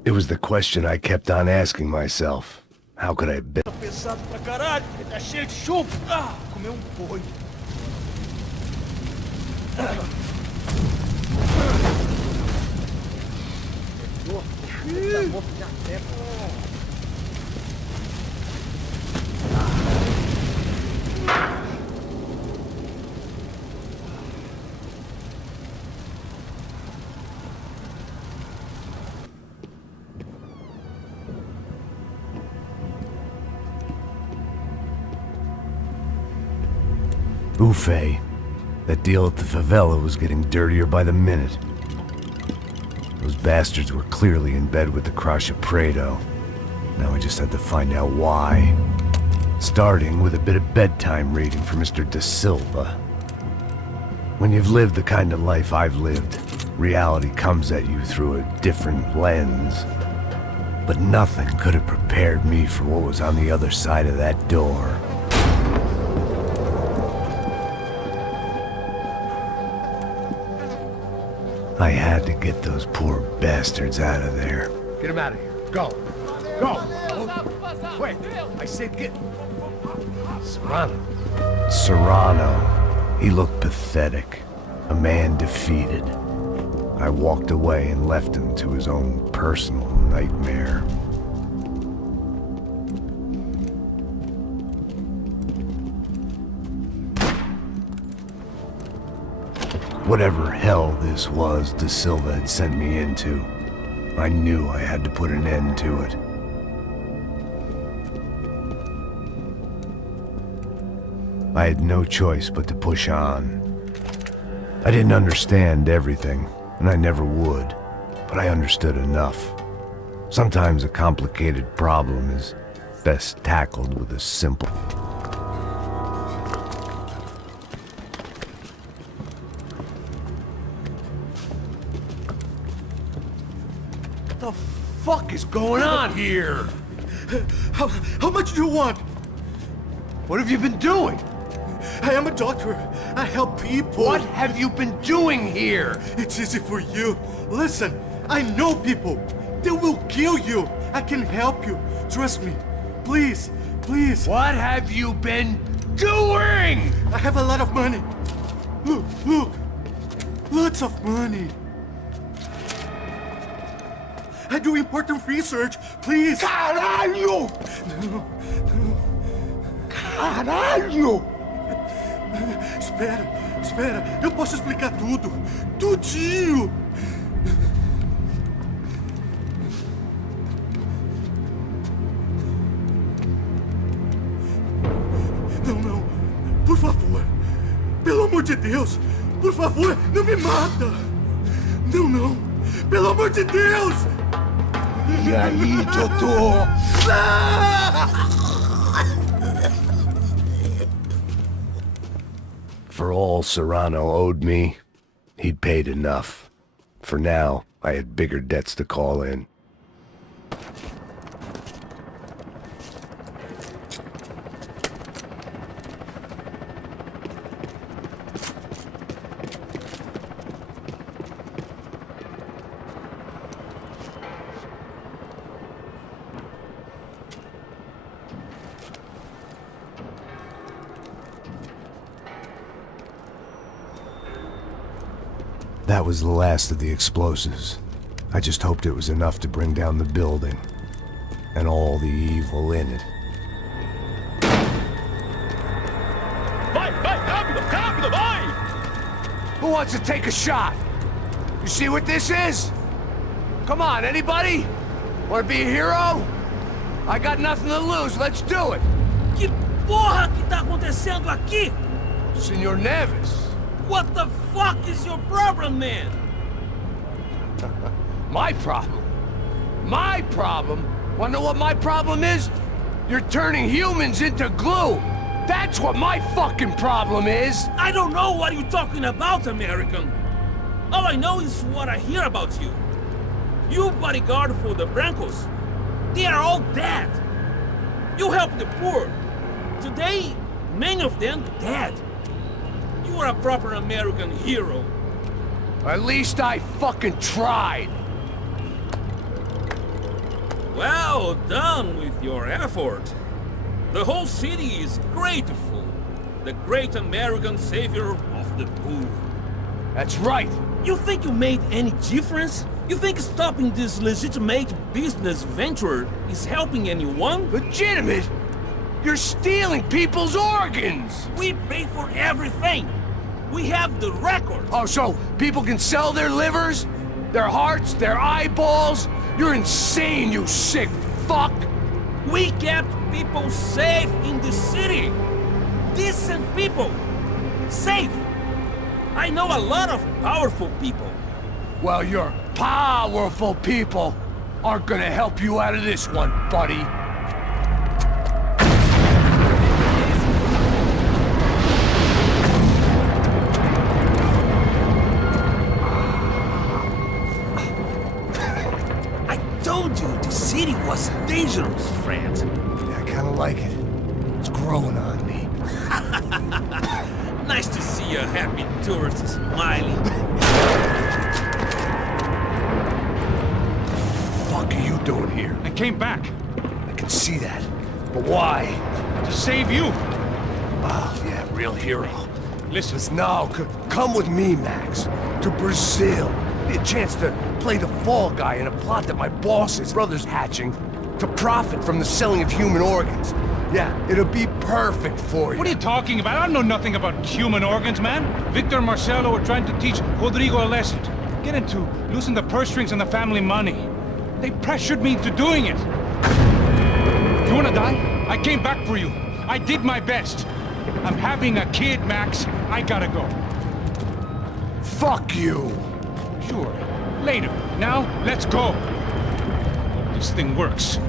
It was the question I kept on asking myself. How could I have been? Pesado pra caralho, ele tá cheio de chumbo. Ah, comeu boi. Buffet. That deal at the favela was getting dirtier by the minute. Those bastards were clearly in bed with the Crash of Prado. Now I just had to find out why. Starting with a bit of bedtime reading for Mr. Da Silva. When you've lived the kind of life I've lived, reality comes at you through a different lens. But nothing could have prepared me for what was on the other side of that door. I had to get those poor bastards out of there. Get him out of here. Go. Go. Wait, I said get... Serrano. Serrano. He looked pathetic. A man defeated. I walked away and left him to his own personal nightmare. Whatever hell this was Da Silva had sent me into, I knew I had to put an end to it. I had no choice but to push on. I didn't understand everything, and I never would, but I understood enough. Sometimes a complicated problem is best tackled with a simple... What the fuck is going on here? How much do you want? What have you been doing? I am a doctor. I help people. What have you been doing here? It's easy for you. Listen, I know people. They will kill you. I can help you. Trust me. Please, please. What have you been doing? I have a lot of money. Look, look. Lots of money. I do important research. Please. Caralho! No, no. Caralho! Espera, espera. Eu posso explicar tudo. Tudinho. Não, não. Por favor. Pelo amor de Deus. Por favor, não me mata. Não, não. Pelo amor de Deus. E aí, doutor? For all Serrano owed me, he'd paid enough. For now, I had bigger debts to call in. That was the last of the explosives. I just hoped it was enough to bring down the building, and all the evil in it. Vai, vai, rápido, rápido, vai! Who wants to take a shot? You see what this is? Come on, anybody? Want to be a hero? I got nothing to lose, let's do it! Que porra que tá acontecendo aqui? Senor Neves. What the fuck is your problem, man? My problem? My problem? Wanna know what my problem is? You're turning humans into glue! That's what my fucking problem is! I don't know what you're talking about, American. All I know is what I hear about you. You bodyguard for the Brancos. They are all dead. You help the poor. Today, many of them dead. You are a proper American hero. At least I fucking tried. Well done with your effort. The whole city is grateful. The great American savior of the poor. That's right. You think you made any difference? You think stopping this legitimate business venture is helping anyone? Legitimate? You're stealing people's organs! We pay for everything! We have the record! Oh, so people can sell their livers? Their hearts? Their eyeballs? You're insane, you sick fuck! We kept people safe in the city! Decent people! Safe! I know a lot of powerful people. Well, your powerful people aren't gonna help you out of this one, buddy. I told you the city was dangerous, friend. Yeah, I kinda like it. It's growing on me. Nice to see a happy tourist smiling. What the fuck are you doing here? I came back. I can see that. But why? To save you. Oh, yeah, real hero. Listen. Now, come with me, Max. To Brazil. Be a chance to play the fall guy in a plot that my boss's brother's hatching to profit from the selling of human organs. Yeah, it'll be perfect for you. What are you talking about? I know nothing about human organs, man. Victor and Marcelo were trying to teach Rodrigo a lesson. Get into losing the purse strings and the family money. They pressured me into doing it. You wanna die? I came back for you. I did my best. I'm having a kid, Max. I gotta go. Fuck you. Sure. Later. Now, let's go. Hope this thing works.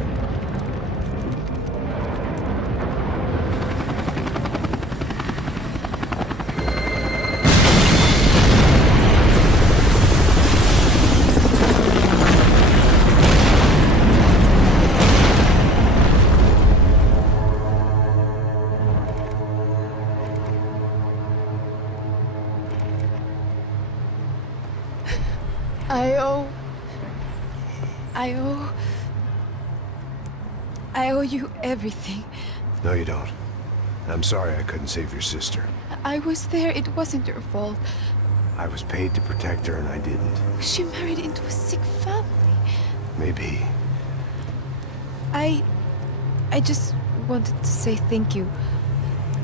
I owe you everything. No, you don't. I'm sorry I couldn't save your sister. I was there. It wasn't your fault. I was paid to protect her and I didn't. She married into a sick family. Maybe. I just wanted to say thank you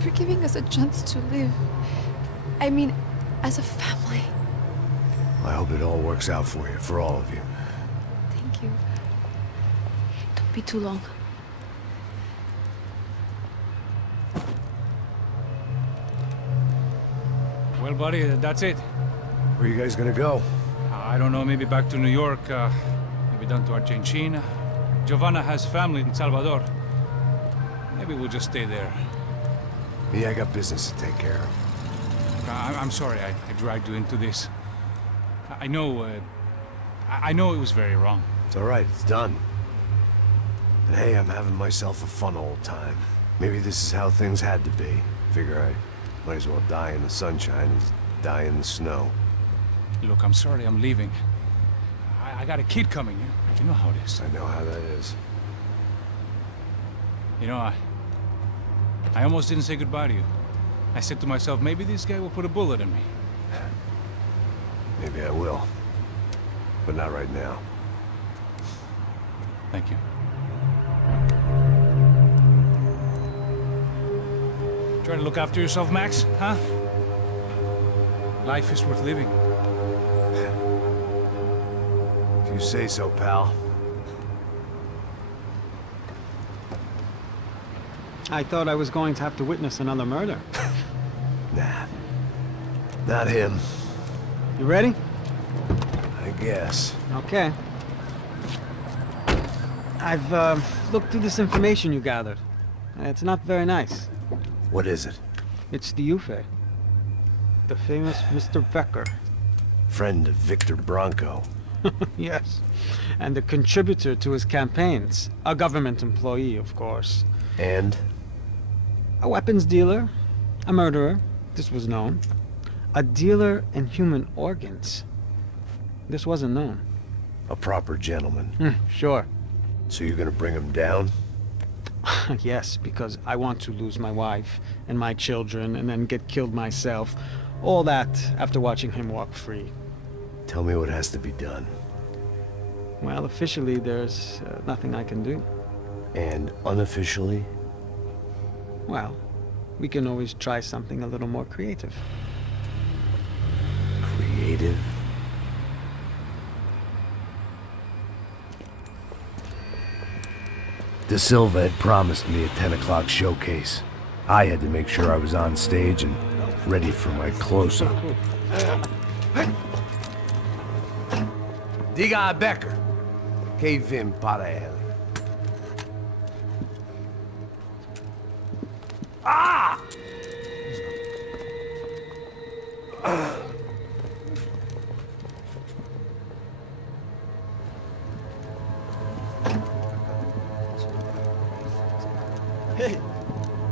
for giving us a chance to live. I mean, as a family. I hope it all works out for you, for all of you. Thank you. Don't be too long. Well, buddy, that's it. Where are you guys gonna go? I don't know, maybe back to New York, maybe down to Argentina. Giovanna has family in Salvador. Maybe we'll just stay there. Me, I got business to take care of. I'm sorry I dragged you into this. I know it was very wrong. It's all right, it's done. And hey, I'm having myself a fun old time. Maybe this is how things had to be. Figure I might as well die in the sunshine as die in the snow. Look, I'm sorry I'm leaving. I got a kid coming, you know how it is. I know how that is. You know, I almost didn't say goodbye to you. I said to myself, maybe this guy will put a bullet in me. Maybe I will. But not right now. Thank you. Try to look after yourself, Max, huh? Life is worth living. If you say so, pal. I thought I was going to have to witness another murder. Nah. Not him. You ready? I guess. Okay. I've looked through this information you gathered. It's not very nice. What is it? It's the Ufe. The famous Mr. Becker. Friend of Victor Bronco. Yes. And a contributor to his campaigns. A government employee, of course. And? A weapons dealer. A murderer. This was known. A dealer in human organs. This wasn't known. A proper gentleman. Sure. So you're gonna bring him down? Yes, because I want to lose my wife and my children and then get killed myself. All that after watching him walk free. Tell me what has to be done. Well, officially, there's nothing I can do. And unofficially? Well, we can always try something a little more creative. Creative? De Silva had promised me a 10 o'clock showcase. I had to make sure I was on stage and ready for my close-up. Diga a Becker. Que vim para ele. Ah! Ei,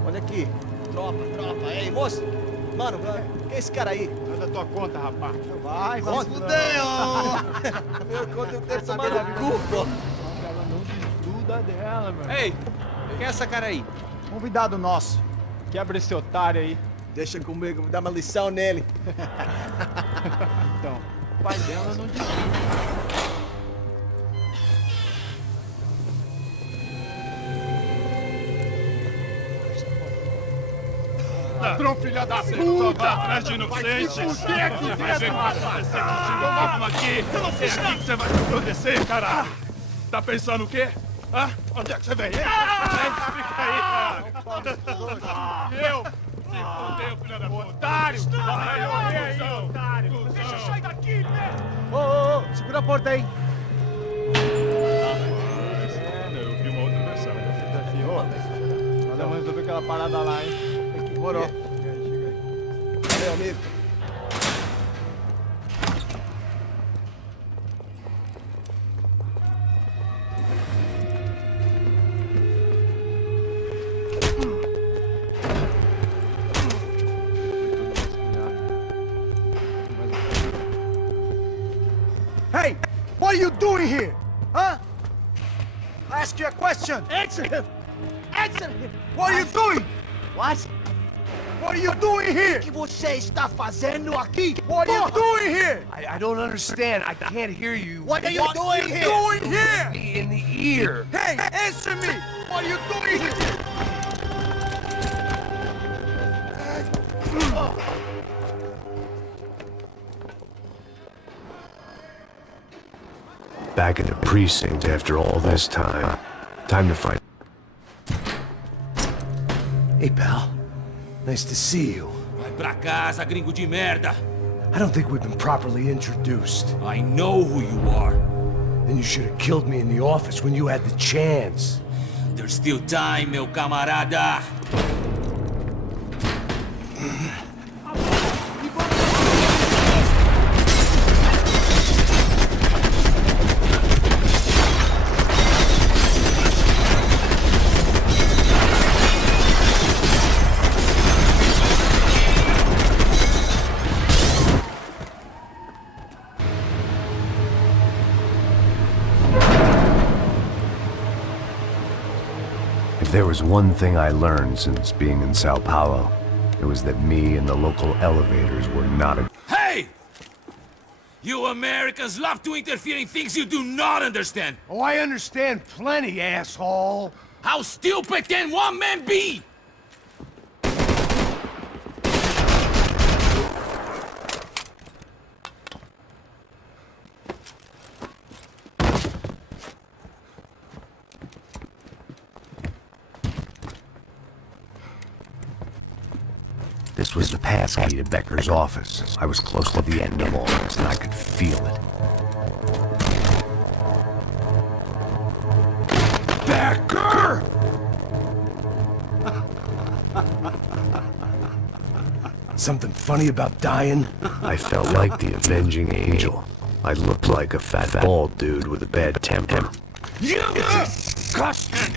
olha aqui. Tropa. Ei, moço. Mano, quem é esse cara aí? Não é da tua conta, rapaz. Vai se fuder, ó. Meu conta eu tenho essa maluco. Ela não desgruda dela, meu. Ei, quem é essa cara aí? Convidado nosso. Quebra esse otário aí. Deixa comigo, vou dar uma lição nele. Então, o pai dela não desgruda. Ladrão, filha da puta! Vai atrás de inocente! Vai ver como vai ser contigo aqui! Eu não fiz nada! Que você vai me proteger, caralho! Tá pensando o quê? Hã? Onde é que você vem? Fica aí, cara! Eu? Se fodeu, filha da puta! Otário! Vai aí, otário! Deixa eu sair daqui, né? Ô, segura a porta aí! Eu vi uma outra versão. Nós vamos resolver aquela parada lá, hein? Morou. Valeu, amigo. Hey! What are you doing here? Huh? I ask you a question. Answer him! Answer him! What are you doing? What? What are you doing here? O que você está fazendo aqui? What are you doing here? I don't understand. I can't hear you. What are you doing here? Doing here? Me in the ear. Hey, answer me! What are you doing here? Back in the precinct after all this time. Time to find... Hey, pal. Nice to see you. Vai pra casa, gringo de merda. I don't think we've been properly introduced. I know who you are. Then you should have killed me in the office when you had the chance. There's still time, meu camarada. If there was one thing I learned since being in Sao Paulo, it was that me and the local elevators were not a... Hey! You Americans love to interfere in things you do not understand. Oh, I understand plenty, asshole. How stupid can one man be? This was the passkey to Becker's office. I was close to the end of all this, and I could feel it. Becker! Something funny about dying? I felt like the avenging angel. I looked like a fat bald dude with a bad temper. You disgusting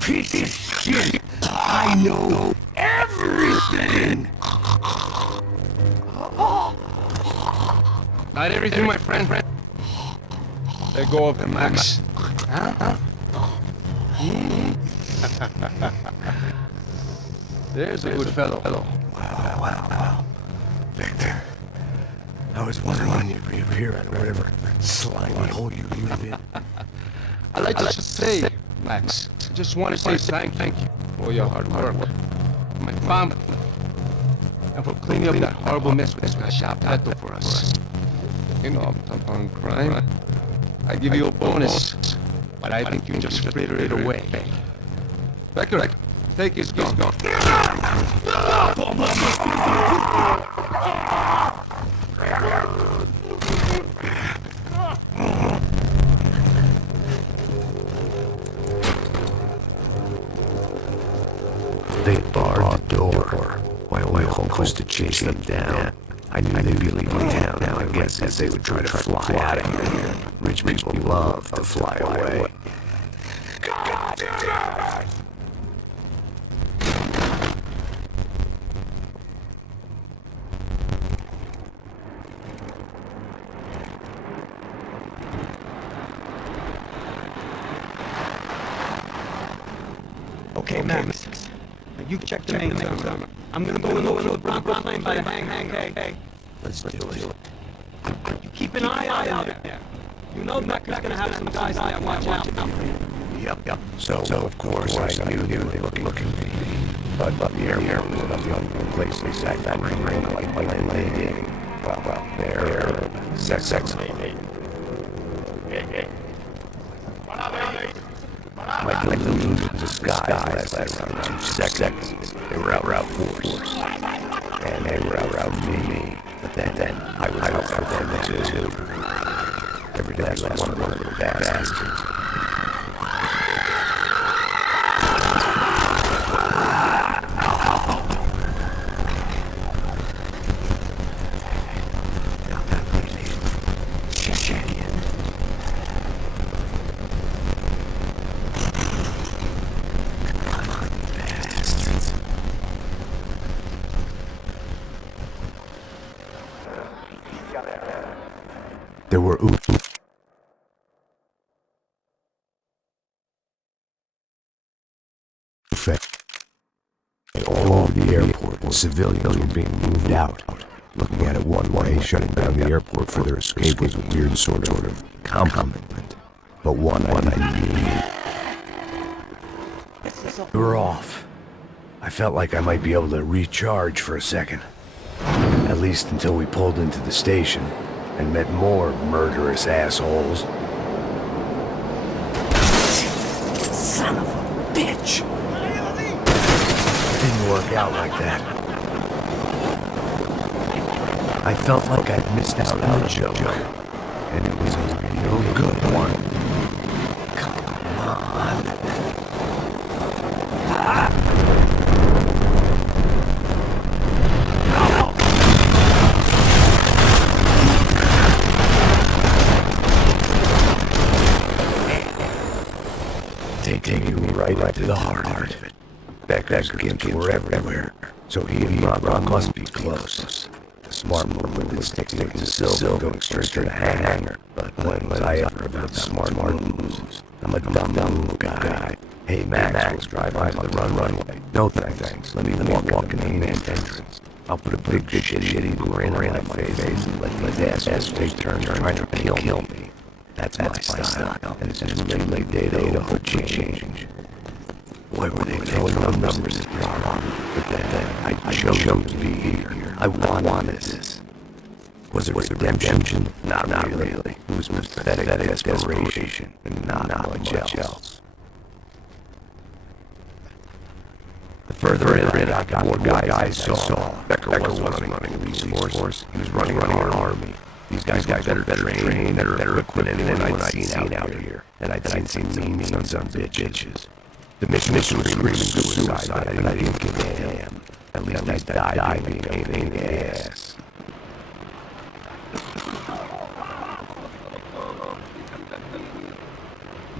piece of shit! I know everything! Not everything, my friend. Let go of him, Max. There's a good fellow. Wow. Victor, I was wondering when you'd reappear out of whatever slimy hole you live in. I'd like to say, Max, I just want to say thank you for your hard work, my family, and for cleaning up that horrible mess with this shop for us. You know, tough on crime. I give you a bonus, but I think you just frittered it away. Becker, take his gun. They barred the door. My only hope was to chase them down. I knew they'd be leaving town. Now I guess as they would try to fly out of here. Rich people love to fly away. God damn it! Okay, Max. Now you check the main zone. I'm gonna go in over the Bronx Lane by the hang. Hey. Let's do it. You keep an eye out there. You know Mecca's gonna have some guys that watch out. Yep. So of course, I knew they were looking at me. But the airport was not the only place they sat that ring like my landing. Well, they're sexy. My balloons in the sky lasted around 2 seconds. They were out force. And they were out me. But then I was out for them too. Every day I was one of the bastards. There were all over the airport, and civilians were being moved out. Looking at it one way, shutting down the airport for their escape was a weird sort of compliment, but one I didn't need. We were off. I felt like I might be able to recharge for a second. At least until we pulled into the station and met more murderous assholes. Son of a bitch! It didn't work out like that. I felt like I'd missed out on a joke, and it was a real good one. Come on. Taking me right into the heart of it. Becker's kids were everywhere, so he and Rock must be close. The smart move was sticking to Silver, going straight to the hangar. But when was I ever about smart moves? I'm a dumb guy. Hey, Max, we'll drive by the runway. No thanks. Let me walk in the main entrance. I'll put a big shitty grin on my face and let the ass take turns trying to kill me. That's my style, and it's just late day to hope change. Boy, were they throwing around numbers as problem. But then I chose to be here. I wanted this. Was it redemption? Not really. It was pathetic desperation, and not much else. The further in I got, more guys I saw. Becker wasn't running a police force. He was running an army. These guys got better trained, better equipped than anyone I'd seen out here. And I'd seen some mean sons of bitches. The mission was screaming suicide, and I didn't give a damn. At least I died being a pain in the ass.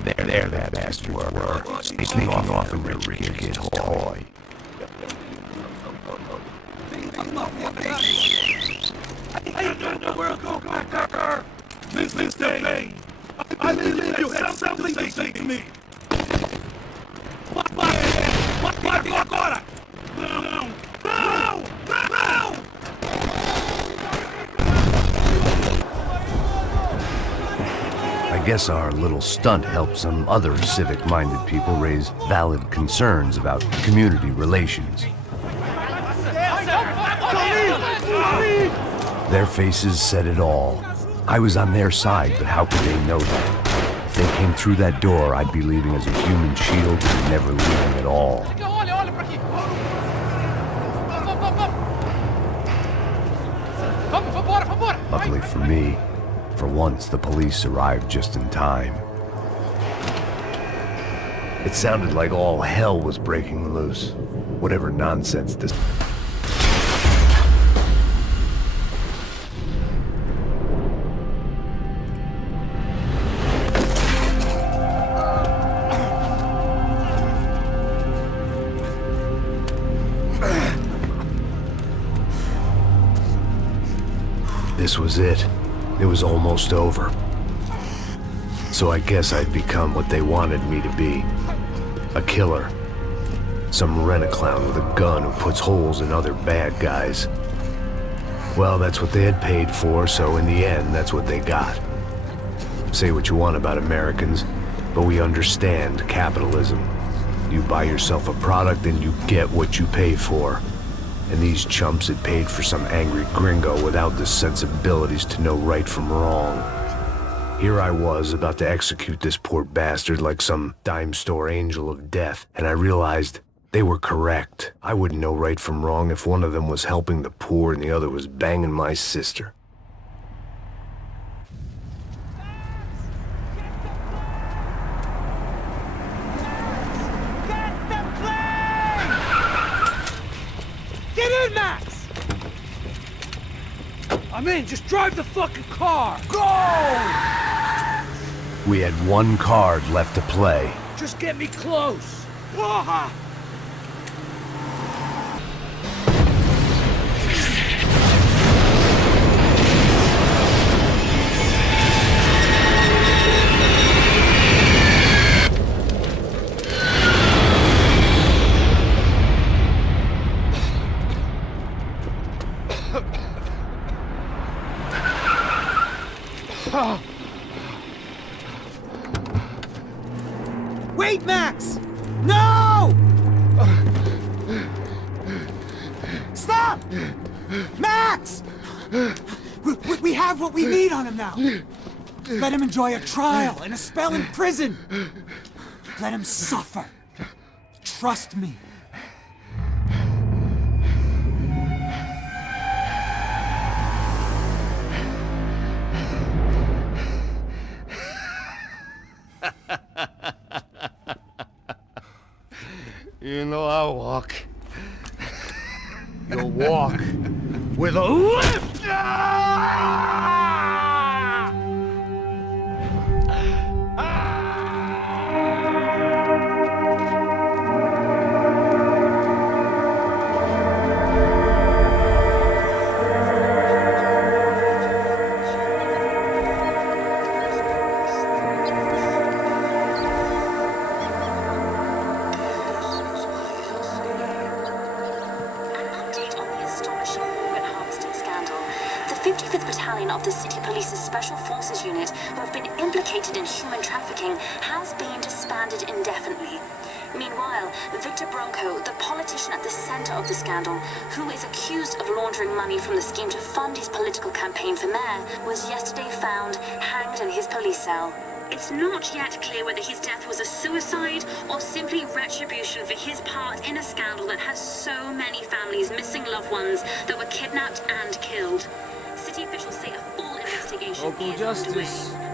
There, that bastard were sneaking off in their rich kid's toy. ali! Vai agora! Não! Não! Não! I guess our little stunt helped some other civic-minded people raise valid concerns about community relations. Their faces said it all. I was on their side, but how could they know that? If they came through that door, I'd be leaving as a human shield and never leaving at all. Luckily for me, for once the police arrived just in time. It sounded like all hell was breaking loose. Whatever nonsense this... This was it. It was almost over. So I guess I'd become what they wanted me to be. A killer. Some rent-a-clown with a gun who puts holes in other bad guys. Well, that's what they had paid for, so in the end, that's what they got. Say what you want about Americans, but we understand capitalism. You buy yourself a product and you get what you pay for. And these chumps had paid for some angry gringo without the sensibilities to know right from wrong. Here I was, about to execute this poor bastard like some dime store angel of death, and I realized they were correct. I wouldn't know right from wrong if one of them was helping the poor and the other was banging my sister. Get in, Max! I'm in, just drive the fucking car! Go! We had one card left to play. Just get me close! Wait, Max! No! Stop! Max! We have what we need on him now. Let him enjoy a trial and a spell in prison. Let him suffer. Trust me. You know I walk. You'll walk with a lift! Of the City Police's Special Forces Unit, who have been implicated in human trafficking, has been disbanded indefinitely. Meanwhile, Victor Bronco, the politician at the center of the scandal, who is accused of laundering money from the scheme to fund his political campaign for mayor, was yesterday found hanged in his police cell. It's not yet clear whether his death was a suicide or simply retribution for his part in a scandal that has so many families missing loved ones that were kidnapped and killed. City officials say a full investigation Local is justice. underway.